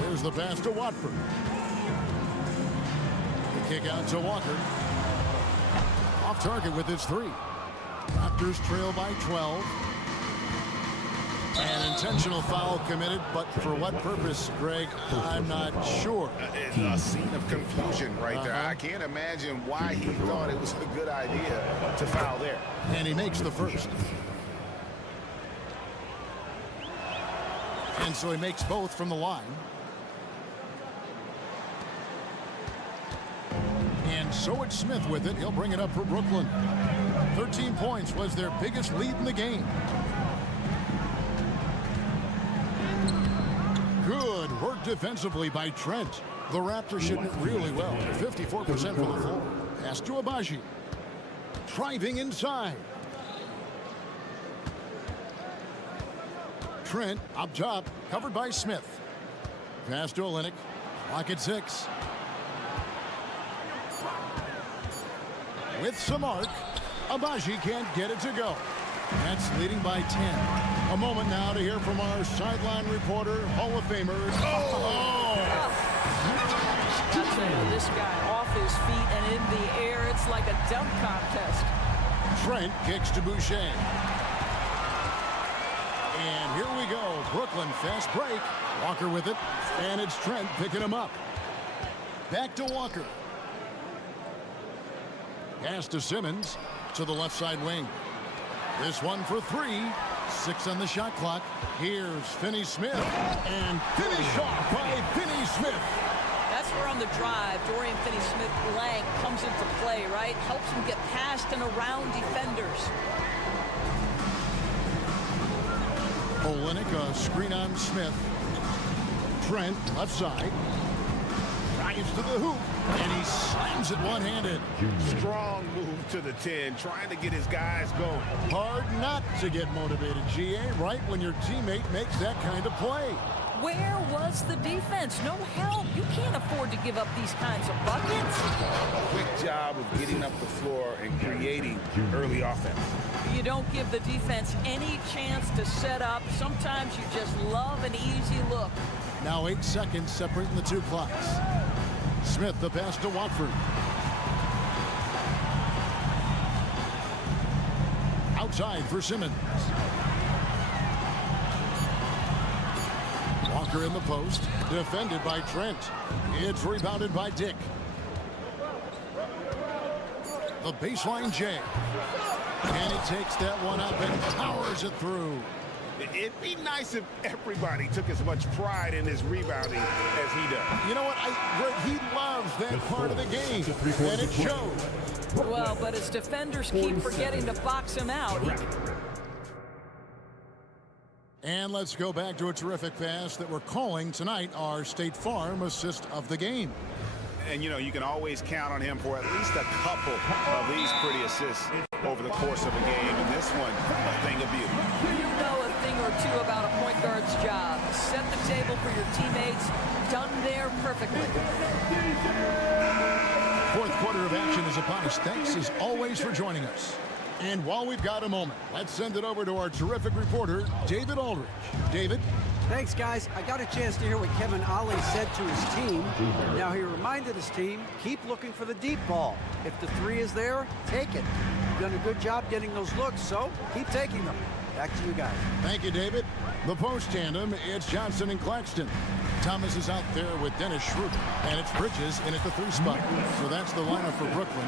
There's the pass to Watford. The kick out to Walker. Off target with his 3. Raptors trail by 12. An intentional foul committed, but for what purpose, Greg, I'm not sure. It's a scene of confusion right there. I can't imagine why he thought it was a good idea to foul there. And he makes the first. And so he makes both from the line. And so it's Smith with it. He'll bring it up for Brooklyn. 13 points was their biggest lead in the game. Good work defensively by Trent. The Raptors shooting it really well. 54% for the floor. Pass to Abaji. Driving inside. Trent up top, covered by Smith. Pass to Olynyk. Clock at 6. With some arc. Abaji can't get it to go. That's leading by 10. A moment now to hear from our sideline reporter, Hall of Famers. I'll tell you, this guy off his feet and in the air, it's like a dunk contest. Trent kicks to Boucher. And here we go. Brooklyn fast break. Walker with it. And it's Trent picking him up. Back to Walker. Pass to Simmons to the left side wing. This one for 3. 6 on the shot clock. Here's Finney-Smith. And finish off by Finney-Smith. That's where on the drive, Dorian Finney-Smith length comes into play, right? Helps him get past and around defenders. Olynyk, a screen on Smith. Trent, left side. Drives to the hoop, and he slams it one-handed. Strong move to the 10, trying to get his guys going. Hard not to get motivated, GA, right when your teammate makes that kind of play. Where was the defense? No help. You can't afford to give up these kinds of buckets. Quick job of getting up the floor and creating early offense. You don't give the defense any chance to set up. Sometimes you just love an easy look. Now 8 seconds separating the two clocks. Smith, the pass to Watford. Outside for Simmons. Walker in the post, defended by Trent. It's rebounded by Dick. The baseline Jay. And he takes that one up and towers it through. It'd be nice if everybody took as much pride in his rebounding as he does. You know what? He loves that part of the game, and it shows. Well, but his defenders keep forgetting to box him out. And let's go back to a terrific pass that we're calling tonight our State Farm assist of the game. And, you know, you can always count on him for at least a couple of these pretty assists over the course of a game. And this one, a thing of beauty. You know a thing or two about a point guard's job. Set the table for your teammates. Done there perfectly. Fourth quarter of action is upon us. Thanks as always for joining us. And while we've got a moment, let's send it over to our terrific reporter, David Aldridge. David? Thanks, guys. I got a chance to hear what Kevin Ollie said to his team. Now, he reminded his team, keep looking for the deep ball. If the 3 is there, take it. You've done a good job getting those looks, so keep taking them. Back to you guys. Thank you, David. The post tandem, it's Johnson and Claxton. Thomas is out there with Dennis Schroeder, and it's Bridges in at the 3 spot. So that's the lineup for Brooklyn.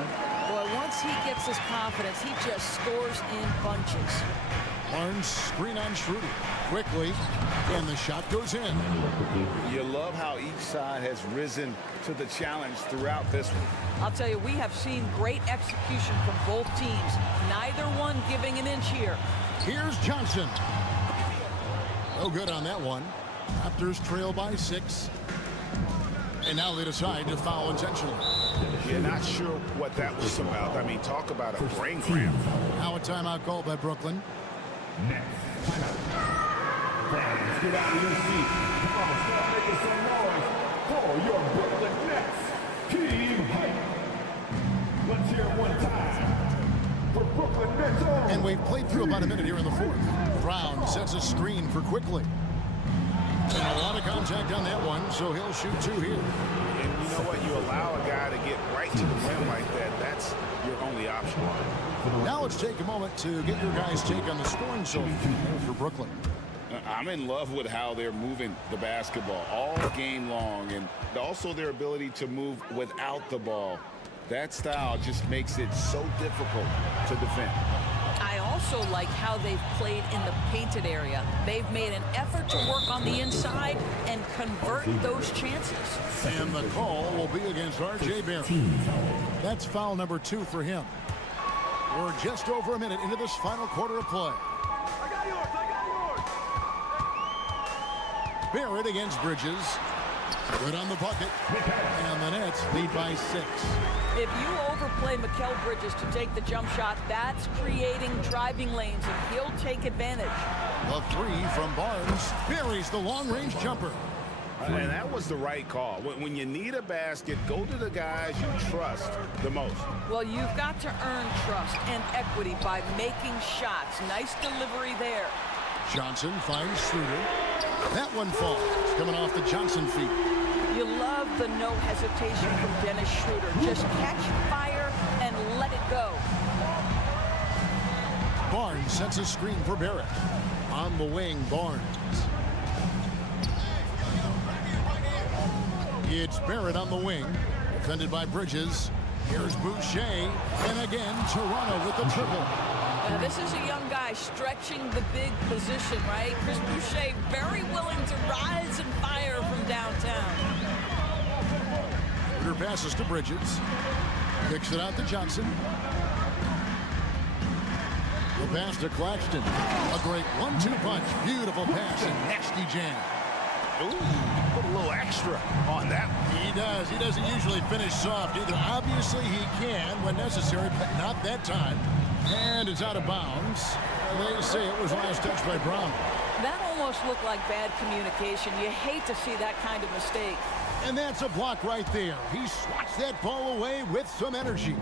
Boy, once he gets his confidence, he just scores in bunches. Barnes screen on Schroeder quickly, and the shot goes in. You love how each side has risen to the challenge throughout this one. I'll tell you, we have seen great execution from both teams. Neither one giving an inch here. Here's Johnson. No good on that one. Raptors trail by 6. And now they decide to foul intentionally. You're not sure what that was about. I mean, talk about a brain cramp. Now a timeout called by Brooklyn. Next. Fans, get out of your seat. Come on, start making some noise for your Brooklyn Nets. Team hype. Let's hear it one time for Brooklyn Nets. And we've played through about a minute here in the fourth. Brown sets a screen for Quickly. And a lot of contact on that one, so he'll shoot 2 here. And you know what? You allow a guy to get right to the rim like that. That's your only option. Now let's take a moment to get your guys' take on the scoring so far for Brooklyn. I'm in love with how they're moving the basketball all game long, and also their ability to move without the ball. That style just makes it so difficult to defend. I also like how they've played in the painted area. They've made an effort to work on the inside and convert those chances. And the call will be against R.J. Barrett. That's foul number 2 for him. We're just over a minute into this final quarter of play. I got yours. Barrett against Bridges. Good on the bucket. And the Nets lead by 6. If you overplay Mikal Bridges to take the jump shot, that's creating driving lanes, and he'll take advantage. The 3 from Barnes buries the long-range jumper. And that was the right call. When you need a basket, go to the guys you trust the most. Well, you've got to earn trust and equity by making shots. Nice delivery there. Johnson finds Schroeder. That one falls, coming off the Johnson feet. You love the no hesitation from Dennis Schroeder. Just catch fire and let it go. Barnes sets a screen for Barrett. On the wing, Barnes. It's Barrett on the wing, defended by Bridges. Here's Boucher, and again, Toronto with the triple. Now, this is a young guy stretching the big position, right? Chris Boucher very willing to rise and fire from downtown. Schroeder passes to Bridges. Kicks it out to Johnson. The pass to Claxton. A great 1-2 punch. Beautiful pass and nasty jam. Ooh, put a little extra on that one. He does. He doesn't usually finish soft either. Obviously, he can when necessary, but not that time. And it's out of bounds. They say it was last touched by Brown. That almost looked like bad communication. You hate to see that kind of mistake. And that's a block right there. He swats that ball away with some energy.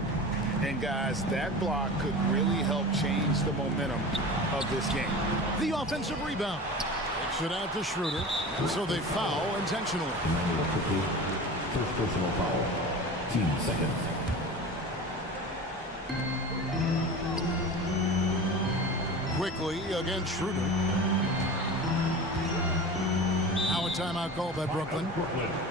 And guys, that block could really help change the momentum of this game. The offensive rebound. Kicks it out to Schroeder. So they foul intentionally. First personal foul. Team seconds. Quickly against Schroeder. Now a timeout called by Brooklyn.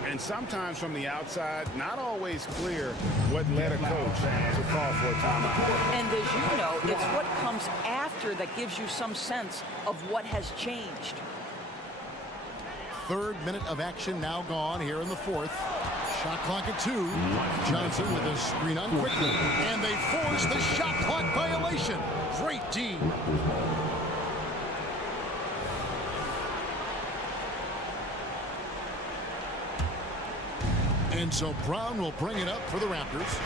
And sometimes from the outside, not always clear what led a coach to call for a timeout. And as you know, it's what comes after that gives you some sense of what has changed. Third minute of action now gone here in the fourth. Shot clock at 2. Johnson with a screen on quickly. And they force the shot clock violation. Great D. And so Brown will bring it up for the Raptors.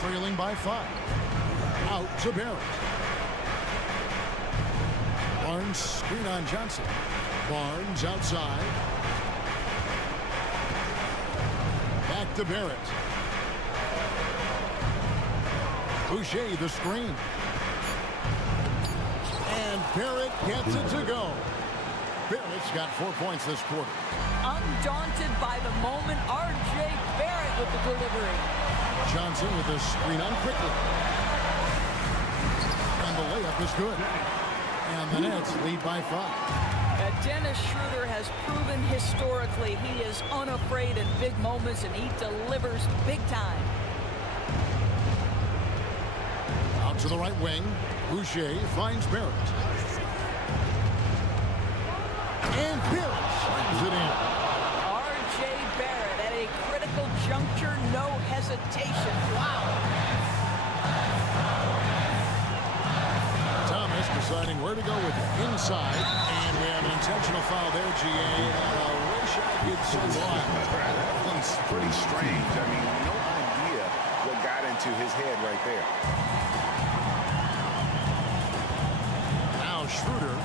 Trailing by 5. Out to Barrett. Barnes screen on Johnson. Barnes outside. Back to Barrett. Boucher the screen. And Barrett gets it to go. Barrett's got 4 points this quarter. Undaunted by the moment, R.J. Barrett with the delivery. Johnson with the screen on quickly. And the layup is good. And the Nets lead by 5. Dennis Schroeder has proven historically he is unafraid in big moments, and he delivers big time. Out to the right wing. Boucher finds Barrett. And Barrett slams it in. R.J. Barrett at a critical juncture, no hesitation. Wow. Thomas deciding where to go with it. Inside. And we have an intentional foul there, G.A. I wish I could say why. It's pretty strange. I mean, no idea what got into his head right there. Now Schroeder.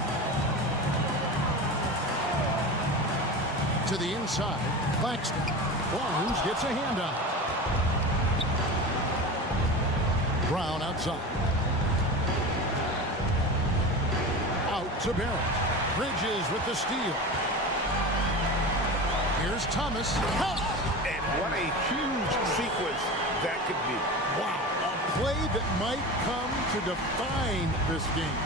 To the inside. Claxton. Barnes gets a hand on it. Brown outside. Out to Barrett. Bridges with the steal. Here's Thomas. And what a huge sequence that could be. Wow. A play that might come to define this game.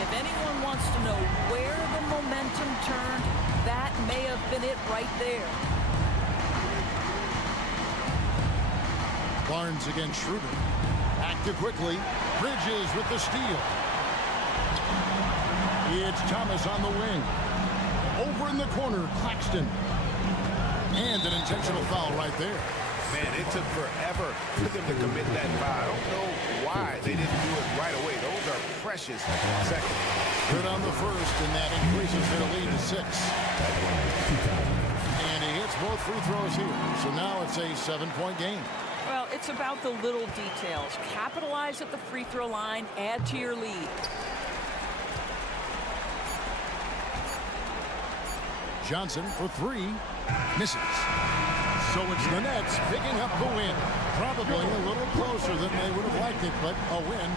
If anyone wants to know where the momentum turned, that may have been it right there. Barnes against Schroeder. Active quickly. Bridges with the steal. It's Thomas on the wing. Over in the corner, Claxton. And an intentional foul right there. Man, it took forever for them to commit that foul. I don't know why they didn't do it right away. Those are precious seconds. Good on the first, and that increases their lead to 6. And he hits both free throws here. So now it's a 7-point game. Well, it's about the little details. Capitalize at the free throw line, add to your lead. Johnson for three. Misses. So it's the Nets picking up the win. Probably a little closer than they would have liked it, but a win.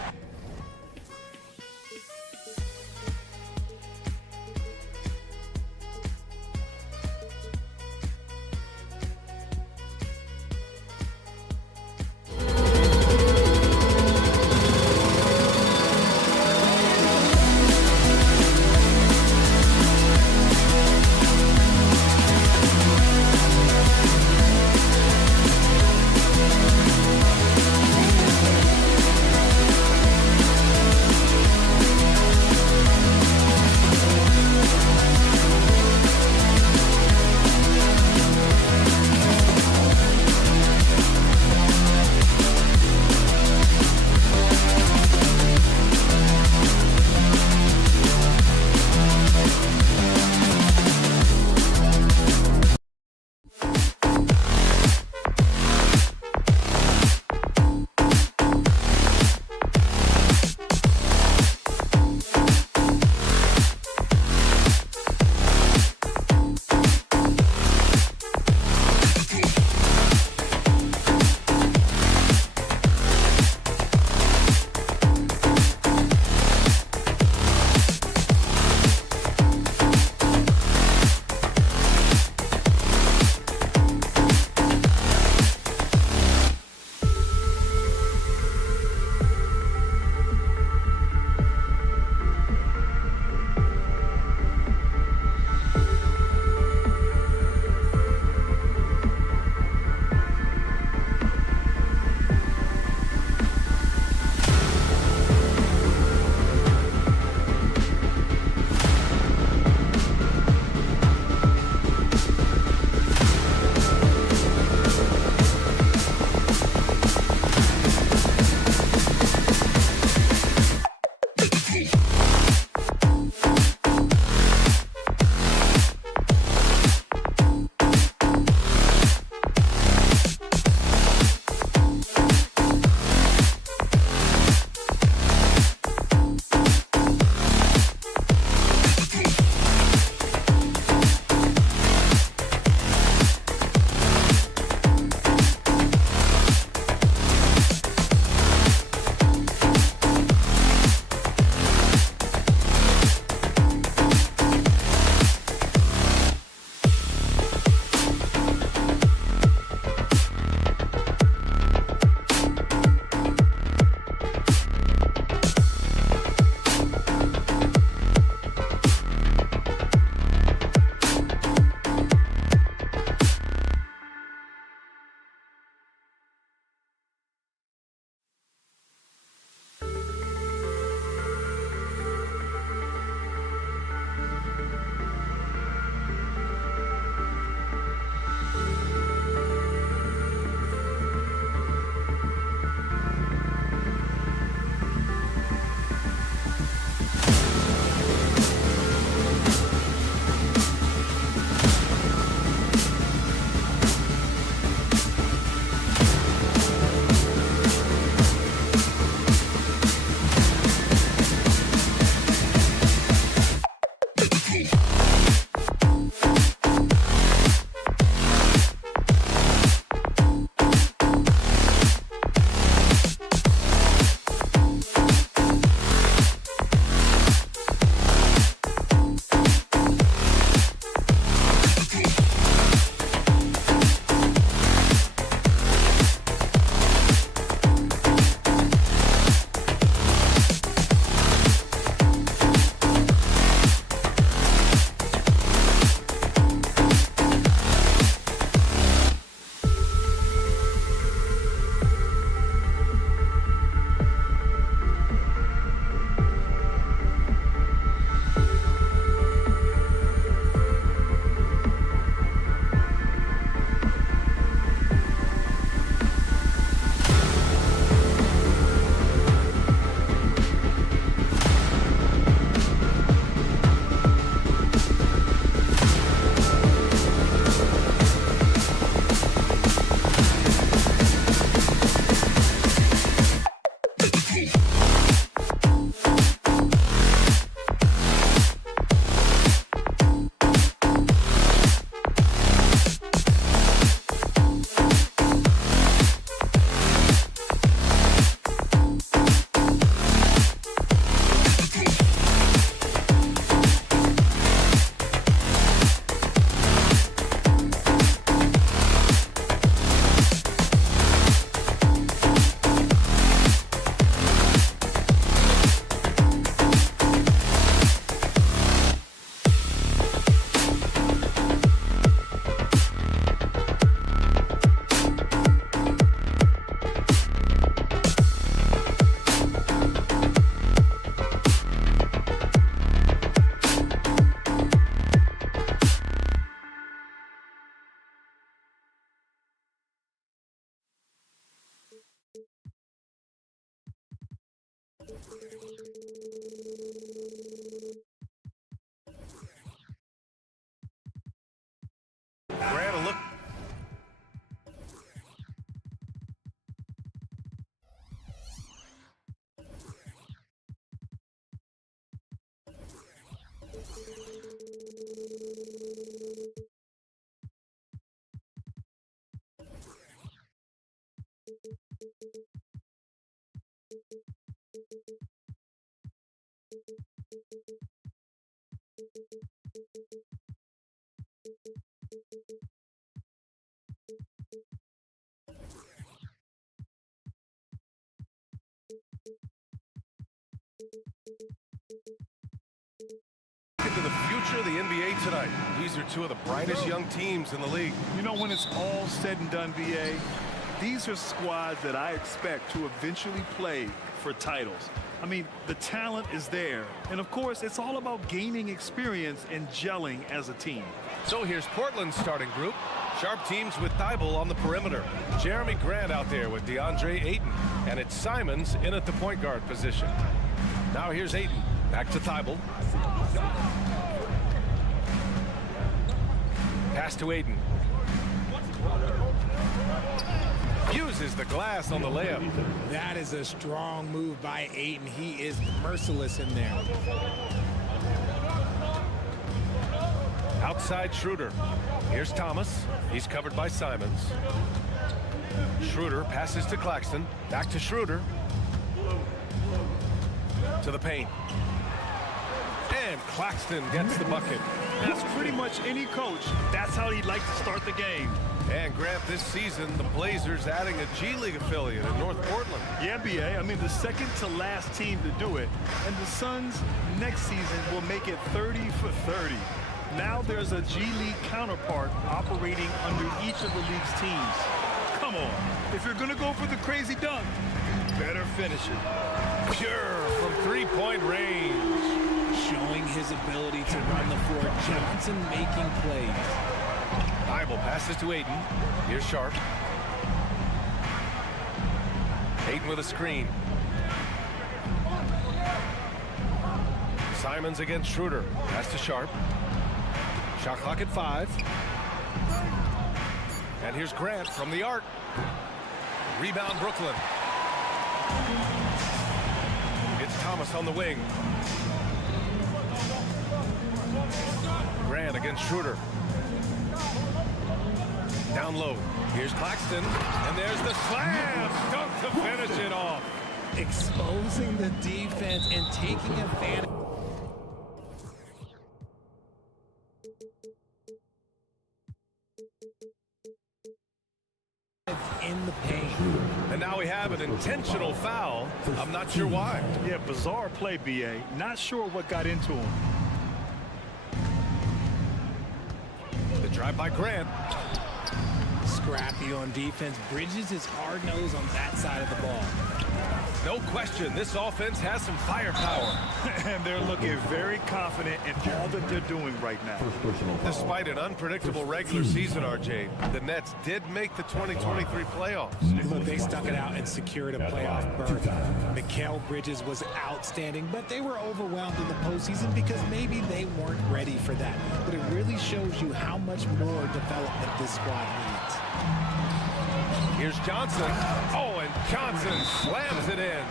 Into the future of the NBA tonight. These are two of the brightest young teams in the league. You know, when it's all said and done, BA, these are squads that I expect to eventually play for titles. I mean, the talent is there. And, of course, it's all about gaining experience and gelling as a team. So here's Portland's starting group. Sharp teams with Thibault on the perimeter. Jeremy Grant out there with DeAndre Ayton. And it's Simons in at the point guard position. Now here's Ayton. Back to Thibault. Pass to Ayton. Uses the glass on the layup. That is a strong move by Ayton. He is merciless in there. Outside Schroeder. Here's Thomas. He's covered by Simons. Schroeder passes to Claxton. Back to Schroeder. To the paint. And Claxton gets the bucket. That's pretty much any coach. That's how he'd like to start the game. And Grant, this season, the Blazers adding a G League affiliate in North Portland. Yeah, BA. I mean, the second to last team to do it. And the Suns next season will make it 30 for 30. Now there's a G League counterpart operating under each of the league's teams. Come on. If you're going to go for the crazy dunk, better finish it. Pure from three-point range. Showing his ability to run the floor. Johnson making plays. Thibault passes to Ayton. Here's Sharp. Ayton with a screen. Simons against Schroeder. Pass to Sharp. Shot clock at 5. And here's Grant from the arc. Rebound Brooklyn. It's Thomas on the wing. Grant against Schroeder. Down low. Here's Claxton. And there's the slam. Dunk to finish it off. Exposing the defense and taking advantage. In the paint. And now we have an intentional foul. I'm not sure why. Yeah, bizarre play, BA. Not sure what got into him. The drive by Grant. Scrappy on defense. Bridges is hard-nosed on that side of the ball. No question, this offense has some firepower. And they're looking very confident in all that they're doing right now. Despite an unpredictable regular season, RJ, the Nets did make the 2023 playoffs. Look, they stuck it out and secured a playoff berth. Mikal Bridges was outstanding, but they were overwhelmed in the postseason because maybe they weren't ready for that. But it really shows you how much more development this squad needs. Here's Johnson. Oh, and Johnson slams it in.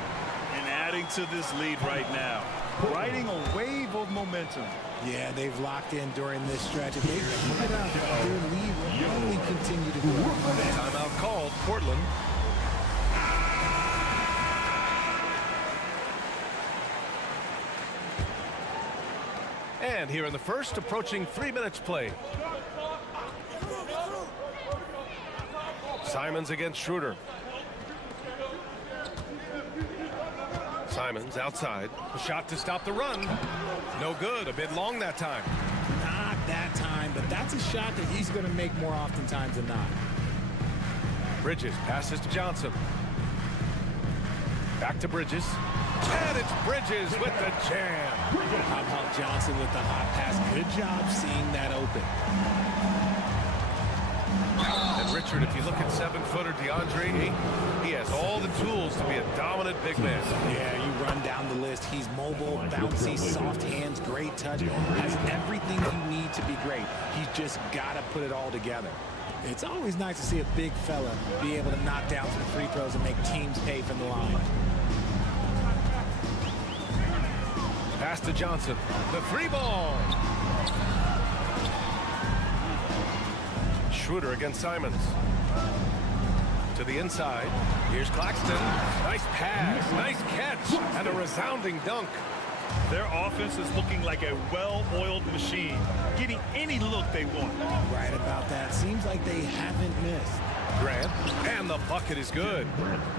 And adding to this lead right now. Riding a wave of momentum. Yeah, they've locked in during this stretch. If they keep it up, their lead will only continue to grow. Timeout called, Portland. And here in the first, approaching 3 minutes played. Simons against Schroeder. Simons outside. A shot to stop the run. No good. A bit long that time. Not that time, but that's a shot that he's going to make more oftentimes than not. Bridges passes to Johnson. Back to Bridges. And it's Bridges with the jam. How about Johnson with the hot pass? Good job seeing that open. And Richard, if you look at 7-footer DeAndre Ayton, he has all the tools to be a dominant big man. Yeah, you run down the list. He's mobile, bouncy, soft hands, great touch. Has everything you need to be great. He's just got to put it all together. It's always nice to see a big fella be able to knock down some free throws and make teams pay from the line. Pass to Johnson. The free ball. Schroeder against Simons. To To the inside. Here's Claxton. Nice pass. Nice catch. And a resounding dunk. Their offense is looking like a well-oiled machine, getting any look they want. Right about that. Seems like they haven't missed. Grant. And the bucket is good.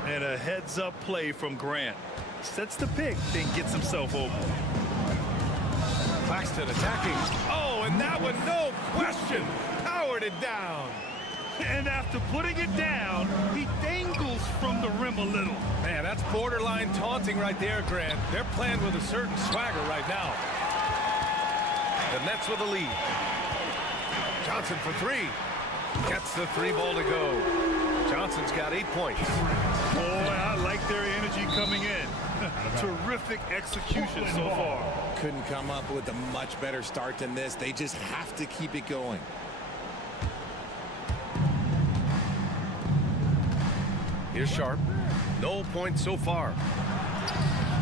And a heads-up play from Grant. Sets the pick, then gets himself open. Claxton attacking. Oh, and that one, no question, powered it down. And after putting it down, he dangles from the rim a little. Man, that's borderline taunting right there, Grant. They're playing with a certain swagger right now. The Nets with the lead. Johnson for three. Gets the three ball to go. Johnson's got 8 points. Boy, I like their energy coming in. Terrific execution so far. Couldn't come up with a much better start than this. They just have to keep it going. Here's Sharp. No points so far.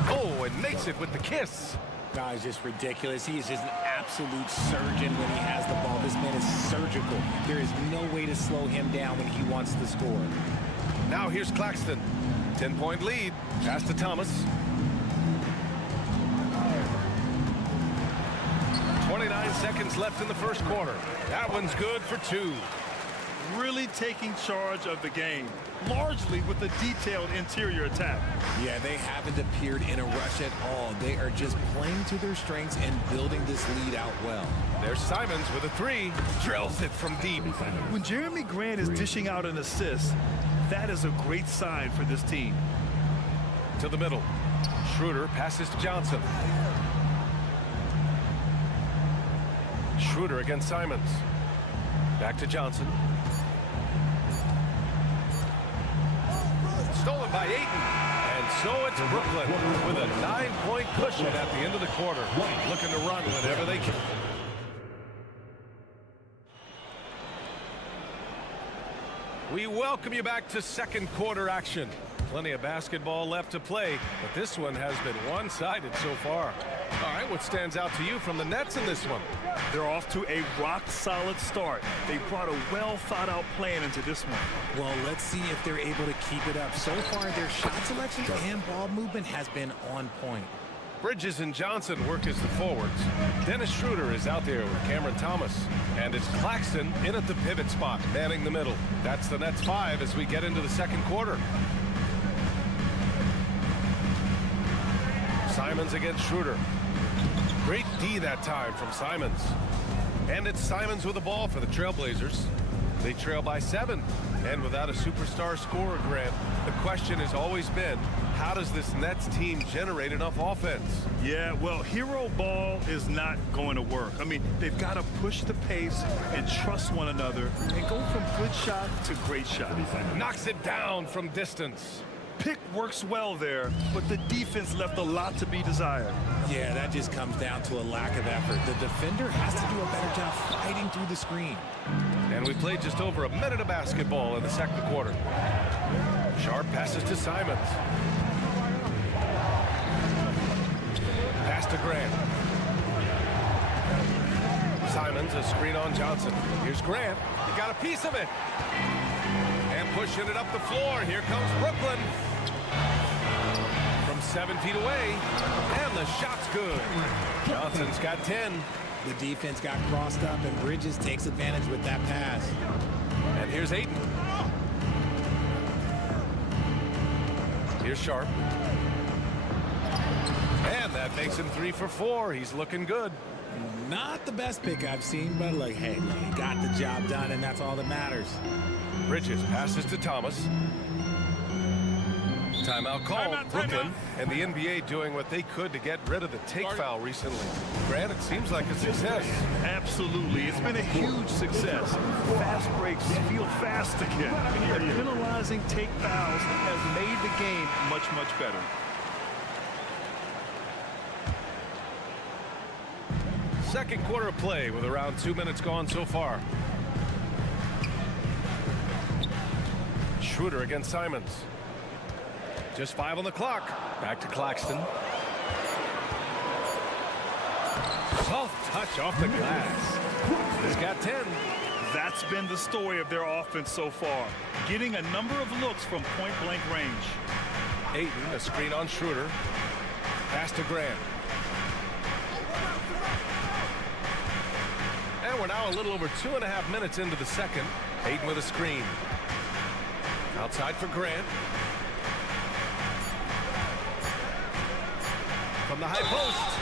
Oh, and makes it with the kiss. Guy's just ridiculous. He is just an absolute surgeon when he has the ball. This man is surgical. There is no way to slow him down when he wants to score. Now here's Claxton. 10-point lead. Pass to Thomas. 29 seconds left in the first quarter. That one's good for two. Really taking charge of the game, largely with a detailed interior attack. Yeah, they haven't appeared in a rush at all. They are just playing to their strengths and building this lead out well. There's Simons with a three. Drills it from deep. When Jeremy Grant is dishing out an assist, that is a great sign for this team. To the middle. Schroeder passes to Johnson. Schroeder against Simons. Back to Johnson. Stolen by Ayton. And so it's Brooklyn with a 9-point cushion at the end of the quarter. Looking to run whenever they can. We welcome you back to second quarter action. Plenty of basketball left to play, but this one has been one-sided so far. All right, what stands out to you from the Nets in this one? They're off to a rock-solid start. They brought a well-thought-out plan into this one. Well, let's see if they're able to keep it up. So far, their shot selection and ball movement has been on point. Bridges and Johnson work as the forwards. Dennis Schroeder is out there with Cameron Thomas. And it's Claxton in at the pivot spot, manning the middle. That's the Nets 5 as we get into the second quarter. Simons against Schroeder. Great D that time from Simons. And it's Simons with the ball for the Trailblazers. They trail by 7. And without a superstar scorer, Grant, the question has always been, how does this Nets team generate enough offense? Yeah, well, hero ball is not going to work. I mean, they've got to push the pace and trust one another and go from good shot to great shot. Knocks it down from distance. Pick works well there, but the defense left a lot to be desired. Yeah, that just comes down to a lack of effort. The defender has to do a better job fighting through the screen. And we played just over a minute of basketball in the second quarter. Sharp passes to Simons. Pass to Grant. Simons, a screen on Johnson. Here's Grant. He got a piece of it. And pushing it up the floor. Here comes Brooklyn. From 7 feet away. And the shot's good. Johnson's got 10. The defense got crossed up, and Bridges takes advantage with that pass. And here's Ayton. Here's Sharp. And that makes him 3 for 4. He's looking good. Not the best pick I've seen, but like, hey, he got the job done, and that's all that matters. Bridges passes to Thomas. Timeout called. Brooklyn and the NBA doing what they could to get rid of the take foul recently. Grant, it seems like a success. Absolutely. It's been a huge success. Fast breaks feel fast again. And penalizing take fouls has made the game much, much better. Second quarter of play with around 2 minutes gone so far. Schroeder against Simons. Just 5 on the clock. Back to Claxton. Soft touch off the glass. He's got 10. That's been the story of their offense so far, getting a number of looks from point-blank range. Ayton, a screen on Schroeder. Pass to Grant. And we're now a little over 2.5 minutes into the second. Ayton with a screen. Outside for Grant. From the high post.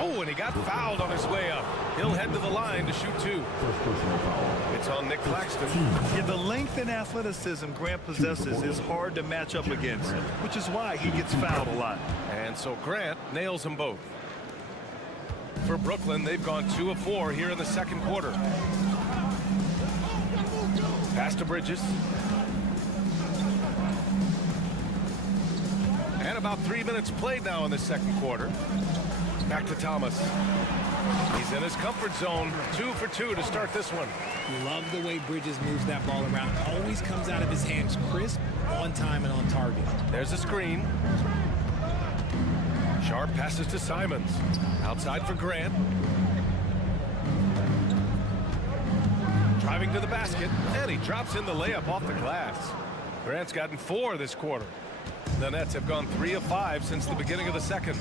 Oh, and he got fouled on his way up. He'll head to the line to shoot 2. It's on Nick Claxton. Yeah, the length and athleticism Grant possesses is hard to match up against, which is why he gets fouled a lot. And so Grant nails them both. For Brooklyn, they've gone 2 of 4 here in the second quarter. Pass to Bridges. And about 3 minutes played now in the second quarter. Back to Thomas. He's in his comfort zone. 2 for 2 to start this one. Love the way Bridges moves that ball around. Always comes out of his hands crisp, on time, and on target. There's a screen. Sharp passes to Simons. Outside for Grant. Driving to the basket, and he drops in the layup off the glass. Grant's gotten 4 this quarter. The Nets have gone 3 of 5 since the beginning of the second.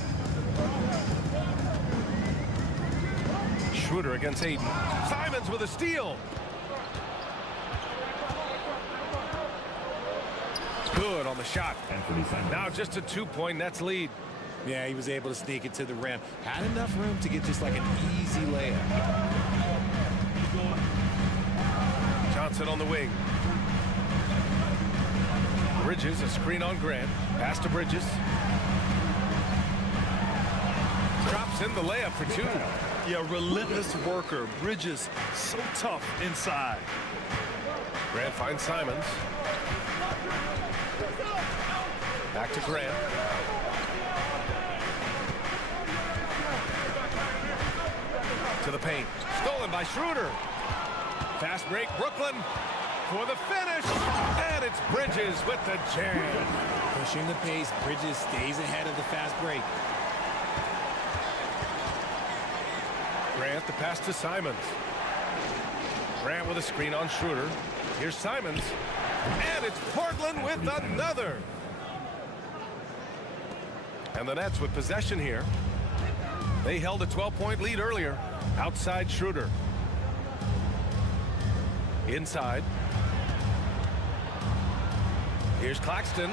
Schroeder against Ayton. Simons with a steal. Good on the shot. Now just a 2-point Nets lead. Yeah, he was able to sneak it to the rim. Had enough room to get just like an easy layup. Johnson on the wing. Bridges, a screen on Grant. Pass to Bridges. Drops in the layup for 2. Yeah, relentless worker. Bridges, so tough inside. Grant finds Simons. Back to Grant. To the paint. Stolen by Schroeder. Fast break, Brooklyn for the finish. And it's Bridges with the jam. Pushing the pace, Bridges stays ahead of the fast break. Grant, the pass to Simons. Grant with a screen on Schroeder. Here's Simons. And it's Portland with another. And the Nets with possession here. They held a 12-point lead earlier. Outside Schroeder. Inside. Here's Claxton.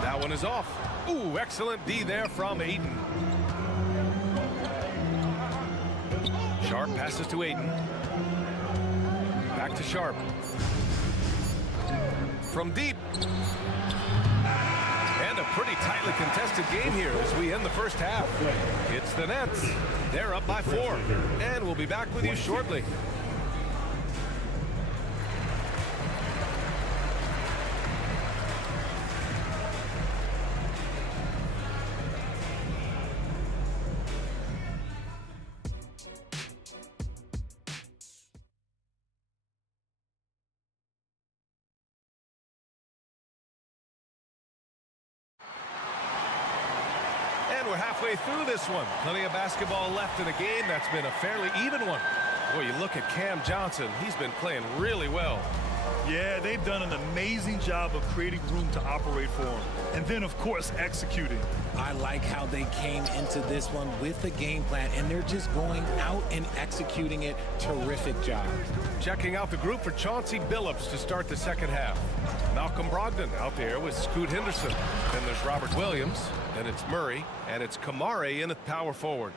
That one is off. Ooh, excellent D there from Ayton. Sharp passes to Ayton. Back to Sharp. From deep. And a pretty tightly contested game here as we end the first half. It's the Nets. They're up by 4. And we'll be back with you shortly. We're halfway through this one. Plenty of basketball left in a game that's been a fairly even one. Boy, you look at Cam Johnson. He's been playing really well. Yeah, they've done an amazing job of creating room to operate for him. And then, of course, executing. I like how they came into this one with a game plan, and they're just going out and executing it. Terrific job. Checking out the group for Chauncey Billups to start the second half. Malcolm Brogdon out there with Scoot Henderson. Then there's Robert Williams. Then it's Murray. And it's Kamare in at power forward.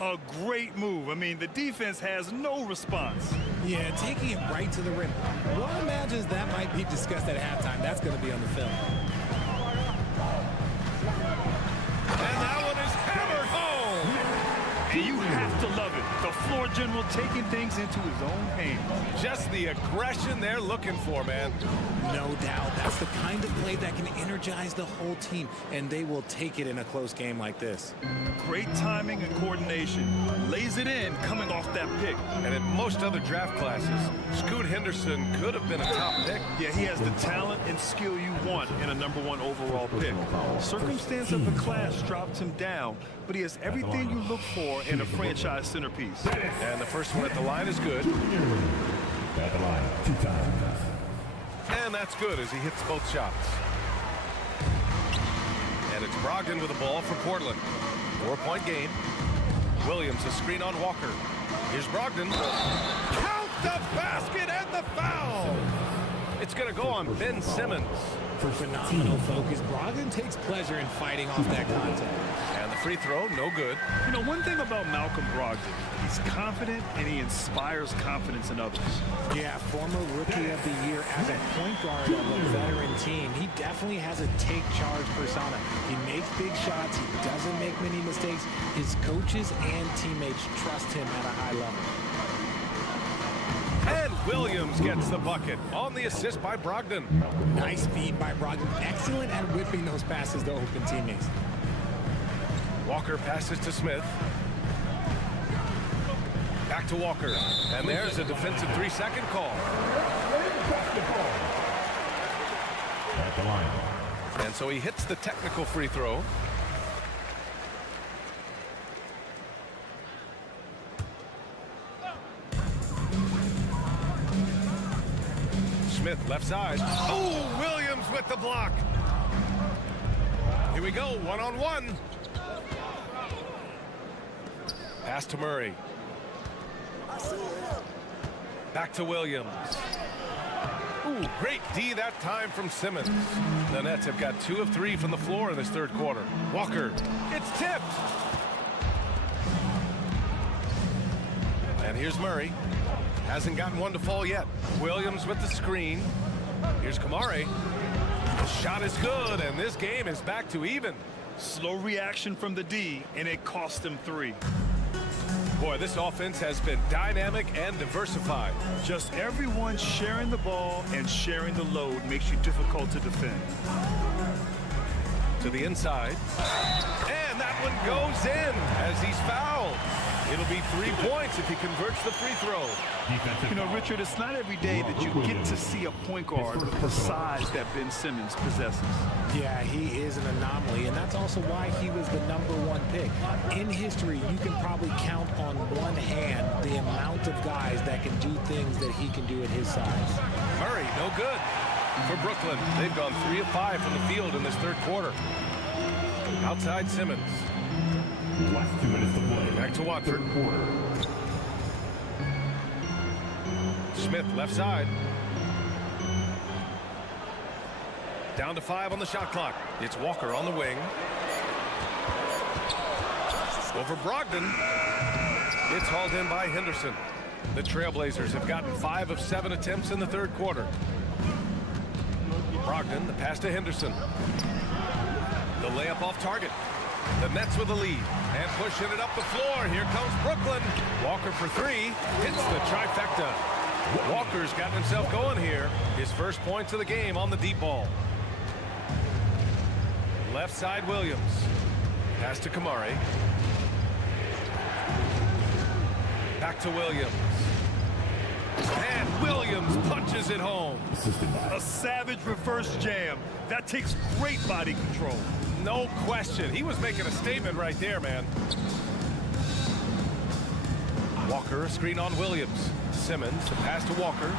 A great move. I mean, the defense has no response. Yeah, taking it right to the rim. One imagines that might be discussed at halftime. That's going to be on the film. And that one is hammered home. And you have to love it. The floor general taking things into his own hands. Just the aggression they're looking for, man. No doubt. That's the kind of play that can energize the whole team, and they will take it in a close game like this. Great timing and coordination. Lays it in coming off that pick. And in most other draft classes, Scoot Henderson could have been a top pick. Yeah, he has the talent and skill you want in a #1 overall pick. Circumstance of the class dropped him down, but he has everything you look for in a franchise centerpiece. And the first one at the line is good. At the line, 2 times. And that's good as he hits both shots. And it's Brogdon with the ball for Portland. 4-point game. Williams a screen on Walker. Here's Brogdon. Count the basket and the foul. It's going to go on Ben Simmons. Phenomenal focus. Brogdon takes pleasure in fighting off that contact. And the free throw, no good. You know, one thing about Malcolm Brogdon, he's confident and he inspires confidence in others. Yeah, former Rookie of the Year as a point guard of a veteran team. He definitely has a take charge persona. He makes big shots. He doesn't make many mistakes. His coaches and teammates trust him at a high level. And Williams gets the bucket on the assist by Brogdon. Nice feed by Brogdon. Excellent at whipping those passes to open teammates. Walker passes to Smith. Back to Walker. And there's a defensive 3-second call. At the line. And so he hits the technical free throw. Smith left side. Oh, Williams with the block. Here we go, one-on-one. Pass to Murray. Back to Williams. Ooh, great D that time from Simmons. The Nets have got 2 of 3 from the floor in this third quarter. Walker, it's tipped. And here's Murray. Hasn't gotten one to fall yet. Williams with the screen. Here's Kamari. The shot is good, and this game is back to even. Slow reaction from the D, and it cost him 3. Boy, this offense has been dynamic and diversified. Just everyone sharing the ball and sharing the load makes you difficult to defend. To the inside. And that one goes in as he's fouled. It'll be 3 points if he converts the free throw. You know, Richard, it's not every day that you get to see a point guard the size that Ben Simmons possesses. Yeah, he is an anomaly, and that's also why he was the #1 pick. In history, you can probably count on one hand the amount of guys that can do things that he can do at his size. Murray, no good for Brooklyn. They've gone 3 of 5 from the field in this third quarter. Outside Simmons. Last 2 minutes to play. Back to Watford. Smith left side. Down to 5 on the shot clock. It's Walker on the wing. Over Brogdon. It's hauled in by Henderson. The Trailblazers have gotten 5 of 7 attempts in the third quarter. Brogdon, the pass to Henderson. The layup off target. The Nets with the lead and pushing it up the floor. Here comes Brooklyn. Walker for 3. Hits the trifecta. Walker's gotten himself going here. His first points of the game on the deep ball. Left side Williams. Pass to Kamari. Back to Williams. And Williams punches it home. A savage reverse jam. That takes great body control. No question. He was making a statement right there, man. Walker, a screen on Williams. Simmons, the pass to Walker.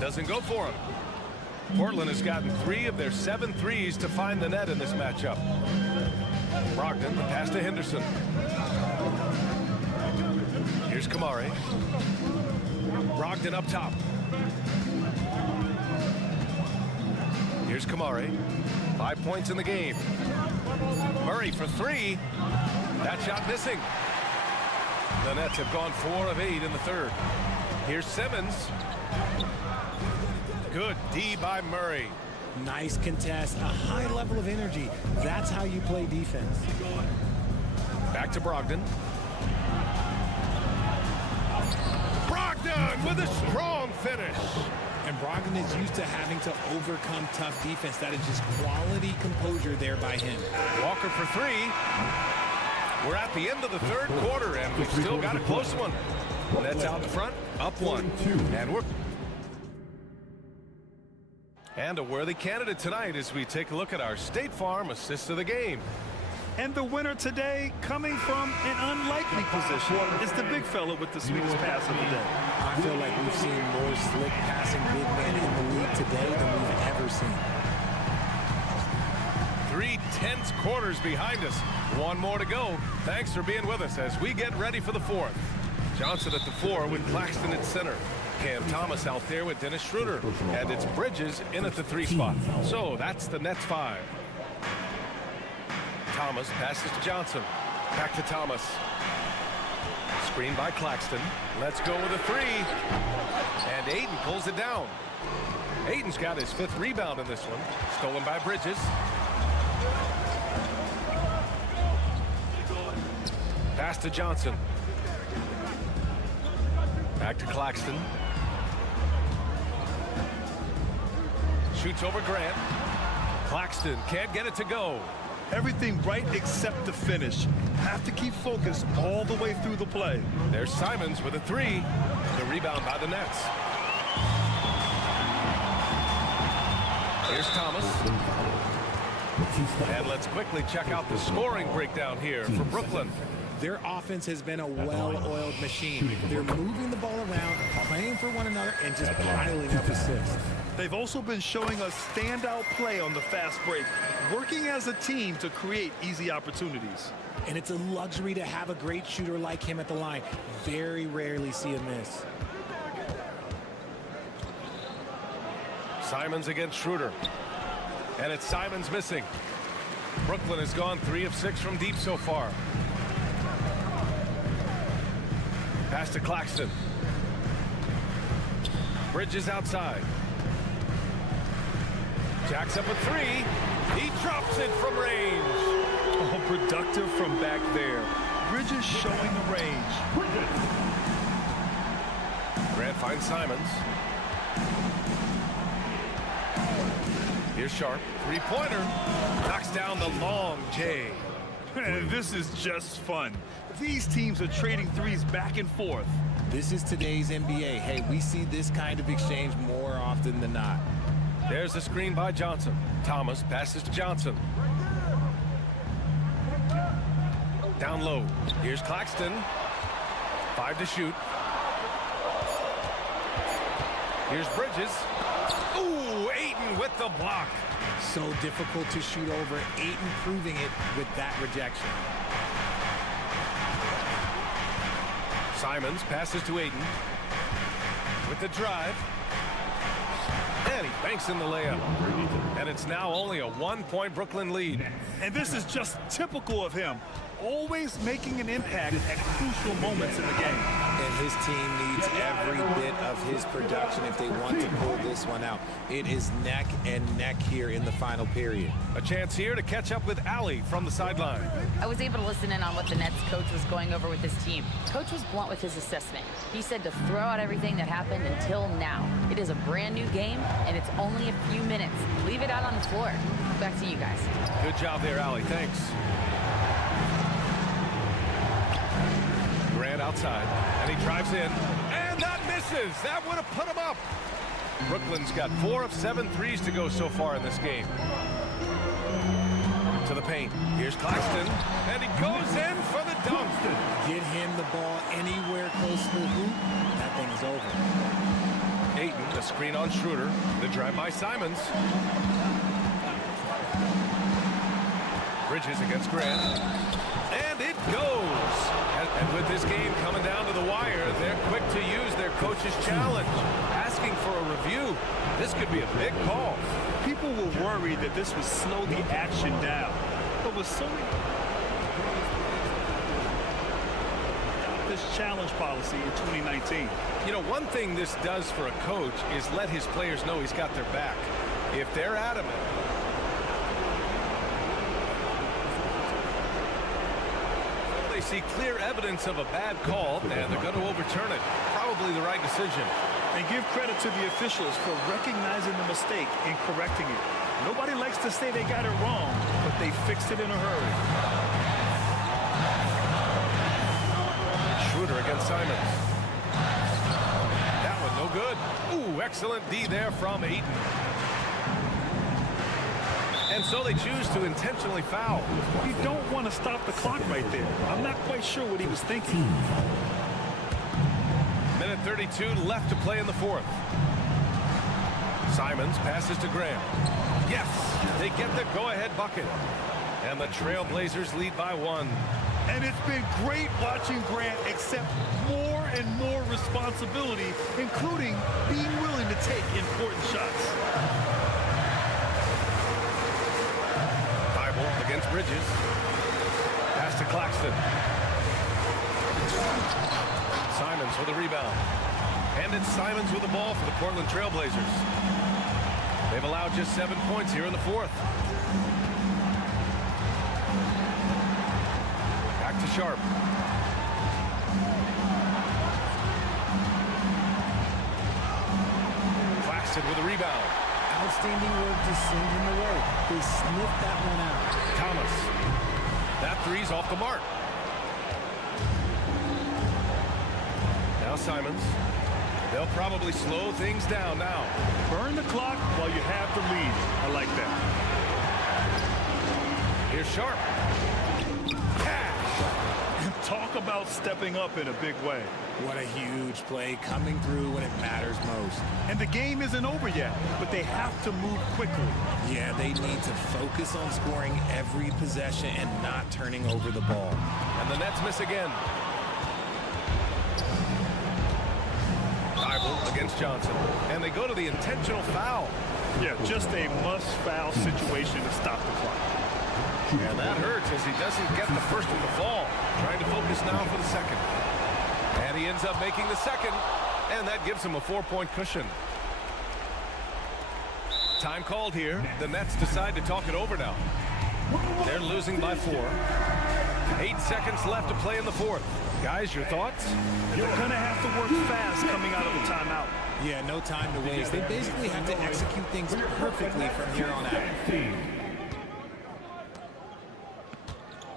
Doesn't go for him. Portland has gotten 3 of their 7 threes to find the net in this matchup. Brogdon, the pass to Henderson. Here's Kamari. Brogdon up top. Here's Kamari. 5 points in the game. Murray for 3. That shot missing. The Nets have gone 4 of 8 in the third. Here's Simmons. Good D by Murray. Nice contest, a high level of energy. That's how you play defense. Back to Brogdon. Brogdon with a strong finish. And Brogdon is used to having to overcome tough defense. That is just quality composure there by him. Walker for 3. We're at the end of the third quarter, and we've still got a close one. Nets out in front, up 1. And we're... And a worthy candidate tonight as we take a look at our State Farm assist of the game. And the winner today, coming from an unlikely position, is the big fella with the sweetest pass of the day. I feel like we've seen more slick passing big men in the league today than we've ever seen. 3 tense quarters behind us. One more to go. Thanks for being with us as we get ready for the fourth. Johnson at the 4 with Claxton at center. Cam Thomas out there with Dennis Schroeder. And it's Bridges in at the 3 spot. So that's the Nets 5. Thomas passes to Johnson. Back to Thomas. Screen by Claxton. Let's go with a 3. And Aiden pulls it down. Aiden's got his 5th rebound in this one. Stolen by Bridges. Pass to Johnson. Back to Claxton. Shoots over Grant. Claxton can't get it to go. Everything right except the finish. Have to keep focused all the way through the play. There's Simons with a 3. The rebound by the Nets. Here's Thomas. And let's quickly check out the scoring breakdown here for Brooklyn. Their offense has been a well-oiled machine. They're moving the ball around, playing for one another, and just piling up assists. They've also been showing us standout play on the fast break, working as a team to create easy opportunities. And it's a luxury to have a great shooter like him at the line. Very rarely see a miss. Simons against Schroeder. And it's Simons missing. Brooklyn has gone 3 of 6 from deep so far. Pass to Claxton. Bridges outside. Jacks up a 3. He drops it from range. Oh, productive from back there. Bridges showing the range. Grant finds Simons. Here's Sharp. 3-pointer. Knocks down the long J. This is just fun. These teams are trading threes back and forth. This is today's NBA. Hey, we see this kind of exchange more often than not. There's the screen by Johnson. Thomas passes to Johnson. Down low. Here's Claxton. 5 to shoot. Here's Bridges. Ooh, Ayton with the block. So difficult to shoot over. Ayton proving it with that rejection. Simons passes to Ayton. With the drive. And he banks in the layup. And it's now only a 1-point Brooklyn lead. And this is just typical of him. Always making an impact at crucial moments in the game. And his team needs every bit of his production if they want to pull this one out. It is neck and neck here in the final period. A chance here to catch up with Allie from the sideline. I was able to listen in on what the Nets coach was going over with his team. Coach was blunt with his assessment. He said to throw out everything that happened until now. It is a brand new game, and it's only a few minutes. Leave it out on the floor. Back to you guys. Good job there, Allie. Thanks. Grant outside, and he drives in, and that misses. That would have put him up. Brooklyn's got 4 of 7 threes to go so far in this game. To the paint. Here's Claxton, and he goes in for the dunk. Get him the ball anywhere close to the hoop. That thing is over. Ayton, the screen on Schroeder. The drive by Simons. Bridges against Grant. And it goes. And with this game coming down to the wire, they're quick to use their coach's challenge. Asking for a review. This could be a big call. People were worried that this would slow the action down. But with so many... this challenge policy in 2019. You know, one thing this does for a coach is let his players know he's got their back. If they're adamant, they see clear evidence of a bad call, and they're going to overturn it. Probably the right decision. And give credit to the officials for recognizing the mistake and correcting it. Nobody likes to say they got it wrong, but they fixed it in a hurry. Schroeder against Simons. That one no good. Ooh, excellent D there from Ayton. And so they choose to intentionally foul. You don't want to stop the clock right there. I'm not quite sure what he was thinking. Minute 32 left to play in the fourth. Simons passes to Graham. Yes, they get the go-ahead bucket. And the Trailblazers lead by 1. And it's been great watching Grant accept more and more responsibility, including being willing to take important shots. High ball against Bridges. Pass to Claxton. Simons with a rebound. And it's Simons with the ball for the Portland Trailblazers. They've allowed just 7 points here in the fourth. Back to Sharp. Claxton with a rebound. Outstanding work to send him away. They sniffed that one out. Thomas. That three's off the mark. Now Simons. They'll probably slow things down now. Burn the clock while you have the lead. I like that. Here's Sharp. Talk about stepping up in a big way. What a huge play, coming through when it matters most. And the game isn't over yet, but they have to move quickly. Yeah, they need to focus on scoring every possession and not turning over the ball. And the Nets miss again. Thibault against Johnson. And they go to the intentional foul. Yeah, just a must-foul situation to stop the clock. And that hurts as he doesn't get the first one to fall. Trying to focus now for the second. And he ends up making the second. And that gives him a 4-point cushion. Time called here. The Nets decide to talk it over now. They're losing by 4. 8 seconds left to play in the fourth. Guys, your thoughts? They're going to have to work fast coming out of the timeout. Yeah, no time to waste. They basically have to execute things perfectly from here on out.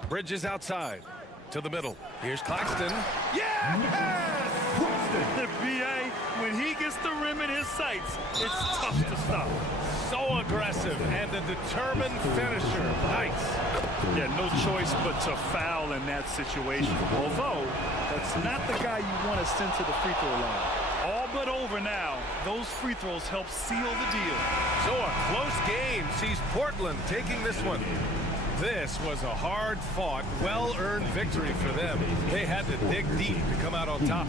Bridges outside to the middle. Here's Claxton. Yeah! The BA, when he gets the rim in his sights, it's tough to stop. So aggressive and a determined finisher. Nice. Yeah, no choice but to foul in that situation. Although, that's not the guy you want to send to the free throw line. All but over now. Those free throws help seal the deal. So a close game sees Portland taking this one. This was a hard-fought, well-earned victory for them. They had to dig deep to come out on top.